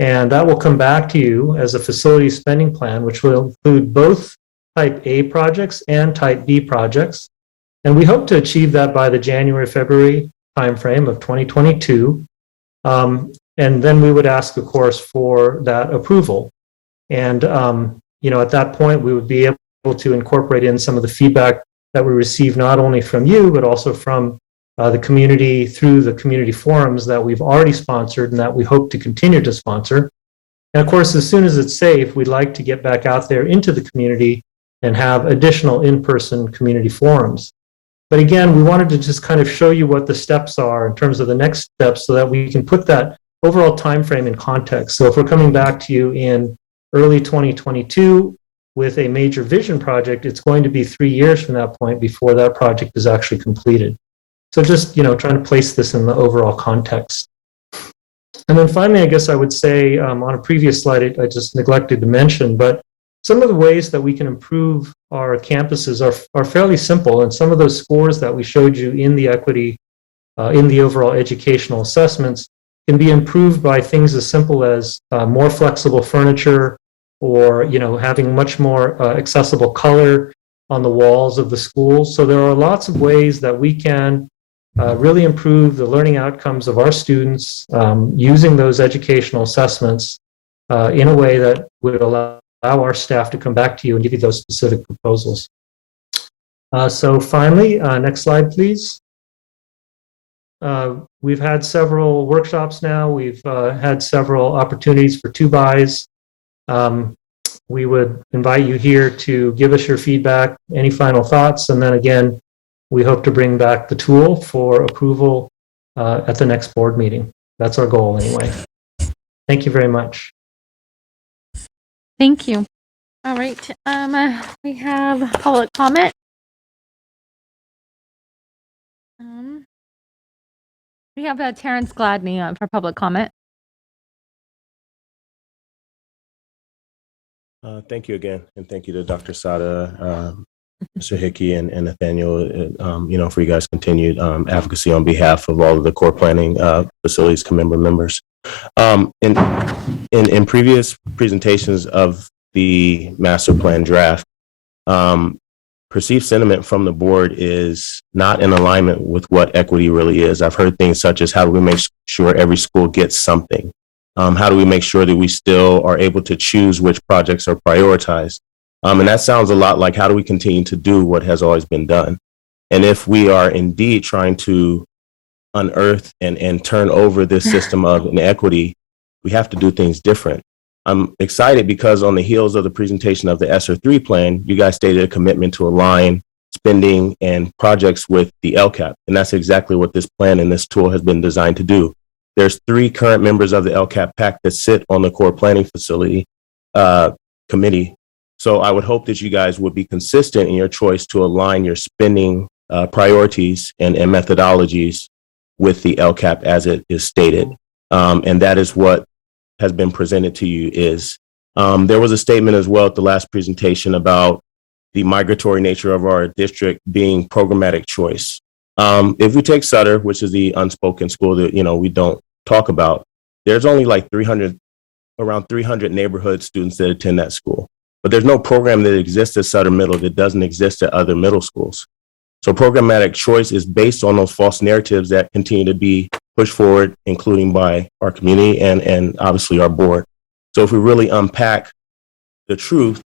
And that will come back to you as a facility spending plan, which will include both type A projects and type B projects. And we hope to achieve that by the January-February timeframe of 2022. And then we would ask, of course, for that approval. And, at that point, we would be able to incorporate in some of the feedback that we receive not only from you, but also from the community through the community forums that we've already sponsored and that we hope to continue to sponsor. And of course, as soon as it's safe, we'd like to get back out there into the community and have additional in-person community forums. But again, we wanted to just kind of show you what the steps are in terms of the next steps so that we can put that overall time frame in context. So if we're coming back to you in early 2022 with a major vision project, it's going to be 3 years from that point before that project is actually completed. So just, trying to place this in the overall context. And then finally, I guess I would say on a previous slide, I just neglected to mention, but some of the ways that we can improve our campuses are fairly simple. And some of those scores that we showed you in the equity, in the overall educational assessments can be improved by things as simple as more flexible furniture, or having much more accessible color on the walls of the school. So there are lots of ways that we can really improve the learning outcomes of our students using those educational assessments in a way that would allow our staff to come back to you and give you those specific proposals. So finally, next slide, please. We've had several workshops now. We've had several opportunities for two-buys. We would invite you here to give us your feedback, any final thoughts, and then again, we hope to bring back the tool for approval at the next board meeting. That's our goal anyway. Thank you very much. Thank you. All right. We have public comment. We have Terrence Gladney for public comment. Thank you again, and thank you to Dr. Sada, Mr. Hickey, and Nathaniel, for you guys' continued advocacy on behalf of all of the core planning facilities members. In previous presentations of the master plan draft, perceived sentiment from the board is not in alignment with what equity really is. I've heard things such as, how do we make sure every school gets something? How do we make sure that we still are able to choose which projects are prioritized? And that sounds a lot like, how do we continue to do what has always been done? And if we are indeed trying to unearth and turn over this system of inequity, we have to do things different. I'm excited because on the heels of the presentation of the ESSER 3 plan, you guys stated a commitment to align spending and projects with the LCAP. And that's exactly what this plan and this tool has been designed to do. There's 3 current members of the LCAP PAC that sit on the core planning facility committee. So I would hope that you guys would be consistent in your choice to align your spending priorities and methodologies with the LCAP as it is stated. And that is what has been presented to you is. There was a statement as well at the last presentation about the migratory nature of our district being programmatic choice. If we take Sutter, which is the unspoken school that we don't talk about, there's only like around 300 neighborhood students that attend that school. But there's no program that exists at Sutter Middle that doesn't exist at other middle schools. So programmatic choice is based on those false narratives that continue to be pushed forward, including by our community and obviously our board. So if we really unpack the truth,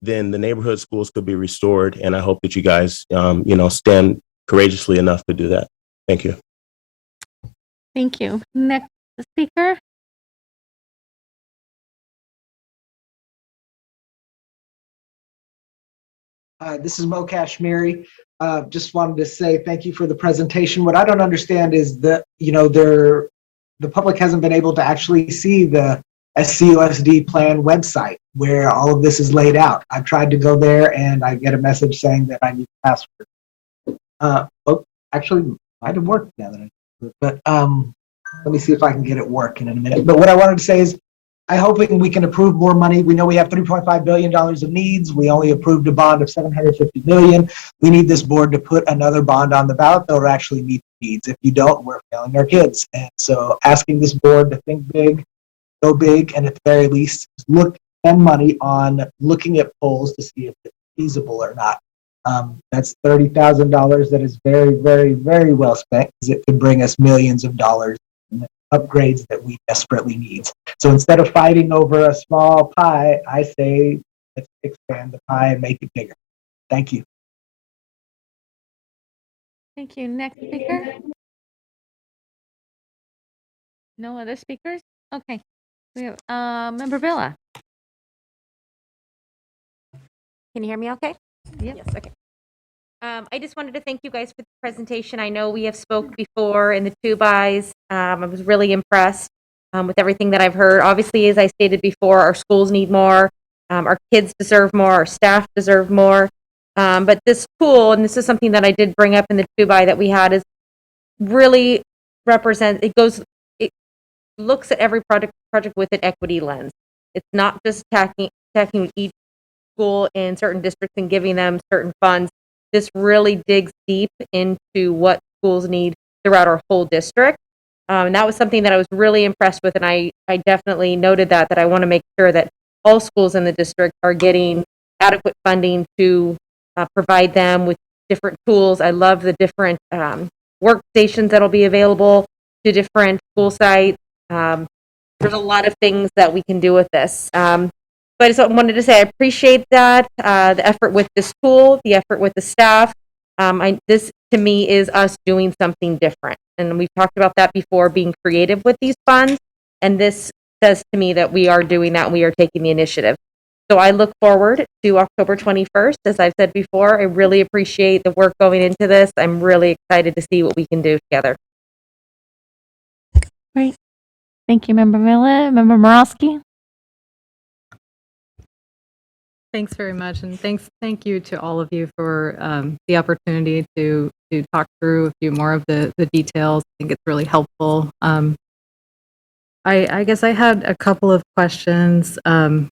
then the neighborhood schools could be restored. And I hope that you guys, stand courageously enough to do that. Thank you. Thank you. Next speaker. This is Mo Kashmiri. Just wanted to say thank you for the presentation. What I don't understand is that, the public hasn't been able to actually see the SCUSD plan website where all of this is laid out. I've tried to go there and I get a message saying that I need a password. Actually, might have worked now that I do it, but let me see if I can get it working in a minute. But what I wanted to say is, I'm hoping we can approve more money. We know we have $3.5 billion of needs. We only approved a bond of $750 million. We need this board to put another bond on the ballot that will actually meet the needs. If you don't, we're failing our kids. And so asking this board to think big, go big, and at the very least, spend money on looking at polls to see if it's feasible or not. That's $30,000 that is very, very, very well spent, because it could bring us millions of dollars in upgrades that we desperately need. So instead of fighting over a small pie, I say let's expand the pie and make it bigger. Thank you. Thank you. Next speaker. No other speakers? Okay. We have Member Villa. Can you hear me okay? Yep. Yes, okay. I just wanted to thank you guys for the presentation. I know we have spoke before in the two buys. I was really impressed with everything that I've heard. Obviously, as I stated before, our schools need more. Our kids deserve more. Our staff deserve more. But this tool, and this is something that I did bring up in the two buy that we had, is really it looks at every project with an equity lens. It's not just attacking each school in certain districts and giving them certain funds. This really digs deep into what schools need throughout our whole district. And that was something that I was really impressed with, and I definitely noted that I want to make sure that all schools in the district are getting adequate funding to provide them with different tools. I love the different workstations that'll be available to different school sites. There's a lot of things that we can do with this. But I just wanted to say I appreciate that, the effort with this tool, the effort with the staff. This, to me, is us doing something different. And we've talked about that before, being creative with these funds. And this says to me that we are doing that and we are taking the initiative. So I look forward to October 21st. As I've said before, I really appreciate the work going into this. I'm really excited to see what we can do together. Great. Thank you, Member Miller. Member Morosky? Thanks very much, and thank you to all of you for the opportunity to talk through a few more of the details. I think it's really helpful. I guess I had a couple of questions on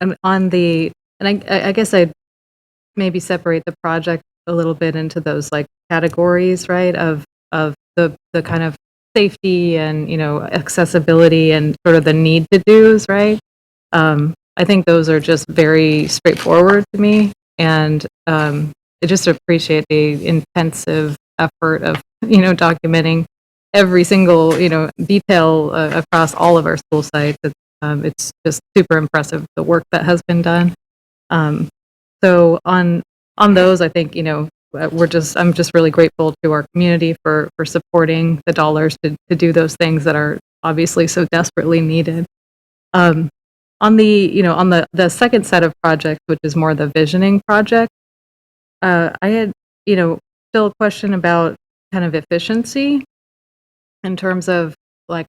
the, and I guess I'd maybe separate the project a little bit into those like categories, right? Of the kind of safety and accessibility and sort of the need to do's, right? I think those are just very straightforward to me, and I just appreciate the intensive effort of documenting every single detail across all of our school sites. It's just super impressive the work that has been done. So on those, I think I'm just really grateful to our community for supporting the dollars to do those things that are obviously so desperately needed. On the second set of projects, which is more the visioning project, I had, still a question about kind of efficiency in terms of like,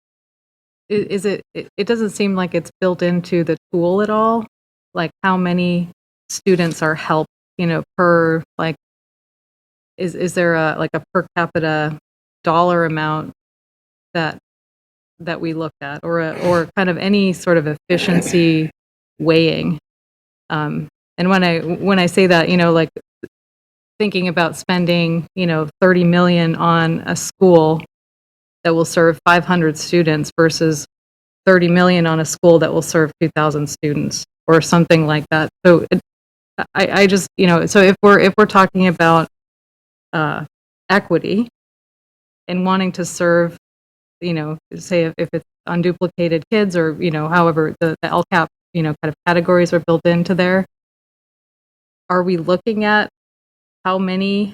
it doesn't seem like it's built into the tool at all. Like how many students are helped, per, like, is there a per capita dollar amount that we looked at, or kind of any sort of efficiency weighing. And when I say that, like thinking about spending, 30 million on a school that will serve 500 students versus 30 million on a school that will serve 2,000 students or something like that. So I just, so if we're talking about equity and wanting to serve, say if it's unduplicated kids or, however the LCAP, kind of categories are built into there, are we looking at how many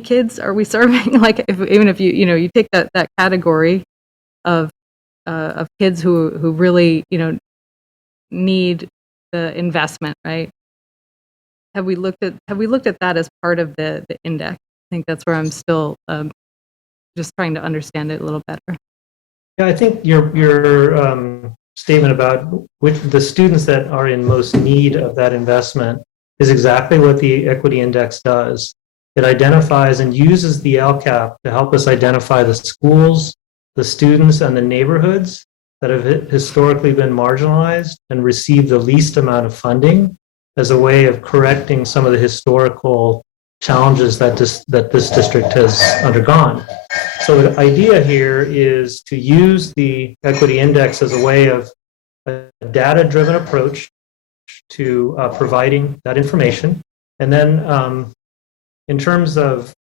kids are we serving? Like even if you take that category of kids who really, need the investment, right? Have we looked at that as part of the index? I think that's where I'm still just trying to understand it a little better. Yeah, I think your statement about which the students that are in most need of that investment is exactly what the equity index does. It identifies and uses the LCAP to help us identify the schools, the students, and the neighborhoods that have historically been marginalized and receive the least amount of funding as a way of correcting some of the historical challenges that this district has undergone. So the idea here is to use the equity index as a way of a data-driven approach to providing that information. And then in terms of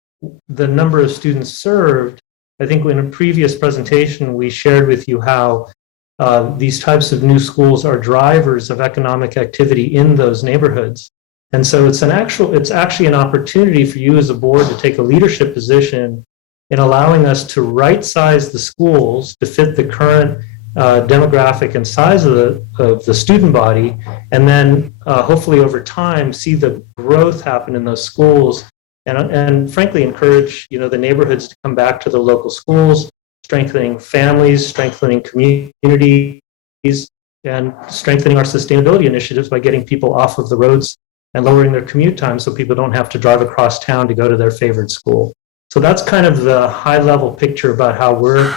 the number of students served, I think in a previous presentation, we shared with you how these types of new schools are drivers of economic activity in those neighborhoods. And so it's actually an opportunity for you as a board to take a leadership position in allowing us to right-size the schools to fit the current demographic and size of the student body, and then hopefully over time see the growth happen in those schools, and frankly encourage the neighborhoods to come back to the local schools, strengthening families, strengthening communities, and strengthening our sustainability initiatives by getting people off of the roads and lowering their commute time so people don't have to drive across town to go to their favorite school. So that's kind of the high-level picture about how we're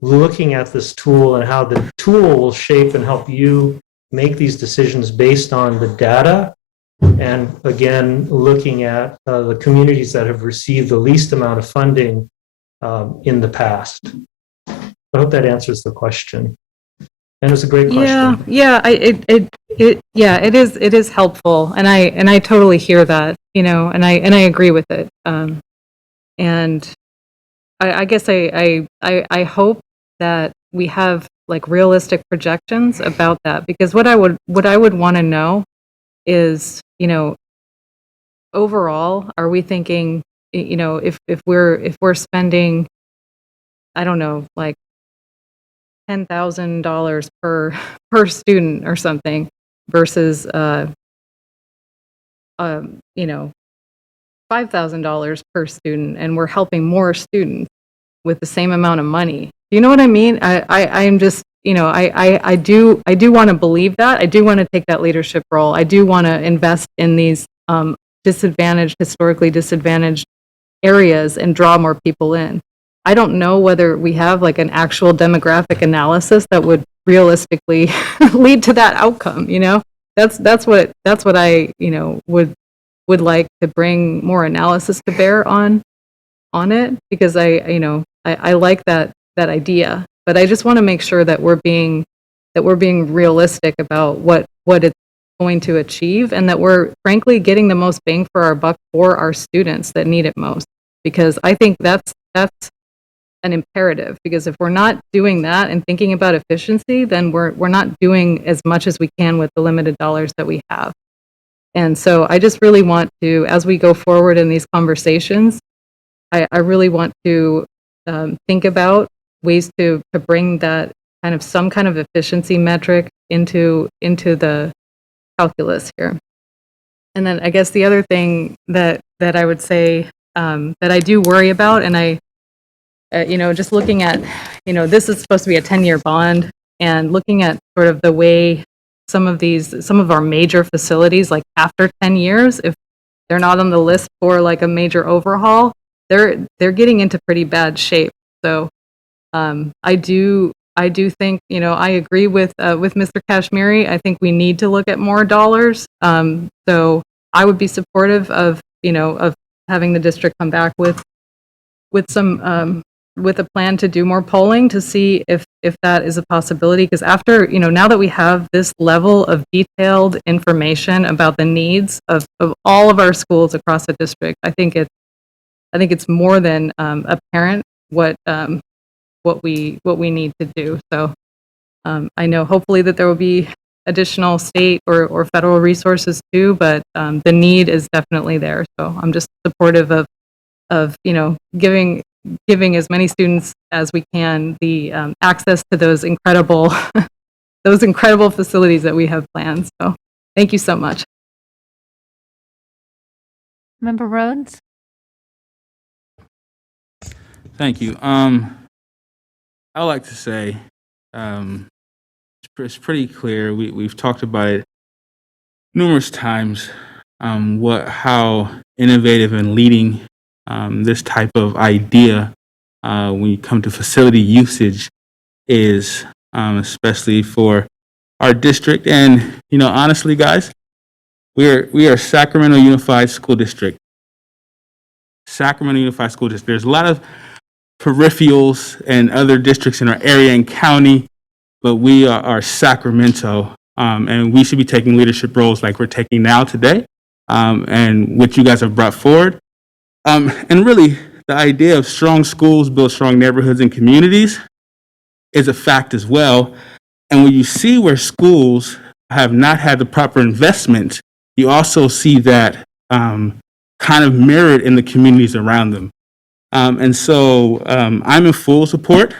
looking at this tool and how the tool will shape and help you make these decisions based on the data, and again, looking at the communities that have received the least amount of funding in the past. I hope that answers the question. And it's a great question. It is helpful, and I totally hear that, and I agree with it. And I guess I hope that we have like realistic projections about that, because what I would want to know is, overall, are we thinking, if we're spending, I don't know, like $10,000 per student or something versus $5,000 per student, and we're helping more students with the same amount of money. Do you know what I mean? I'm just, I do want to believe that. I do want to take that leadership role. I do want to invest in these historically disadvantaged areas and draw more people in. I don't know whether we have like an actual demographic analysis that would realistically lead to that outcome. That's what I would like to bring more analysis to bear on it, because I like that idea, but I just want to make sure that we're being realistic about what it's going to achieve, and that we're frankly getting the most bang for our buck for our students that need it most, because I think that's an imperative, because if we're not doing that and thinking about efficiency, then we're not doing as much as we can with the limited dollars that we have. And so I just really want to, as we go forward in these conversations, I really want to think about ways to bring that some kind of efficiency metric into the calculus here. And then I guess the other thing that I would say that I do worry about, and I just looking at, this is supposed to be a 10-year bond, and looking at sort of the way some of our major facilities, like after 10 years, if they're not on the list for like a major overhaul, they're getting into pretty bad shape. So I do think, I agree with Mr. Kashmiri. I think we need to look at more dollars. So I would be supportive of having the district come back with some with a plan to do more polling to see if that is a possibility. Because after, now that we have this level of detailed information about the needs of all of our schools across the district, I think it's more than apparent what we need to do. So I know hopefully that there will be additional state or federal resources too, but the need is definitely there. So I'm just supportive of giving as many students as we can the access to those incredible facilities that we have planned. So thank you so much. Member Rhodes? Thank you. I would like to say it's pretty clear. We've talked about it numerous times. How innovative and leading this type of idea when you come to facility usage is, especially for our district. And honestly, guys, we are Sacramento Unified School District. Sacramento Unified School District. There's a lot of peripherals and other districts in our area and county, but we are Sacramento, and we should be taking leadership roles like we're taking now today, and what you guys have brought forward. And really, the idea of strong schools build strong neighborhoods and communities is a fact as well. And when you see where schools have not had the proper investment, you also see that kind of mirrored in the communities around them. And so I'm in full support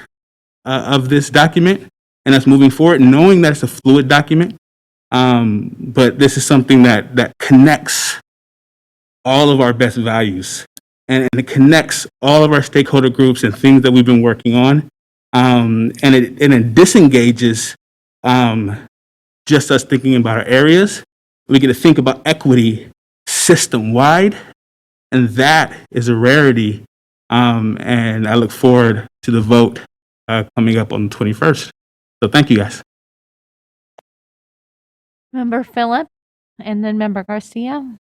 of this document and us moving forward, knowing that it's a fluid document. But this is something that connects all of our best values, and it connects all of our stakeholder groups and things that we've been working on. And it disengages just us thinking about our areas. We get to think about equity system-wide, and that is a rarity. And I look forward to the vote coming up on the 21st. So thank you, guys. Member Phillip, and then Member Garcia.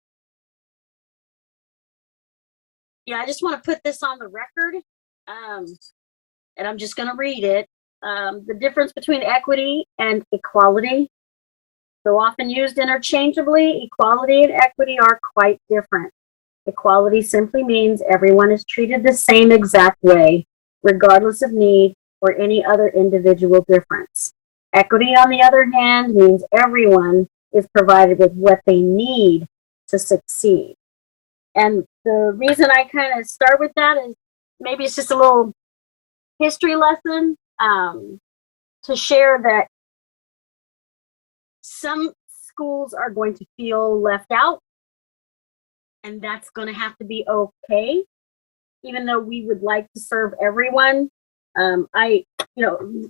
Yeah, I just want to put this on the record, and I'm just going to read it. the difference between equity and equality. So often used interchangeably, equality and equity are quite different. Equality simply means everyone is treated the same exact way, regardless of need or any other individual difference. Equity, on the other hand, means everyone is provided with what they need to succeed. And the reason I kind of start with that is maybe it's just a little history lesson to share that some schools are going to feel left out, and that's going to have to be okay, even though we would like to serve everyone. In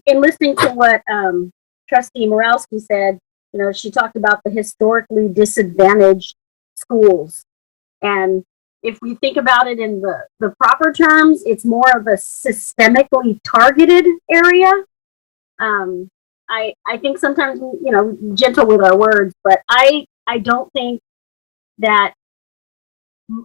listening to what Trustee Morowski said, she talked about the historically disadvantaged schools. And if we think about it in the proper terms, it's more of a systemically targeted area. I think sometimes, gentle with our words, but I don't think that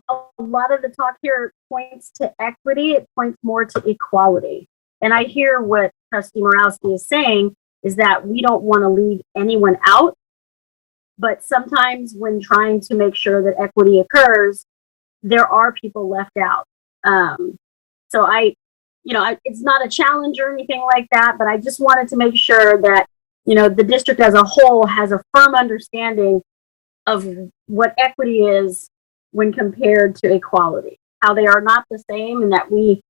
a lot of the talk here points to equity. It points more to equality. And I hear what Trustee Morowski is saying is that we don't want to leave anyone out. But sometimes when trying to make sure that equity occurs, there are people left out. So it's not a challenge or anything like that, but I just wanted to make sure that, the district as a whole has a firm understanding of what equity is when compared to equality, how they are not the same, and that we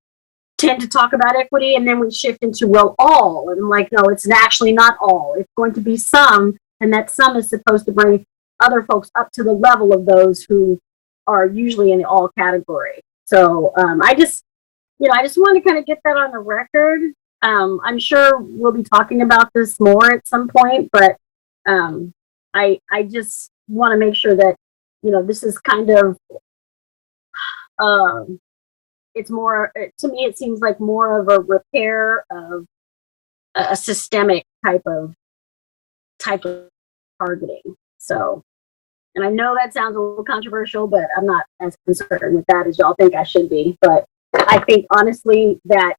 tend to talk about equity and then we shift into, well, all. And I'm like, no, it's actually not all. It's going to be some, and that some is supposed to bring other folks up to the level of those who are usually in the all category. So I just want to kind of get that on the record. I'm sure we'll be talking about this more at some point, but I just want to make sure that, this is kind of, it's more, to me, it seems like more of a repair of a systemic type of targeting. So, and I know that sounds a little controversial, but I'm not as concerned with that as y'all think I should be. But I think honestly that,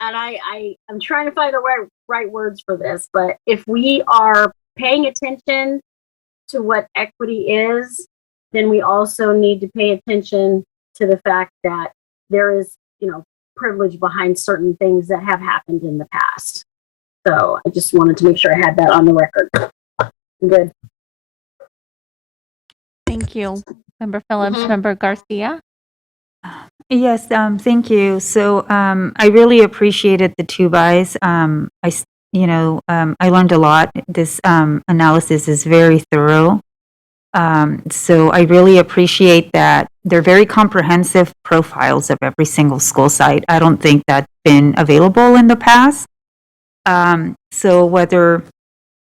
I'm trying to find the right words for this, but if we are paying attention to what equity is, then we also need to pay attention to the fact that there is, privilege behind certain things that have happened in the past. So I just wanted to make sure I had that on the record. Good. Thank you. Member Phillips, Member Garcia. Yes, thank you. So I really appreciated the two buys. I learned a lot. This analysis is very thorough. So I really appreciate that. They're very comprehensive profiles of every single school site. I don't think that's been available in the past. So whether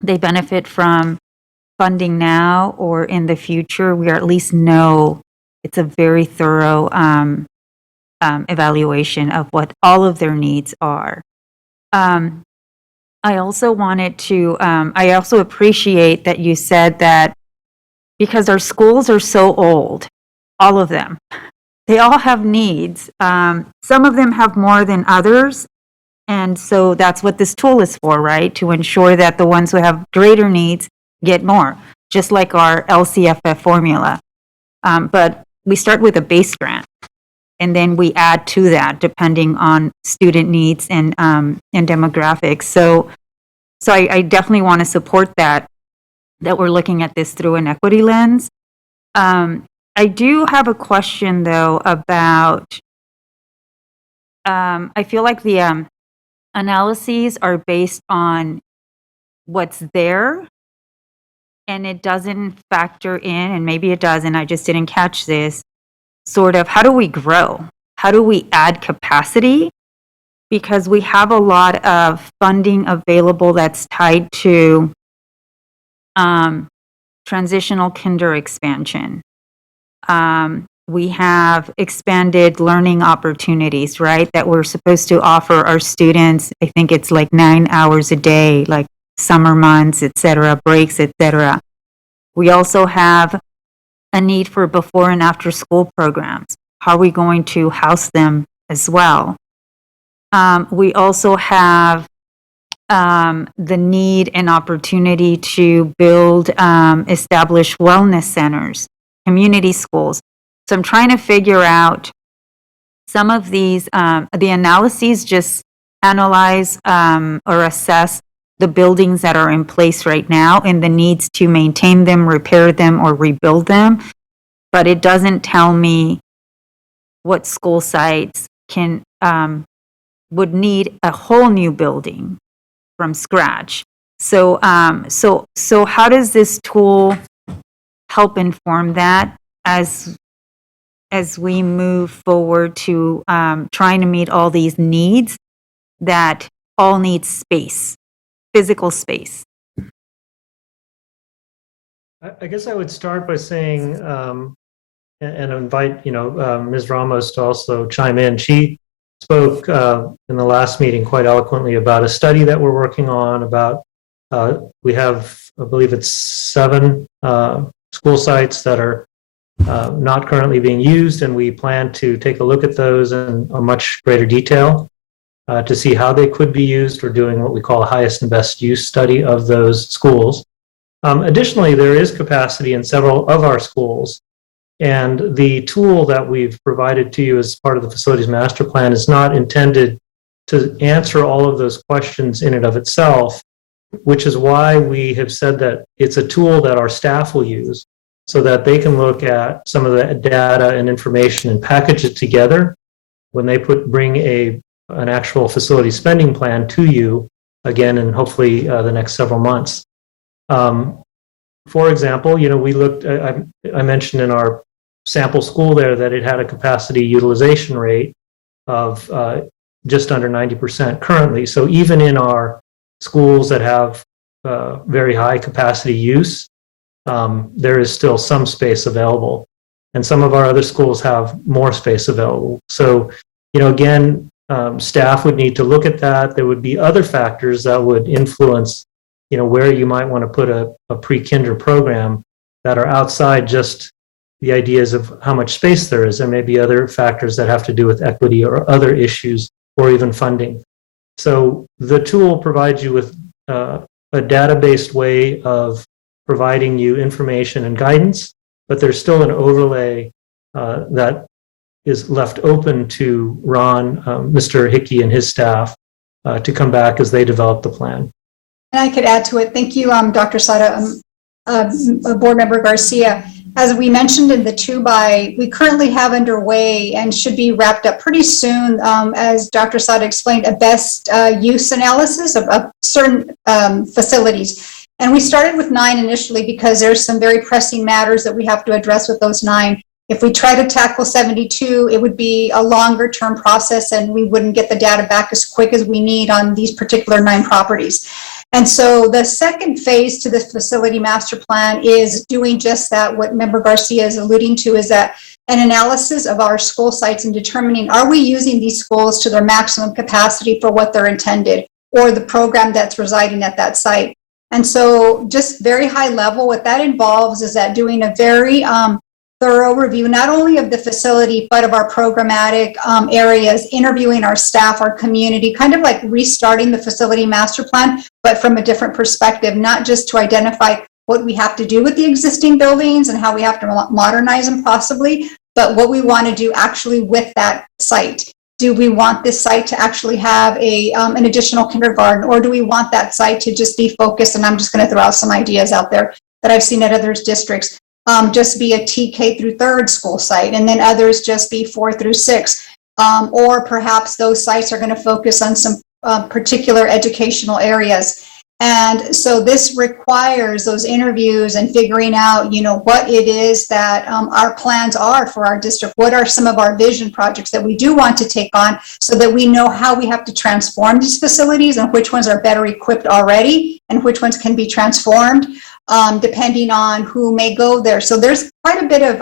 they benefit from funding now or in the future, we at least know it's a very thorough evaluation of what all of their needs are. I also I also appreciate that you said that because our schools are so old, all of them, they all have needs. Some of them have more than others. And so that's what this tool is for, right? To ensure that the ones who have greater needs get more, just like our LCFF formula. But we start with a base grant, and then we add to that depending on student needs and demographics. So I definitely want to support that we're looking at this through an equity lens. I do have a question though about, I feel like the analyses are based on what's there, and it doesn't factor in, and maybe it does, and I just didn't catch this, sort of how do we grow? How do we add capacity? Because we have a lot of funding available that's tied to transitional kinder expansion. We have expanded learning opportunities, right, that we're supposed to offer our students. I think it's like 9 hours a day, like summer months, et cetera, breaks, et cetera. We also have a need for before and after school programs. How are we going to house them as well? We also have the need and opportunity to build, establish wellness centers, community schools. So I'm trying to figure out some of these, the analyses just analyze or assess the buildings that are in place right now and the needs to maintain them, repair them, or rebuild them. But it doesn't tell me what school sites can, would need a whole new building from scratch. So, so how does this tool help inform that as we move forward to trying to meet all these needs that all need space, physical space? I guess I would start by saying, and invite, Ms. Ramos to also chime in. She spoke in the last meeting quite eloquently about a study that we're working on about, we have, I believe it's 7 school sites that are not currently being used, and we plan to take a look at those in a much greater detail to see how they could be used. We're doing what we call a highest and best use study of those schools. Additionally, there is capacity in several of our schools, and the tool that we've provided to you as part of the facilities master plan is not intended to answer all of those questions in and of itself, which is why we have said that it's a tool that our staff will use so that they can look at some of the data and information and package it together when they bring an actual facility spending plan to you again in hopefully the next several months. For example, we looked, I mentioned in our sample school there that it had a capacity utilization rate of just under 90% currently. So even in our schools that have very high capacity use, there is still some space available. And some of our other schools have more space available. So, again, staff would need to look at that. There would be other factors that would influence, where you might want to put a pre-kinder program that are outside just the ideas of how much space there is. There may be other factors that have to do with equity or other issues or even funding. So the tool provides you with a data-based way of providing you information and guidance, but there's still an overlay that is left open to Ron, Mr. Hickey and his staff to come back as they develop the plan. And I could add to it. Thank you, Dr. Sada, Board Member Garcia. As we mentioned in the 2x, we currently have underway and should be wrapped up pretty soon, as Dr. Sada explained, a best use analysis of certain facilities. And we started with 9 initially because there's some very pressing matters that we have to address with those 9. If we try to tackle 72, it would be a longer term process and we wouldn't get the data back as quick as we need on these particular 9 properties. And so the second phase to this facility master plan is doing just that. What Member Garcia is alluding to is that an analysis of our school sites and determining, are we using these schools to their maximum capacity for what they're intended, or the program that's residing at that site. And so just very high level, what that involves is that doing a very thorough review, not only of the facility, but of our programmatic areas, interviewing our staff, our community, kind of like restarting the facility master plan, but from a different perspective, not just to identify what we have to do with the existing buildings and how we have to modernize them possibly, but what we want to do actually with that site. Do we want this site to actually have an additional kindergarten, or do we want that site to just be focused, and I'm just going to throw out some ideas out there that I've seen at other districts, just be a TK through 3rd school site, and then others just be 4 through 6. Or perhaps those sites are going to focus on some particular educational areas. And so this requires those interviews and figuring out, what it is that our plans are for our district. What are some of our vision projects that we do want to take on, so that we know how we have to transform these facilities and which ones are better equipped already and which ones can be transformed, depending on who may go there. So there's quite a bit of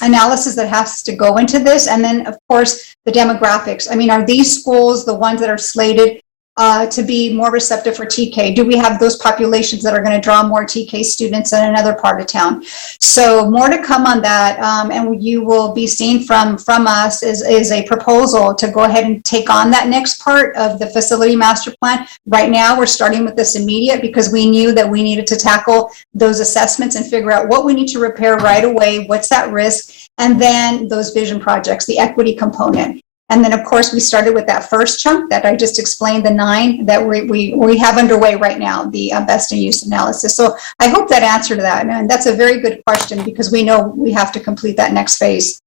analysis that has to go into this. And then, of course, the demographics. I mean, are these schools the ones that are slated to be more receptive for TK? Do we have those populations that are going to draw more TK students in another part of town? So more to come on that, and you will be seeing from us is a proposal to go ahead and take on that next part of the facility master plan. Right now, we're starting with this immediate because we knew that we needed to tackle those assessments and figure out what we need to repair right away, what's at risk, and then those vision projects, the equity component. And then, of course, we started with that first chunk that I just explained, the 9 that we have underway right now, the best in use analysis. So I hope that answered that. And that's a very good question because we know we have to complete that next phase.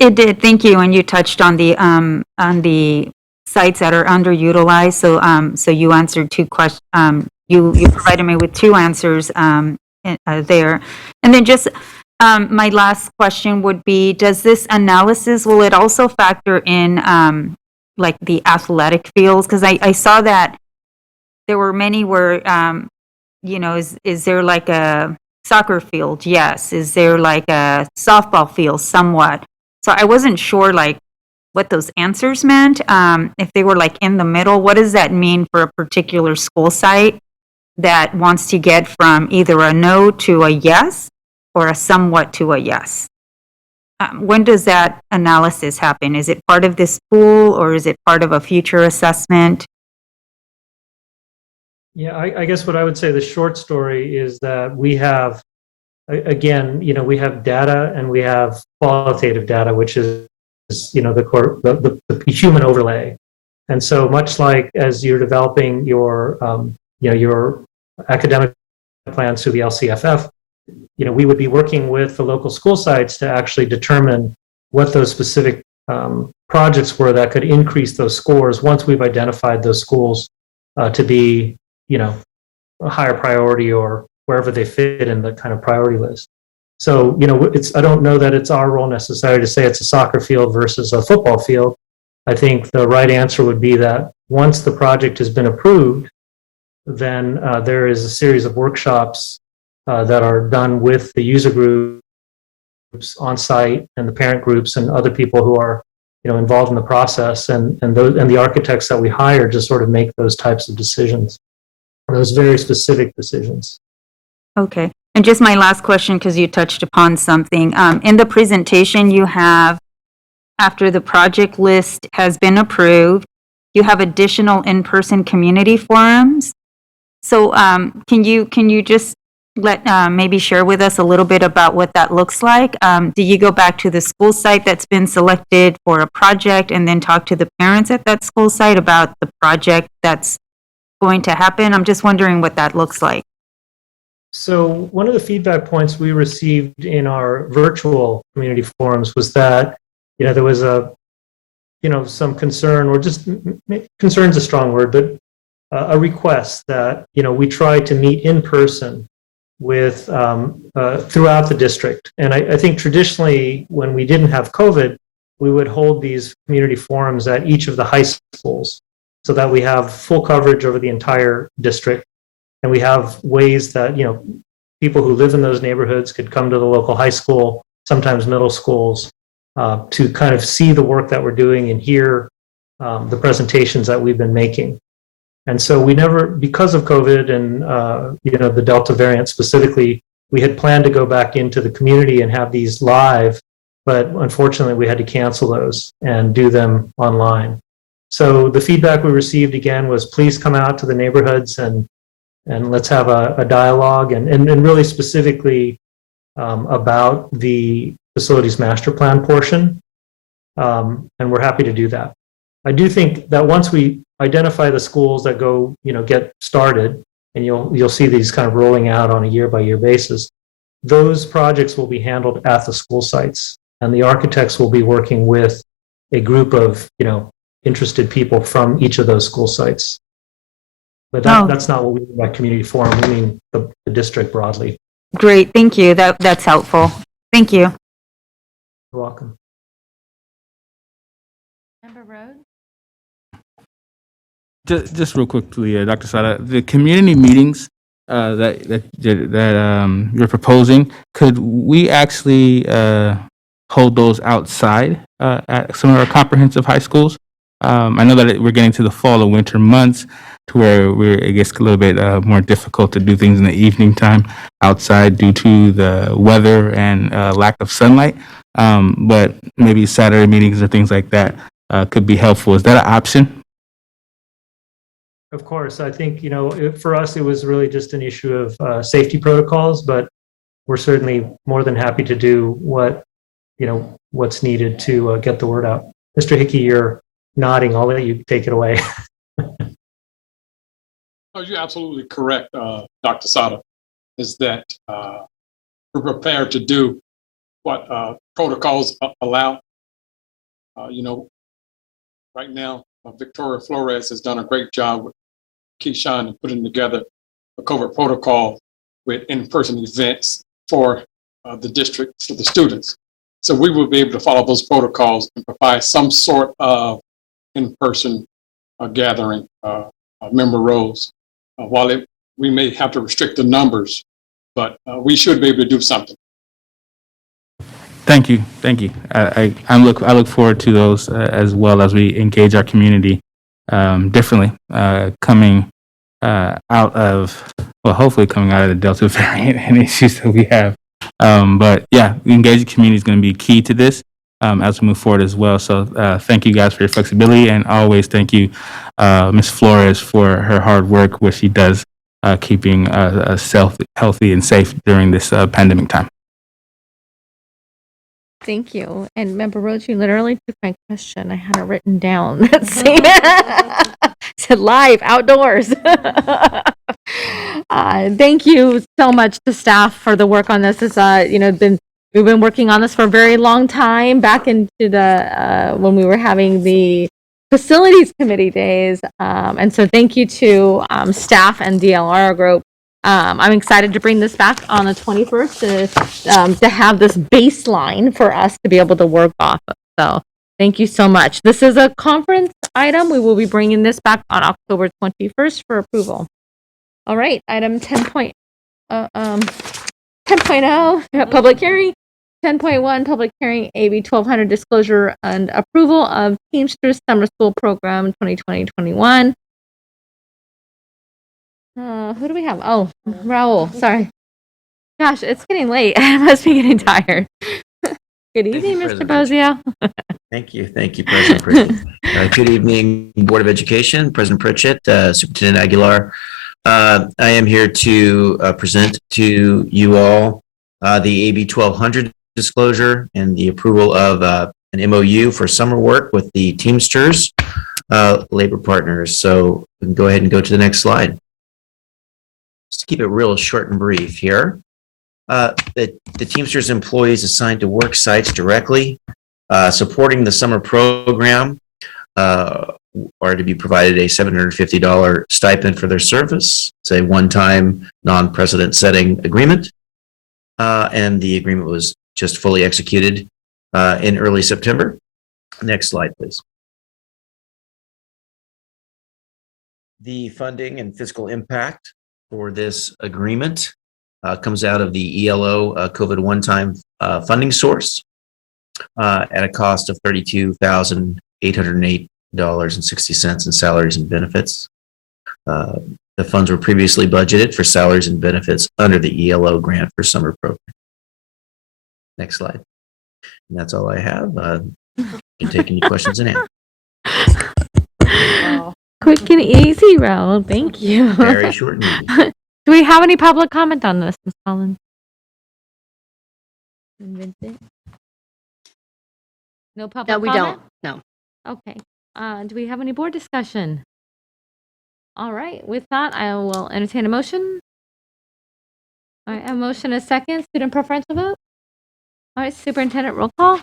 It did, thank you. And you touched on the sites that are underutilized. So you answered 2 questions. You provided me with 2 answers there. And then just my last question would be, does this analysis, will it also factor in like the athletic fields? Because I saw that there were many where, is there like a soccer field? Yes. Is there like a softball field? Somewhat. So I wasn't sure like what those answers meant. If they were like in the middle, what does that mean for a particular school site that wants to get from either a no to a yes or a somewhat to a yes? When does that analysis happen? Is it part of this pool or is it part of a future assessment? Yeah, I guess what I would say, the short story is that we have, again, we have data and we have qualitative data, which is, the human overlay. And so much like as you're developing your academic plans through the LCFF, we would be working with the local school sites to actually determine what those specific projects were that could increase those scores once we've identified those schools to be, a higher priority or wherever they fit in the kind of priority list. So, I don't know that it's our role necessarily to say it's a soccer field versus a football field. I think the right answer would be that once the project has been approved, then there is a series of workshops that are done with the user groups on site and the parent groups and other people who are involved in the process, and the architects that we hire to sort of make those types of decisions, those very specific decisions. Okay. And just my last question, because you touched upon something. In the presentation you have, after the project list has been approved, you have additional in-person community forums. So can you just maybe share with us a little bit about what that looks like? Do you go back to the school site that's been selected for a project and then talk to the parents at that school site about the project that's going to happen? I'm just wondering what that looks like. So one of the feedback points we received in our virtual community forums was that, there was some concern, or just concern's a strong word, but a request that, we try to meet in person with throughout the district. And I think traditionally, when we didn't have COVID, we would hold these community forums at each of the high schools so that we have full coverage over the entire district. And we have ways that, people who live in those neighborhoods could come to the local high school, sometimes middle schools, to kind of see the work that we're doing and hear the presentations that we've been making. And so we never, because of COVID and, the Delta variant specifically, we had planned to go back into the community and have these live, but unfortunately we had to cancel those and do them online. So the feedback we received again was, please come out to the neighborhoods and let's have a dialogue and really specifically about the facilities master plan portion. And we're happy to do that. I do think that once we identify the schools that go, get started, and you'll see these kind of rolling out on a year-by-year basis, those projects will be handled at the school sites, and the architects will be working with a group of, interested people from each of those school sites. But that's not what we mean by community forum. We mean the district broadly. Great, thank you. That's helpful. Thank you. You're welcome. Member Rhodes? Just real quickly, Dr. Sada, the community meetings that you're proposing, could we actually hold those outside at some of our comprehensive high schools? I know that we're getting to the fall and winter months to where it gets a little bit more difficult to do things in the evening time outside due to the weather and lack of sunlight. But maybe Saturday meetings or things like that could be helpful. Is that an option? Of course, I think, for us, it was really just an issue of safety protocols, but we're certainly more than happy to do what's needed to get the word out. Mr. Hickey, you're nodding. I'll let you take it away. Oh, you're absolutely correct, Dr. Sada, is that we're prepared to do what protocols allow. Right now, Victoria Flores has done a great job with Keyshawn in putting together a COVID protocol with in-person events for the district, for the students. So we will be able to follow those protocols and provide some sort of in-person gathering, member roles. While we may have to restrict the numbers, but we should be able to do something. Thank you. Thank you. I look forward to those as well as we engage our community differently coming out of, well, hopefully coming out of the Delta variant and issues that we have. But yeah, engaging the community is going to be key to this as we move forward as well. So thank you guys for your flexibility, and always thank you, Ms. Flores, for her hard work, what she does keeping us healthy and safe during this pandemic time. Thank you. And Member Rhodes, you literally took my question. I had it written down. Let's see. It said live outdoors. Thank you so much to staff for the work on this. It's we've been working on this for a very long time, back into the when we were having the facilities committee days. And so thank you to staff and DLR group. I'm excited to bring this back on the 21st to have this baseline for us to be able to work off of. So thank you so much. This is a conference item. We will be bringing this back on October 21st for approval. All right, item 10.0, public hearing. 10.1, public hearing, AB 1200, disclosure and approval of Teamsters Summer School Program 2020-21. Who do we have? Oh, Raul, sorry. Gosh, it's getting late. I must be getting tired. Good evening, Mr. Bozio. Thank you, President Pritchett. Good evening, Board of Education, President Pritchett, Superintendent Aguilar. I am here to present to you all the AB 1200 disclosure and the approval of an MOU for summer work with the Teamsters labor partners. So we can go ahead and go to the next slide. Just to keep it real short and brief here, the Teamsters employees assigned to work sites directly supporting the summer program are to be provided a $750 stipend for their service. It's a one-time, non-precedent setting agreement, and the agreement was just fully executed in early September. Next slide, please. The funding and fiscal impact for this agreement comes out of the ELO COVID one-time funding source at a cost of $32,808.60 in salaries and benefits. The funds were previously budgeted for salaries and benefits under the ELO grant for summer program. Next slide. And that's all I have. You can take any questions and answers. Quick and easy, Raul. Thank you. Very short and easy. Do we have any public comment on this, Ms. Collins? Vincent? No public No, we comment? don't. No. Okay. Do we have any board discussion? All right. With that, I will entertain a motion. All right. A motion, a second. Student preferential vote. All right. Superintendent, roll call.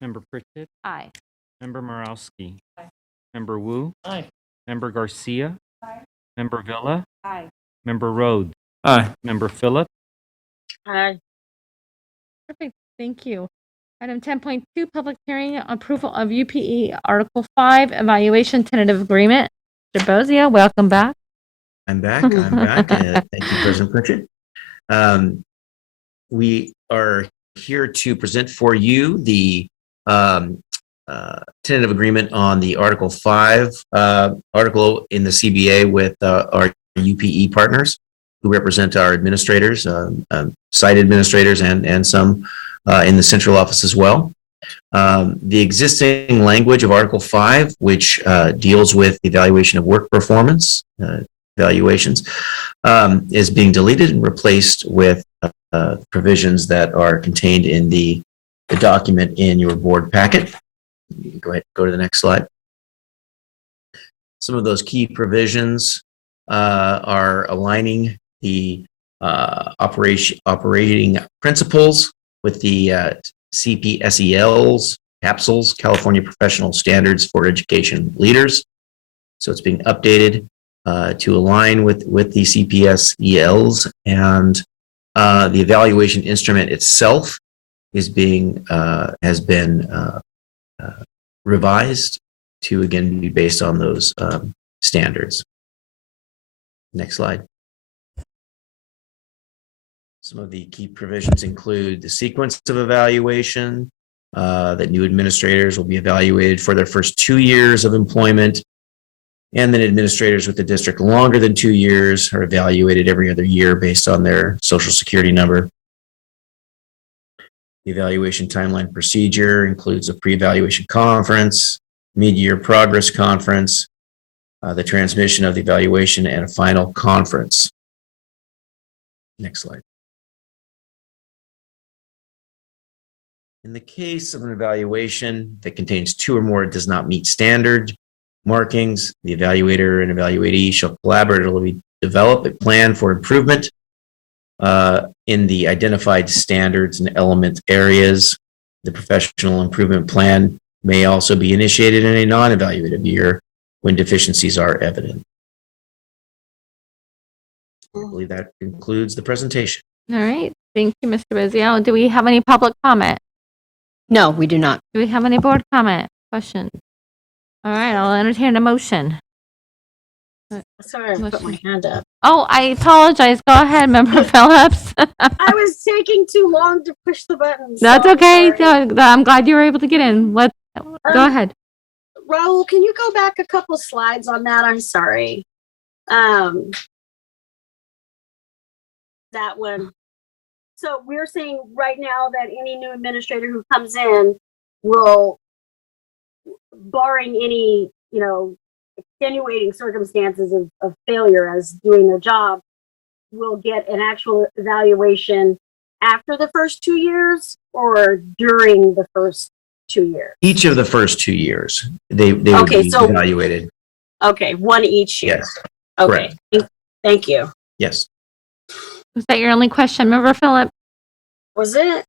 Member Pritchett? Aye. Member Morowski? Aye. Member Wu? Aye. Member Garcia? Aye. Member Villa? Aye. Member Rhodes? Aye. Member Phillip? Aye. Perfect. Thank you. Item 10.2, public hearing, approval of UPE Article 5 evaluation tentative agreement. Mr. Bozio, welcome back. I'm back. Thank you, President Pritchett. We are here to present for you the tentative agreement on the Article 5 article in the CBA with our UPE partners who represent our administrators, site administrators, and some in the central office as well. The existing language of Article 5, which deals with evaluation of work performance evaluations, is being deleted and replaced with provisions that are contained in the document in your board packet. You can go ahead and go to the next slide. Some of those key provisions are aligning the operating principles with the CPSELs, CAPSULs, California Professional Standards for Education Leaders. So it's being updated to align with the CPSELs, and the evaluation instrument itself is has been revised to again be based on those standards. Next slide. Some of the key provisions include the sequence of evaluation, that new administrators will be evaluated for their first 2 years of employment, and then administrators with the district longer than 2 years are evaluated every other year based on their social security number. The evaluation timeline procedure includes a pre-evaluation conference, mid-year progress conference, the transmission of the evaluation, and a final conference. Next slide. In the case of an evaluation that contains 2 or more does not meet standard markings, the evaluator and evaluatee shall collaboratively develop a plan for improvement in the identified standards and element areas. The professional improvement plan may also be initiated in a non-evaluative year when deficiencies are evident. I believe that concludes the presentation. All right. Thank you, Mr. Bizio. Do we have any public comment? No, we do not. Do we have any board comment? Questions? All right. I'll entertain a motion. Sorry, I put my hand up. Oh, I apologize. Go ahead, Member Phillips. I was taking too long to push the button. That's so okay. sorry. I'm glad you were able to get in. Go ahead. Raul, can you go back a couple slides on that? I'm sorry. That one. So we're saying right now that any new administrator who comes in will, barring any, extenuating circumstances of failure as doing their job, will get an actual evaluation after the first 2 years or during the first 2 years? Each of the first 2 years, they would be evaluated. Okay, one each year. Yes. Okay, thank you. Yes. Was that your only question, Member Phillips? Was it?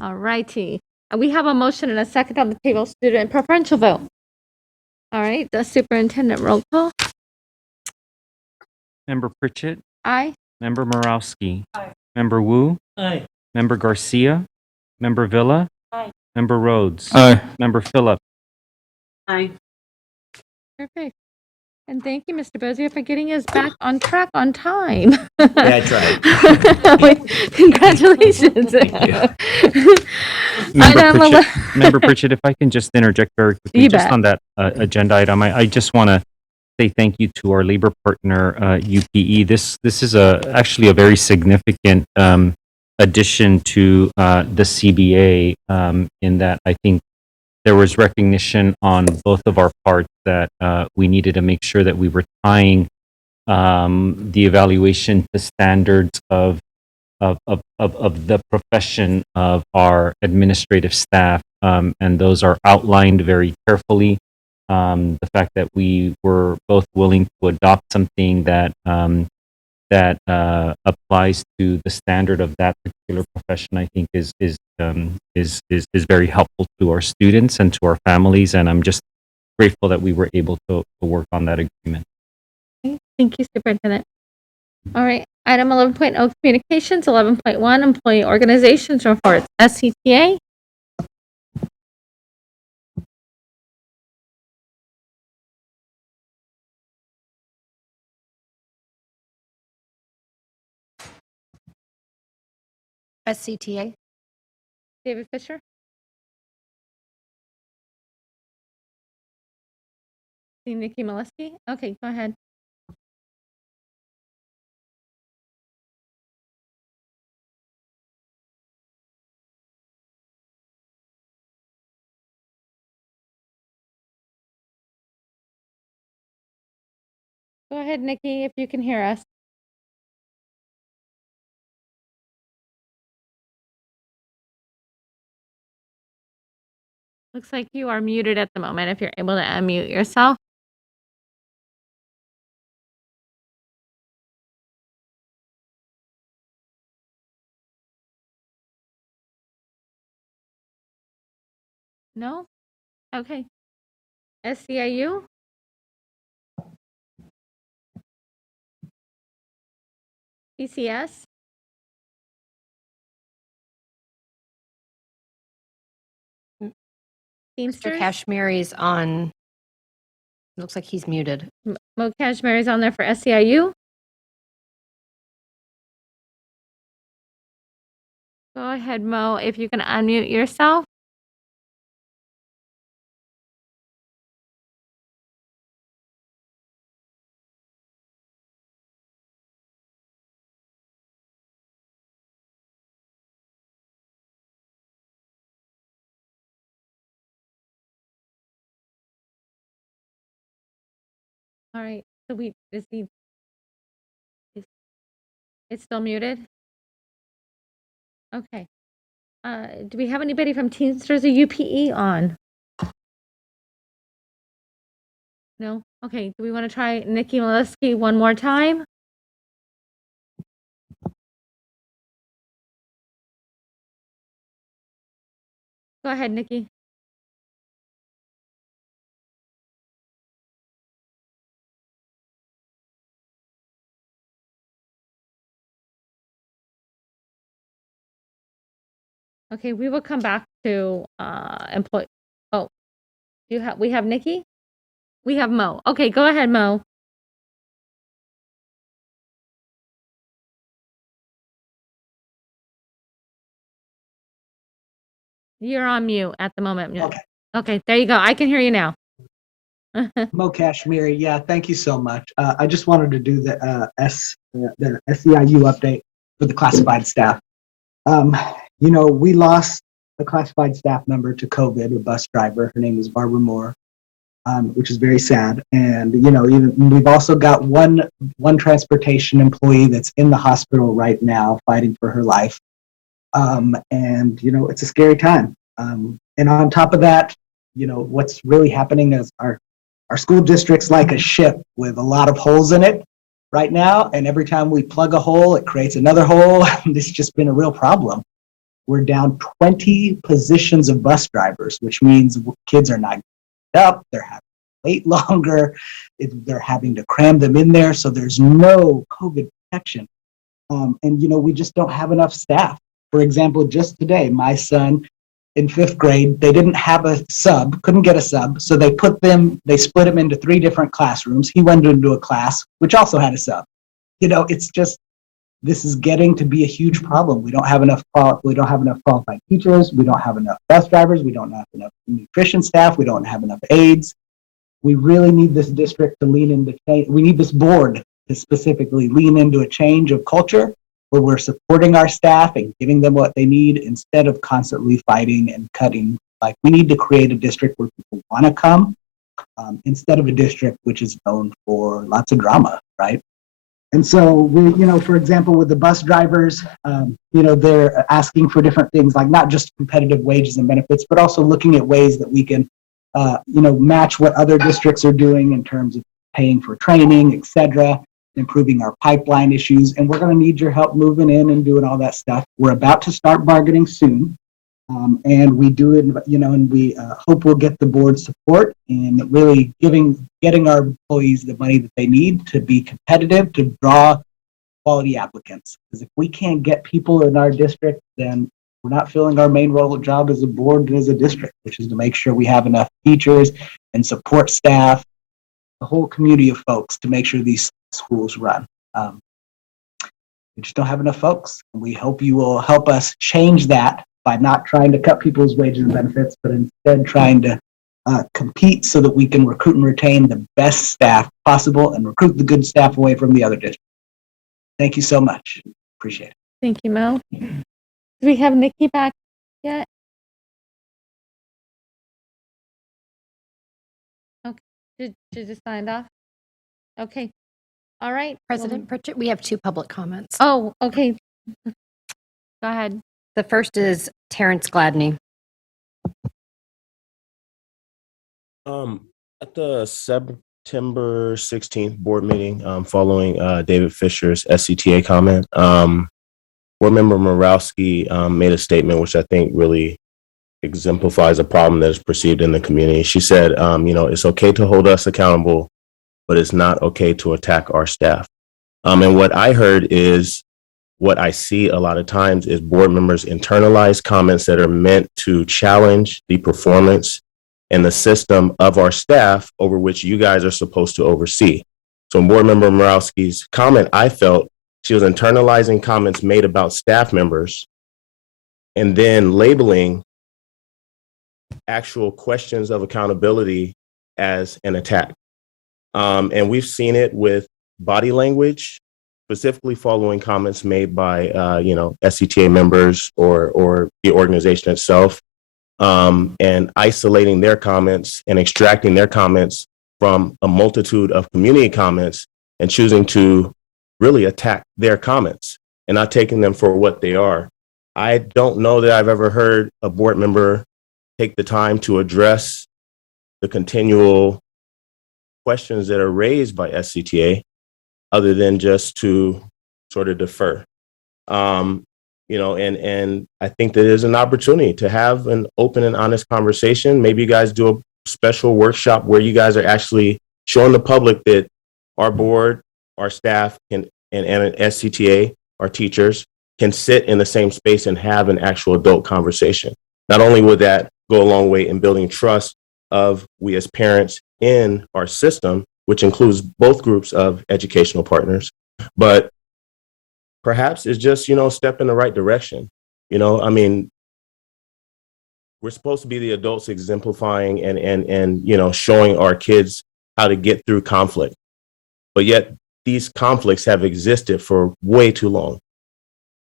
All righty. We have a motion and a second on the table, student preferential vote. All right, the superintendent roll call. Member Pritchett. Aye. Member Morowski. Aye. Member Wu. Aye. Member Garcia. Member Villa. Aye. Member Rhodes. Aye. Member Phillip. Aye. Perfect. And thank you, Mr. Bozier, for getting us back on track on time. Yeah, I tried. Congratulations. Member Pritchett, if I can just interject very quickly, just on that agenda item, I just want to say thank you to our labor partner, UPE. This is actually a very significant addition to the CBA in that I think there was recognition on both of our parts that we needed to make sure that we were tying the evaluation to standards of the profession of our administrative staff, and those are outlined very carefully. The fact that we were both willing to adopt something that applies to the standard of that particular profession, I think is very helpful to our students and to our families, and I'm just grateful that we were able to work on that agreement. Thank you, Superintendent. All right, item 11.0 communications, 11.1 employee organizations reports, SCTA. SCTA. David Fisher. See Nikki Molesky? Okay, go ahead. Go ahead, Nikki, if you can hear us. Looks like you are muted at the moment, if you're able to unmute yourself. No? Okay. SCIU? PCS? Mr. Teamsters? Kashmiri's on, looks like he's muted. Mo Kashmiri's on there for SCIU? Go ahead, Mo, if you can unmute yourself. All right, so it's still muted? Okay. Do we have anybody from Teamsters or UPE on? No? Okay, do we want to try Nikki Molesky one more time? Go ahead, Nikki. Okay, we will come back to employee. Oh, we have Nikki? We have Mo. Okay, go ahead, Mo. You're on mute at the moment. Okay. Okay, there you go. I can hear you now. Mo Kashmiri, yeah, thank you so much. I just wanted to do the SEIU update for the classified staff. We lost a classified staff member to COVID, a bus driver. Her name was Barbara Moore, which is very sad. And we've also got one transportation employee that's in the hospital right now fighting for her life. It's a scary time. And on top of that, what's really happening is our school district's like a ship with a lot of holes in it right now. And every time we plug a hole, it creates another hole. It's just been a real problem. We're down 20 positions of bus drivers, which means kids are not getting up, they're having to wait longer, they're having to cram them in there. So there's no COVID protection. We just don't have enough staff. For example, just today, my son in 5th grade, they didn't have a sub, couldn't get a sub. So they split him into 3 different classrooms. He went into a class, which also had a sub. This is getting to be a huge problem. We don't have enough qualified teachers. We don't have enough bus drivers. We don't have enough nutrition staff. We don't have enough aides. We really need this district to lean into change. We need this board to specifically lean into a change of culture where we're supporting our staff and giving them what they need instead of constantly fighting and cutting. Like, we need to create a district where people want to come instead of a district which is known for lots of drama, right? And so we, for example, with the bus drivers, they're asking for different things, like not just competitive wages and benefits, but also looking at ways that we can, match what other districts are doing in terms of paying for training, et cetera, improving our pipeline issues. And we're going to need your help moving in and doing all that stuff. We're about to start bargaining soon. And we do it, and we hope we'll get the board support in really getting our employees the money that they need to be competitive, to draw quality applicants. Because if we can't get people in our district, then we're not filling our main role of job as a board and as a district, which is to make sure we have enough teachers and support staff, the whole community of folks to make sure these schools run. We just don't have enough folks. And we hope you will help us change that by not trying to cut people's wages and benefits, but instead trying to compete so that we can recruit and retain the best staff possible and recruit the good staff away from the other districts. Thank you so much. Appreciate it. Thank you, Mel. Do we have Nikki back yet? Okay. Did you just signed off? Okay. All right. President Pritchett, we have 2 public comments. Oh, okay. Go ahead. The first is Terrence Gladney. At the September 16th board meeting, following David Fisher's SCTA comment, board member Morowski made a statement which I think really exemplifies a problem that is perceived in the community. She said, it's okay to hold us accountable, but it's not okay to attack our staff. And what I heard is, what I see a lot of times is board members internalize comments that are meant to challenge the performance and the system of our staff over which you guys are supposed to oversee. So in board member Morowski's comment, I felt she was internalizing comments made about staff members and then labeling actual questions of accountability as an attack. And we've seen it with body language, specifically following comments made by, SCTA members or the organization itself, and isolating their comments and extracting their comments from a multitude of community comments and choosing to really attack their comments and not taking them for what they are. I don't know that I've ever heard a board member take the time to address the continual questions that are raised by SCTA other than just to sort of defer. And I think that there's an opportunity to have an open and honest conversation. Maybe you guys do a special workshop where you guys are actually showing the public that our board, our staff, and SCTA, our teachers, can sit in the same space and have an actual adult conversation. Not only would that go a long way in building trust of we as parents in our system, which includes both groups of educational partners, but perhaps it's just, step in the right direction. We're supposed to be the adults exemplifying and showing our kids how to get through conflict. But yet these conflicts have existed for way too long.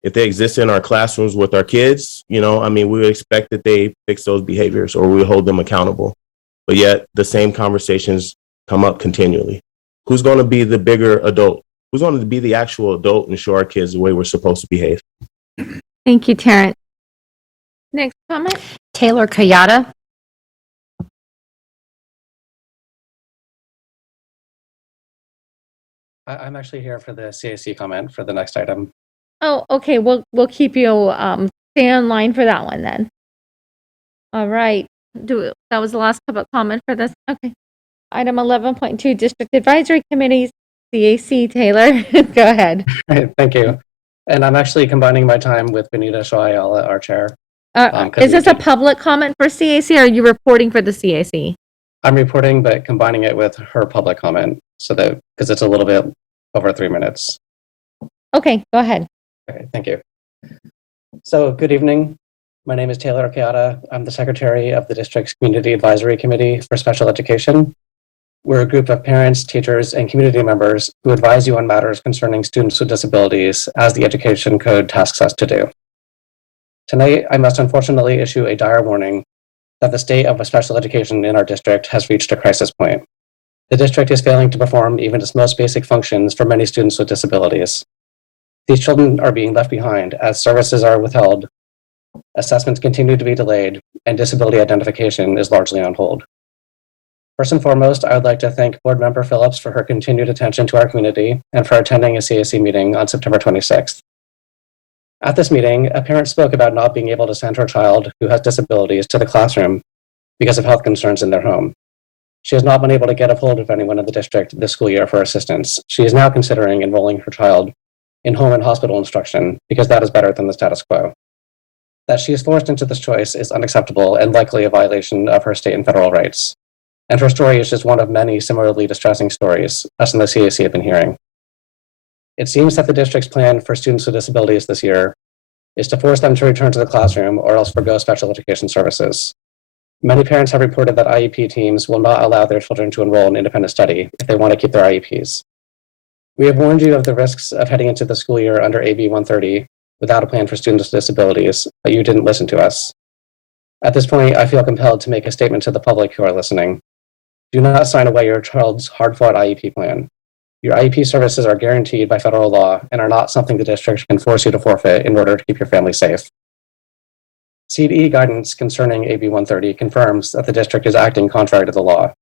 If they exist in our classrooms with our kids, we would expect that they fix those behaviors or we hold them accountable. But yet the same conversations come up continually. Who's going to be the bigger adult? Who's going to be the actual adult and show our kids the way we're supposed to behave? Thank you, Terrence. Next comment. Taylor Kayada. I'm actually here for the CAC comment for the next item. Oh, okay. We'll keep you stay on line for that one then. All right. That was the last public comment for this. Okay. Item 11.2, District Advisory Committees, CAC. Taylor, go ahead. Thank you. And I'm actually combining my time with Benita Shoayala, our chair. Is this a public comment for CAC or are you reporting for the CAC? I'm reporting, but combining it with her public comment because it's a little bit over 3 minutes. Okay, go ahead. Okay, thank you. So good evening. My name is Taylor Kayada. I'm the secretary of the district's Community Advisory Committee for Special Education. We're a group of parents, teachers, and community members who advise you on matters concerning students with disabilities as the Education Code tasks us to do. Tonight, I must unfortunately issue a dire warning that the state of special education in our district has reached a crisis point. The district is failing to perform even its most basic functions for many students with disabilities. These children are being left behind as services are withheld, assessments continue to be delayed, and disability identification is largely on hold. First and foremost, I would like to thank Board Member Phillips for her continued attention to our community and for attending a CAC meeting on September 26th. At this meeting, a parent spoke about not being able to send her child who has disabilities to the classroom because of health concerns in their home. She has not been able to get a hold of anyone in the district this school year for assistance. She is now considering enrolling her child in home and hospital instruction because that is better than the status quo. That she is forced into this choice is unacceptable and likely a violation of her state and federal rights. And her story is just one of many similarly distressing stories us in the CAC have been hearing. It seems that the district's plan for students with disabilities this year is to force them to return to the classroom or else forgo special education services. Many parents have reported that IEP teams will not allow their children to enroll in independent study if they want to keep their IEPs. We have warned you of the risks of heading into the school year under AB 130 without a plan for students with disabilities, but you didn't listen to us. At this point, I feel compelled to make a statement to the public who are listening. Do not sign away your child's hard-fought IEP plan. Your IEP services are guaranteed by federal law and are not something the district can force you to forfeit in order to keep your family safe. CDE guidance concerning AB 130 confirms that the district is acting contrary to the law.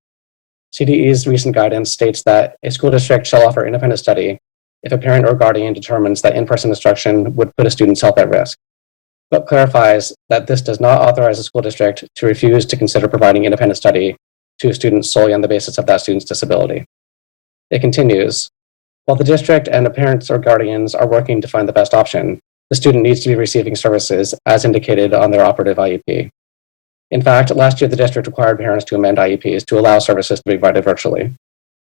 CDE's recent guidance states that a school district shall offer independent study if a parent or guardian determines that in-person instruction would put a student's health at risk, but clarifies that this does not authorize a school district to refuse to consider providing independent study to a student solely on the basis of that student's disability. It continues, while the district and the parents or guardians are working to find the best option, the student needs to be receiving services as indicated on their operative IEP. In fact, last year the district required parents to amend IEPs to allow services to be provided virtually.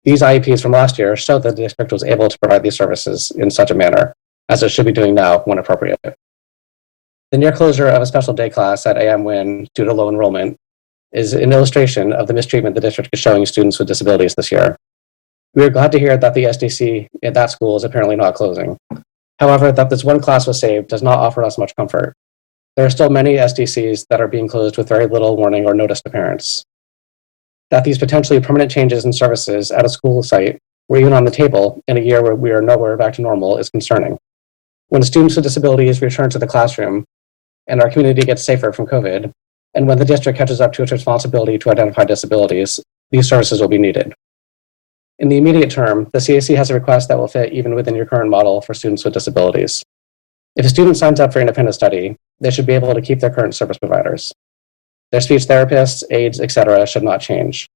These IEPs from last year show that the district was able to provide these services in such a manner, as it should be doing now when appropriate. The near closure of a special day class at AM Wynn due to low enrollment is an illustration of the mistreatment the district is showing students with disabilities this year. We are glad to hear that the SDC at that school is apparently not closing. However, that this one class was saved does not offer us much comfort. There are still many SDCs that are being closed with very little warning or notice to parents. That these potentially permanent changes in services at a school site were even on the table in a year where we are nowhere back to normal is concerning. When students with disabilities return to the classroom and our community gets safer from COVID, and when the district catches up to its responsibility to identify disabilities, these services will be needed. In the immediate term, the CAC has a request that will fit even within your current model for students with disabilities. If a student signs up for independent study, they should be able to keep their current service providers. Their speech therapists, aides, etc. should not change.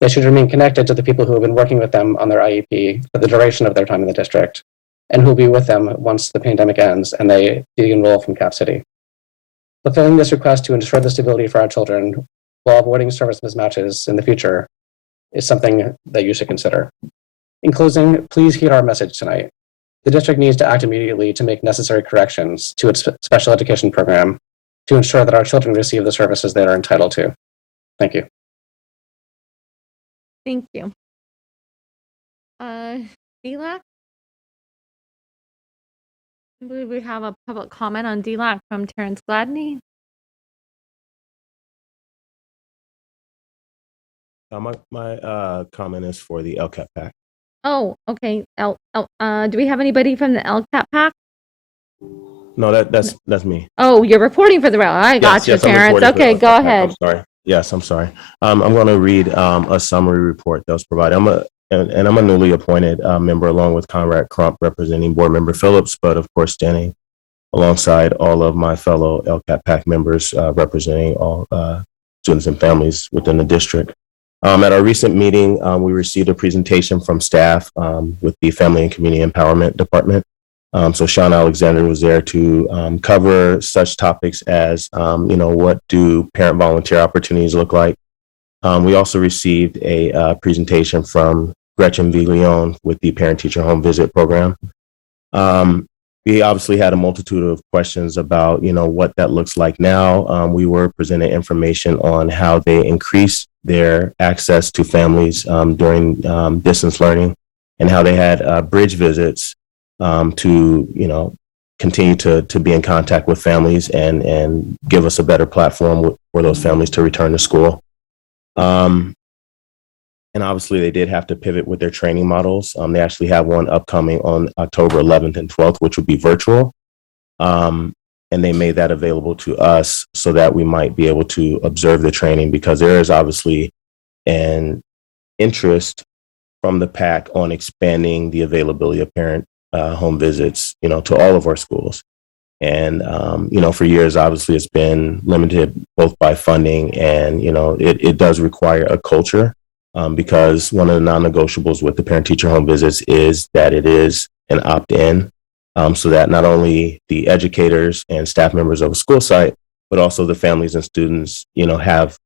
They should remain connected to the people who have been working with them on their IEP for the duration of their time in the district, and who will be with them once the pandemic ends and they de-enroll from Cap City. Fulfilling this request to ensure the stability for our children while avoiding service mismatches in the future is something that you should consider. In closing, please heed our message tonight. The district needs to act immediately to make necessary corrections to its special education program to ensure that our children receive the services they are entitled to. Thank you. Thank you. DLAC? I believe we have a public comment on DLAC from Terrence Gladney. My comment is for the LCAP PAC. Oh, okay. Do we have anybody from the LCAP PAC? No, that's me. Oh, you're reporting for the rel. I got you, I'm Terrence. reporting for Okay, the go LCAP PAC. ahead. I'm sorry. Yes, I'm sorry. I'm going to read a summary report that was provided. I'm a newly appointed member along with Conrad Crump representing Board Member Phillips, but of course standing alongside all of my fellow LCAP PAC members representing all students and families within the district. At our recent meeting, we received a presentation from staff with the Family and Community Empowerment Department. So Sean Alexander was there to cover such topics as, what do parent volunteer opportunities look like? We also received a presentation from Gretchen V. Leon with the Parent Teacher Home Visit Program. We obviously had a multitude of questions about, what that looks like now. We were presented information on how they increase their access to families during distance learning and how they had bridge visits to, continue to be in contact with families and give us a better platform for those families to return to school. And obviously they did have to pivot with their training models. They actually have one upcoming on October 11th and 12th, which would be virtual. And they made that available to us so that we might be able to observe the training, because there is obviously an interest from the PAC on expanding the availability of parent home visits, to all of our schools. And, for years, obviously, it's been limited both by funding and, it does require a culture. Because one of the non-negotiables with the parent-teacher home visits is that it is an opt-in, so that not only the educators and staff members of a school site, but also the families and students, have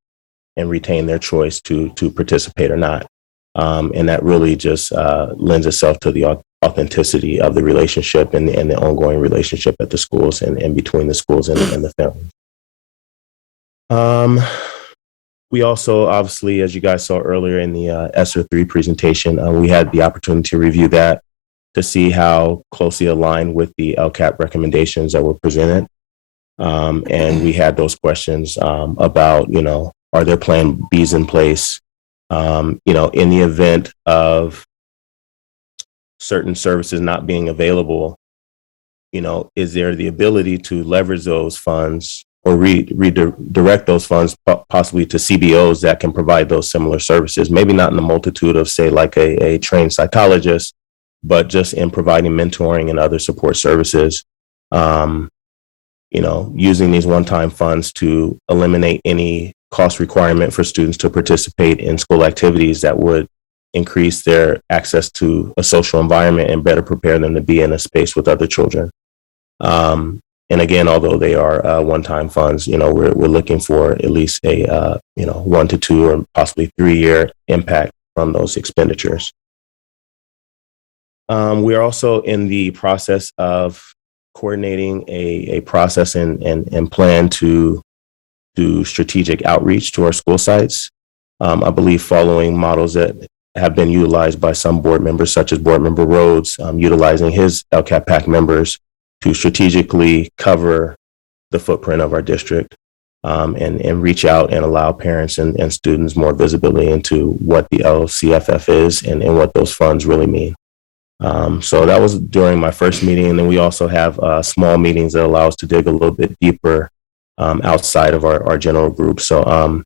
and retain their choice to participate or not. And that really just lends itself to the authenticity of the relationship and the ongoing relationship at the schools and between the schools and the families. We also, obviously, as you guys saw earlier in the ESSER 3 presentation, we had the opportunity to review that to see how closely aligned with the LCAP recommendations that were presented. And we had those questions about, are there plan Bs in place? In the event of certain services not being available, is there the ability to leverage those funds or redirect those funds possibly to CBOs that can provide those similar services? Maybe not in the multitude of, say, like a trained psychologist, but just in providing mentoring and other support services. Using these one-time funds to eliminate any cost requirement for students to participate in school activities that would increase their access to a social environment and better prepare them to be in a space with other children. And again, although they are one-time funds, we're looking for at least a 1 to 2 or possibly 3-year impact from those expenditures. We are also in the process of coordinating a process and plan to do strategic outreach to our school sites. I believe following models that have been utilized by some board members, such as Board Member Rhodes, utilizing his LCAP PAC members to strategically cover the footprint of our district and reach out and allow parents and students more visibility into what the LCFF is and what those funds really mean. So that was during my first meeting. And then we also have small meetings that allow us to dig a little bit deeper outside of our general group. So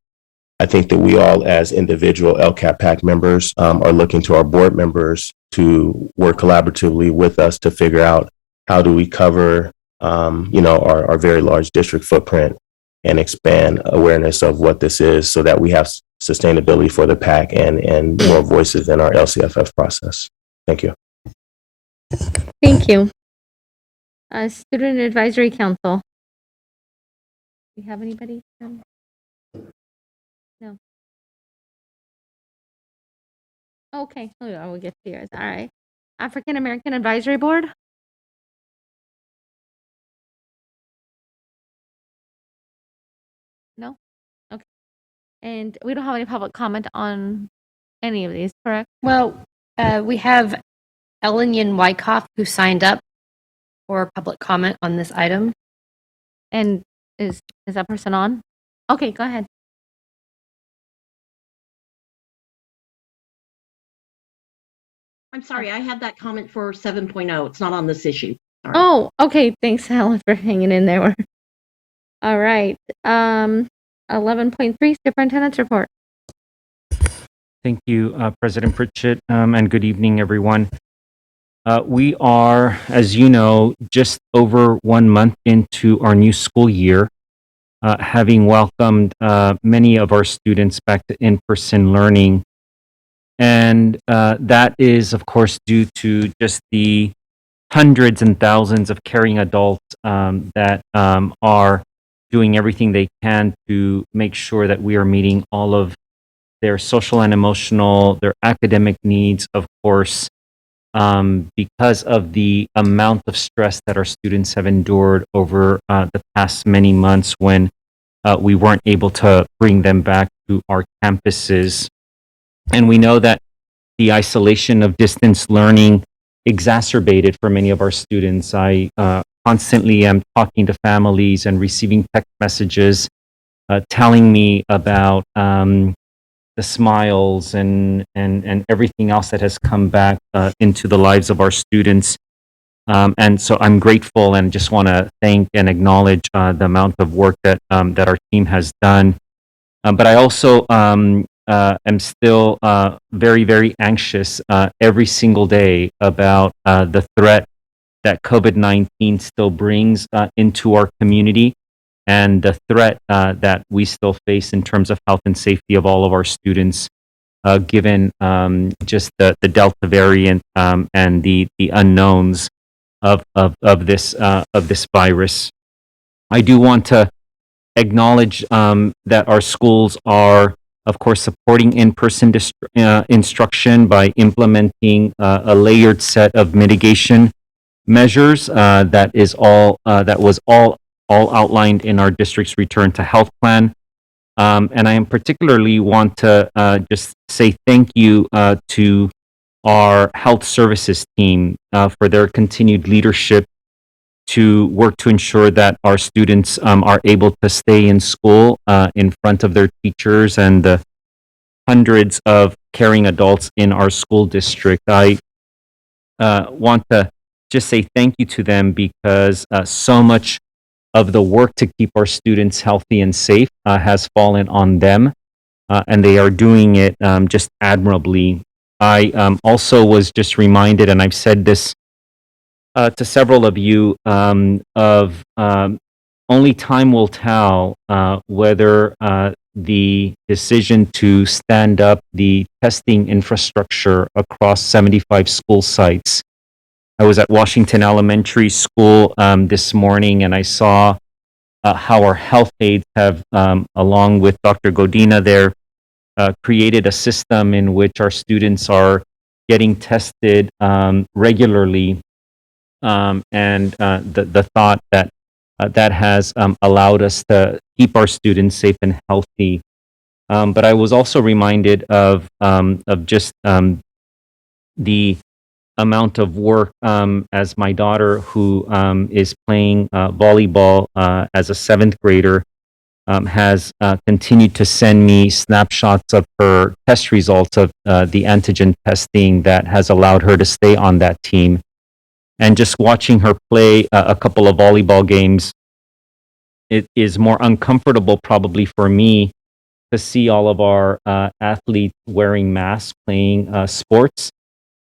I think that we all, as individual LCAP PAC members, are looking to our board members to work collaboratively with us to figure out how do we cover, our very large district footprint and expand awareness of what this is so that we have sustainability for the PAC and more voices in our LCFF process. Thank you. Thank you. Student Advisory Council. Do you have anybody? No. Okay, we'll get to yours. All right. African American Advisory Board. No? Okay. And we don't have any public comment on any of these, correct? Well, we have Ellen Yin Wyckoff who signed up for public comment on this item. And is that person on? Okay, go ahead. I'm sorry, I had that comment for 7.0. It's not on this issue. Sorry. Oh, okay. Thanks, Helen, for hanging in there. All right. 11.3, Superintendent's Report. Thank you, President Pritchett, and good evening, everyone. We are, as you know, just over 1 month into our new school year, having welcomed many of our students back to in-person learning. And that is, of course, due to just the hundreds and thousands of caring adults that are doing everything they can to make sure that we are meeting all of their social and emotional, their academic needs, of course, because of the amount of stress that our students have endured over the past many months when we weren't able to bring them back to our campuses. And we know that the isolation of distance learning exacerbated for many of our students. I constantly am talking to families and receiving text messages telling me about the smiles and everything else that has come back into the lives of our students. And so I'm grateful and just want to thank and acknowledge the amount of work that our team has done. But I also am still very, very anxious every single day about the threat that COVID-19 still brings into our community and the threat that we still face in terms of health and safety of all of our students, given just the Delta variant and the unknowns of this virus. I do want to acknowledge that our schools are, of course, supporting in-person instruction by implementing a layered set of mitigation measures that was all outlined in our district's return to health plan. And I am particularly want to just say thank you to our health services team for their continued leadership to work to ensure that our students are able to stay in school in front of their teachers and the hundreds of caring adults in our school district. I want to just say thank you to them because so much of the work to keep our students healthy and safe has fallen on them, and they are doing it just admirably. I also was just reminded, and I've said this to several of you, of only time will tell whether the decision to stand up the testing infrastructure across 75 school sites. I was at Washington Elementary School this morning, and I saw how our health aides have, along with Dr. Godina there, created a system in which our students are getting tested regularly, and the thought that that has allowed us to keep our students safe and healthy. But I was also reminded of just the amount of work as my daughter, who is playing volleyball as a seventh grader, has continued to send me snapshots of her test results of the antigen testing that has allowed her to stay on that team. And just watching her play a couple of volleyball games, it is more uncomfortable probably for me to see all of our athletes wearing masks playing sports.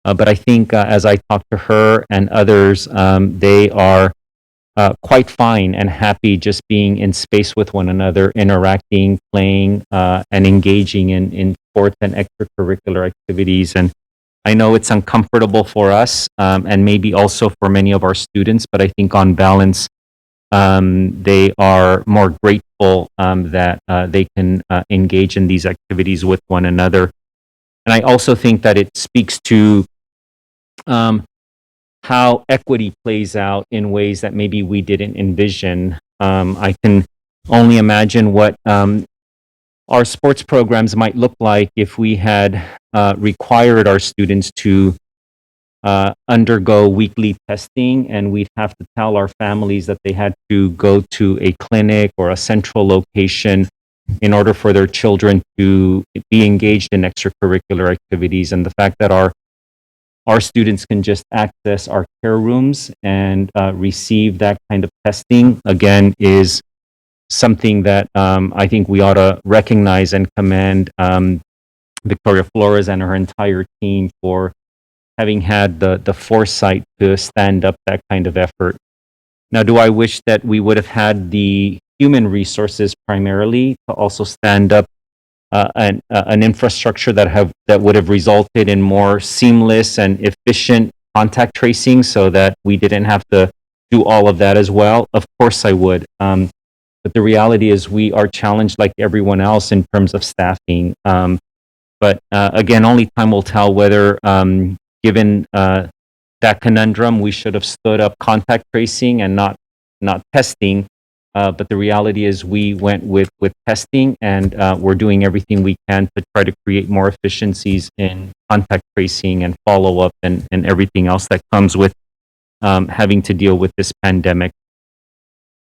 But I think as I talk to her and others, they are quite fine and happy just being in space with one another, interacting, playing, and engaging in sports and extracurricular activities. And I know it's uncomfortable for us and maybe also for many of our students, but I think on balance, they are more grateful that they can engage in these activities with one another. And I also think that it speaks to how equity plays out in ways that maybe we didn't envision. I can only imagine what our sports programs might look like if we had required our students to undergo weekly testing, and we'd have to tell our families that they had to go to a clinic or a central location in order for their children to be engaged in extracurricular activities. And the fact that our students can just access our care rooms and receive that kind of testing, again, is something that I think we ought to recognize and commend Victoria Flores and her entire team for having had the foresight to stand up that kind of effort. Now, do I wish that we would have had the human resources primarily to also stand up an infrastructure that would have resulted in more seamless and efficient contact tracing so that we didn't have to do all of that as well? Of course I would. But the reality is we are challenged like everyone else in terms of staffing. But again, only time will tell whether, given that conundrum, we should have stood up contact tracing and not testing. But the reality is we went with testing, and we're doing everything we can to try to create more efficiencies in contact tracing and follow-up and everything else that comes with having to deal with this pandemic.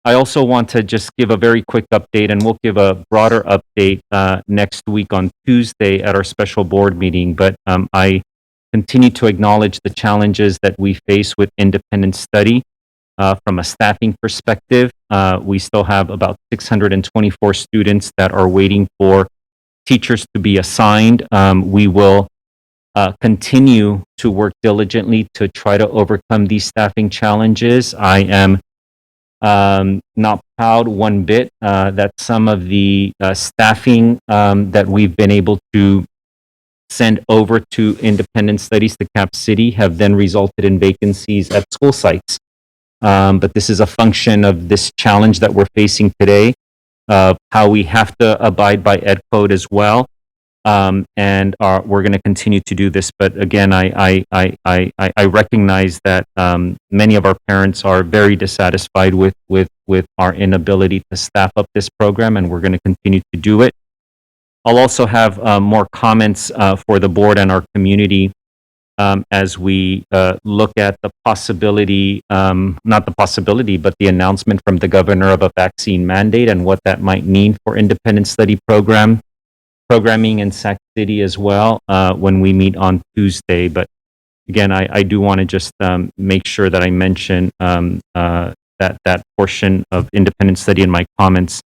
I also want to just give a very quick update, and we'll give a broader update next week on Tuesday at our special board meeting. But I continue to acknowledge the challenges that we face with independent study. From a staffing perspective, we still have about 624 students that are waiting for teachers to be assigned. We will continue to work diligently to try to overcome these staffing challenges. I am not proud one bit that some of the staffing that we've been able to send over to independent studies to Cap City have then resulted in vacancies at school sites. But this is a function of this challenge that we're facing today, how we have to abide by Ed Code as well. And we're going to continue to do this. But again, I recognize that many of our parents are very dissatisfied with with our inability to staff up this program, and we're going to continue to do it. I'll also have more comments for the board and our community as we look at the possibility, not the possibility, but the announcement from the governor of a vaccine mandate and what that might mean for independent study programming in Sac City as well when we meet on Tuesday. But again, I do want to just make sure that I mention that portion of independent study in my comments.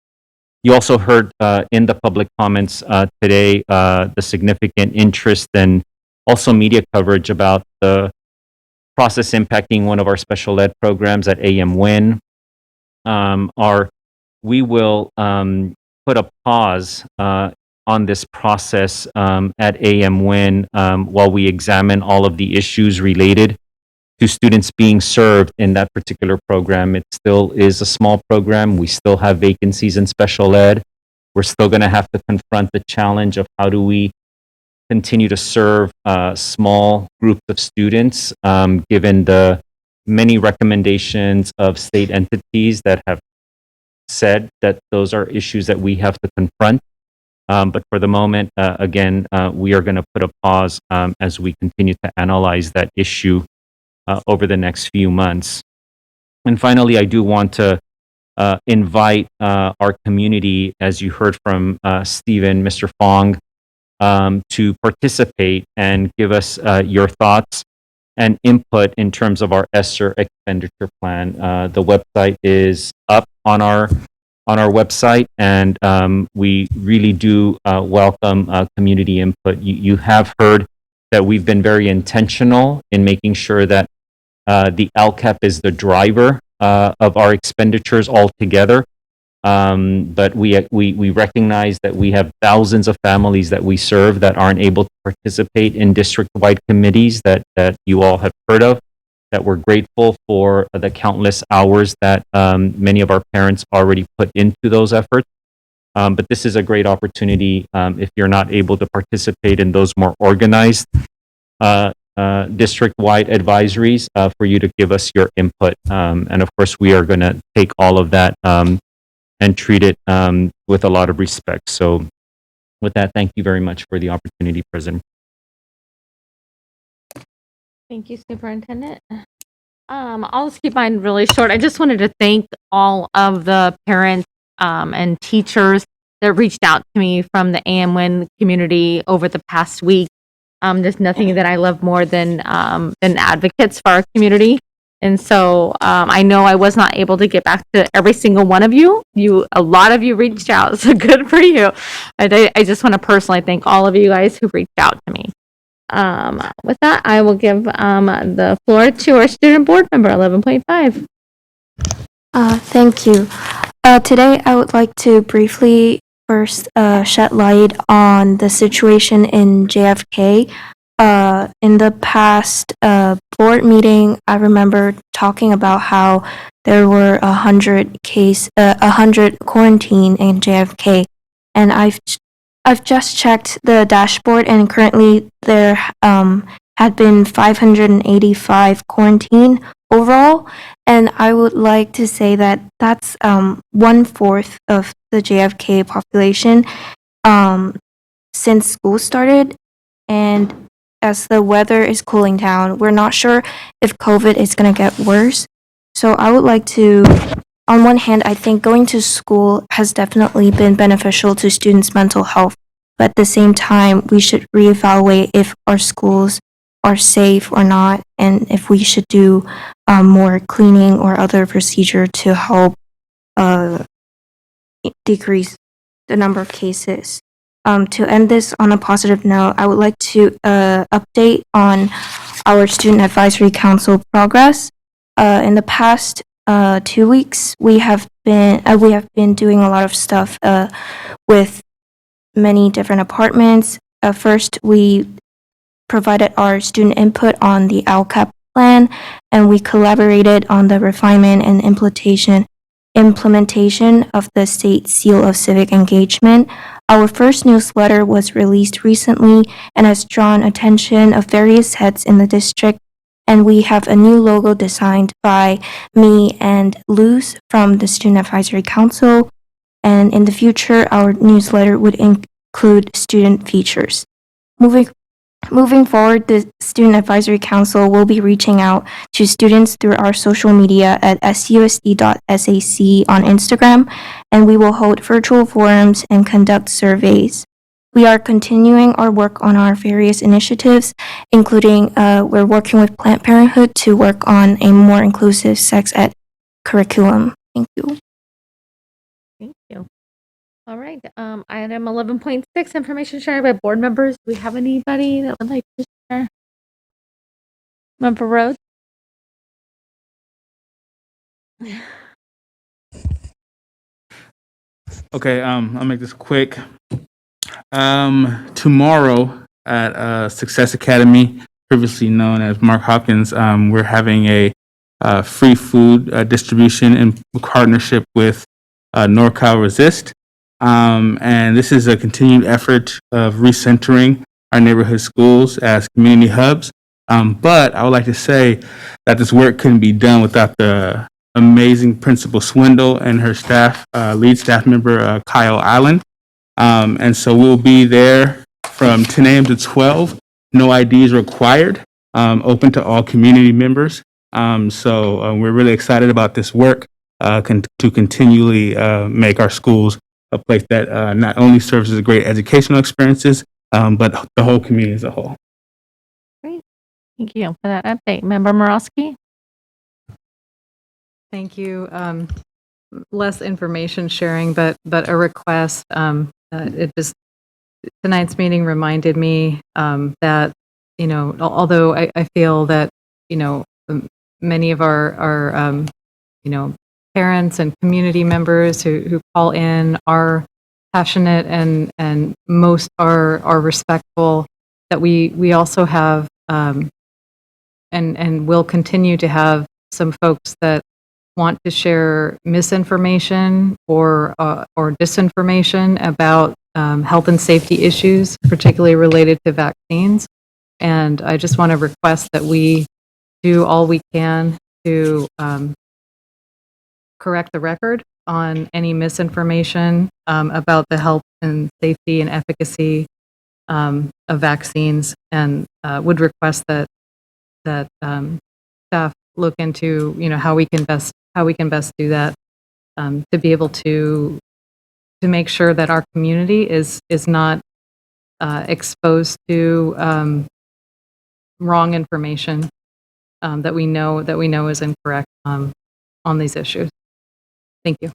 You also heard in the public comments today the significant interest and also media coverage about the process impacting one of our special ed programs at AM Win. We will put a pause on this process at AM Win while we examine all of the issues related to students being served in that particular program. It still is a small program. We still have vacancies in special ed. We're still going to have to confront the challenge of how do we continue to serve small groups of students, given the many recommendations of state entities that have said that those are issues that we have to confront. But for the moment, again, we are going to put a pause as we continue to analyze that issue over the next few months. And finally, I do want to invite our community, as you heard from Stephen, Mr. Fong, to participate and give us your thoughts and input in terms of our ESSER expenditure plan. The website is up on our website, and we really do welcome community input. You have heard that we've been very intentional in making sure that the LCAP is the driver of our expenditures altogether. But we recognize that we have thousands of families that we serve that aren't able to participate in district-wide committees that you all have heard of, that we're grateful for the countless hours that many of our parents already put into those efforts. But this is a great opportunity if you're not able to participate in those more organized district-wide advisories for you to give us your input. And of course, we are going to take all of that and treat it with a lot of respect. So with that, thank you very much for the opportunity, President. Thank you, Superintendent. I'll just keep mine really short. I just wanted to thank all of the parents and teachers that reached out to me from the AMWIN community over the past week. There's nothing that I love more than advocates for our community. And so I know I was not able to get back to every single one of you. A lot of you reached out, so good for you. I just want to personally thank all of you guys who reached out to me. With that, I will give the floor to our student board member, 11.5. Thank you. Today, I would like to briefly first shed light on the situation in JFK. In the past board meeting, I remember talking about how there were 100 quarantine in JFK, and I've just checked the dashboard, and currently there had been 585 quarantine overall, and I would like to say that that's 1/4 of the JFK population since school started, and as the weather is cooling down, we're not sure if COVID is going to get worse. So I would like to, on one hand, I think going to school has definitely been beneficial to students' mental health. But at the same time, we should reevaluate if our schools are safe or not, and if we should do more cleaning or other procedure to help decrease the number of cases. To end this on a positive note, I would like to update on our Student Advisory Council progress. In the past 2 weeks, we have been doing a lot of stuff with many different departments. First, we provided our student input on the LCAP plan, and we collaborated on the refinement and implementation of the State Seal of Civic Engagement. Our first newsletter was released recently and has drawn attention of various heads in the district and we have a new logo designed by me and Luz from the Student Advisory Council. And in the future, our newsletter would include student features. Moving forward, the Student Advisory Council will be reaching out to students through our social media at susd.sac on Instagram, and we will hold virtual forums and conduct surveys. We are continuing our work on our various initiatives, including we're working with Planned Parenthood to work on a more inclusive sex ed curriculum. Thank you. Thank you. All right, item 11.6, information shared by board members. Do we have anybody that would like to share? Member Rhodes? Okay, I'll make this quick. Tomorrow at Success Academy, previously known as Mark Hopkins, we're having a free food distribution in partnership with NorCal Resist. And this is a continued effort of recentering our neighborhood schools as community hubs. But I would like to say that this work couldn't be done without the amazing Principal Swindle and her staff, lead staff member Kyle Allen. And so we'll be there from 10 a.m. to 12. No IDs required, open to all community members. So we're really excited about this work to continually make our schools a place that not only serves as great educational experiences, but the whole community as a whole. Great. Thank you for that update. Member Morosky? Thank you. Less information sharing, but a request. Tonight's meeting reminded me that, although I feel that, many of our parents and community members who call in are passionate and most are respectful, that we also have and will continue to have some folks that want to share misinformation or disinformation about health and safety issues, particularly related to vaccines. And I just want to request that we do all we can to correct the record on any misinformation about the health and safety and efficacy of vaccines, and would request that staff look into how we can best do that to be able to make sure that our community is not exposed to wrong information that we know is incorrect on these issues. Thank you.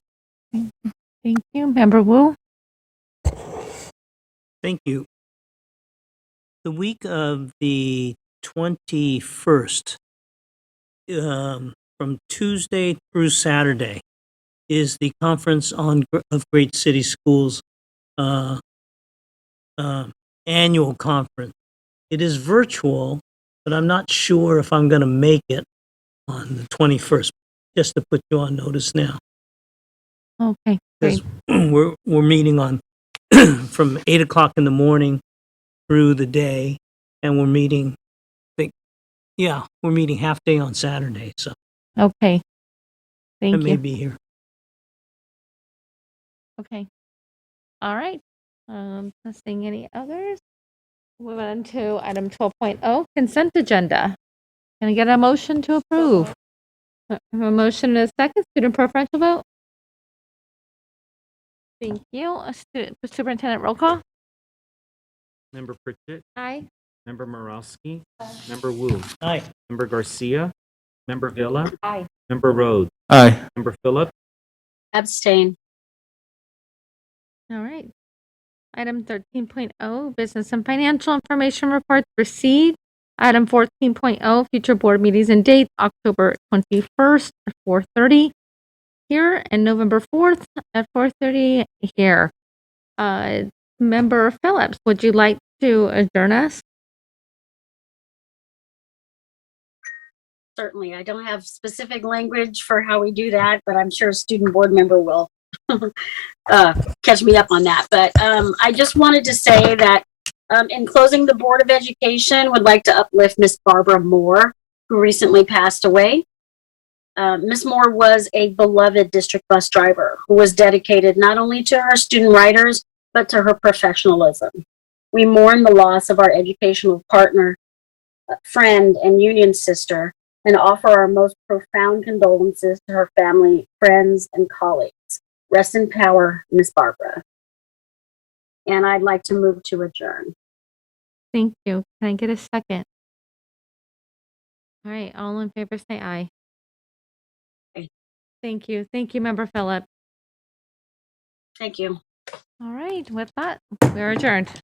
Thank you. Member Wu? Thank you. The week of the 21st, from Tuesday through Saturday, is the Conference of Great City Schools annual conference. It is virtual, but I'm not sure if I'm going to make it on the 21st, just to put you on notice now. Okay, great. We're meeting on from 8 o'clock in the morning through the day, and we're meeting half day on Saturday, so Okay. Thank I you. may be here. Okay. All right. Not seeing any others. Move on to item 12.0, consent agenda. Can I get a motion to approve? A motion and a second, student preferential vote? Thank you. Superintendent roll call? Member Pritchett, Aye. Member Morosky, Member Wu, Aye. Member Garcia, Member Villa, Aye. Member Rhodes, Aye. Member Phillip, Abstain. All right. Item 13.0, business and financial information reports received. Item 14.0, future board meetings and dates, October 21st at 4:30 here and November 4th at 4:30 here. Member Phillips, would you like to adjourn us? Certainly. I don't have specific language for how we do that, but I'm sure a student board member will catch me up on that. But I just wanted to say that in closing, the Board of Education would like to uplift Miss Barbara Moore. who recently passed away. Ms. Moore was a beloved district bus driver who was dedicated not only to her student riders, but to her professionalism. We mourn the loss of our educational partner, friend, and union sister, and offer our most profound condolences to her family, friends, and colleagues. Rest in power, Ms. Barbara. And I'd like to move to adjourn. Thank you. Can I get a second? All right, all in favor, say aye. Thank you. Thank you, Member Phillip. Thank you. All right, with that, we are adjourned.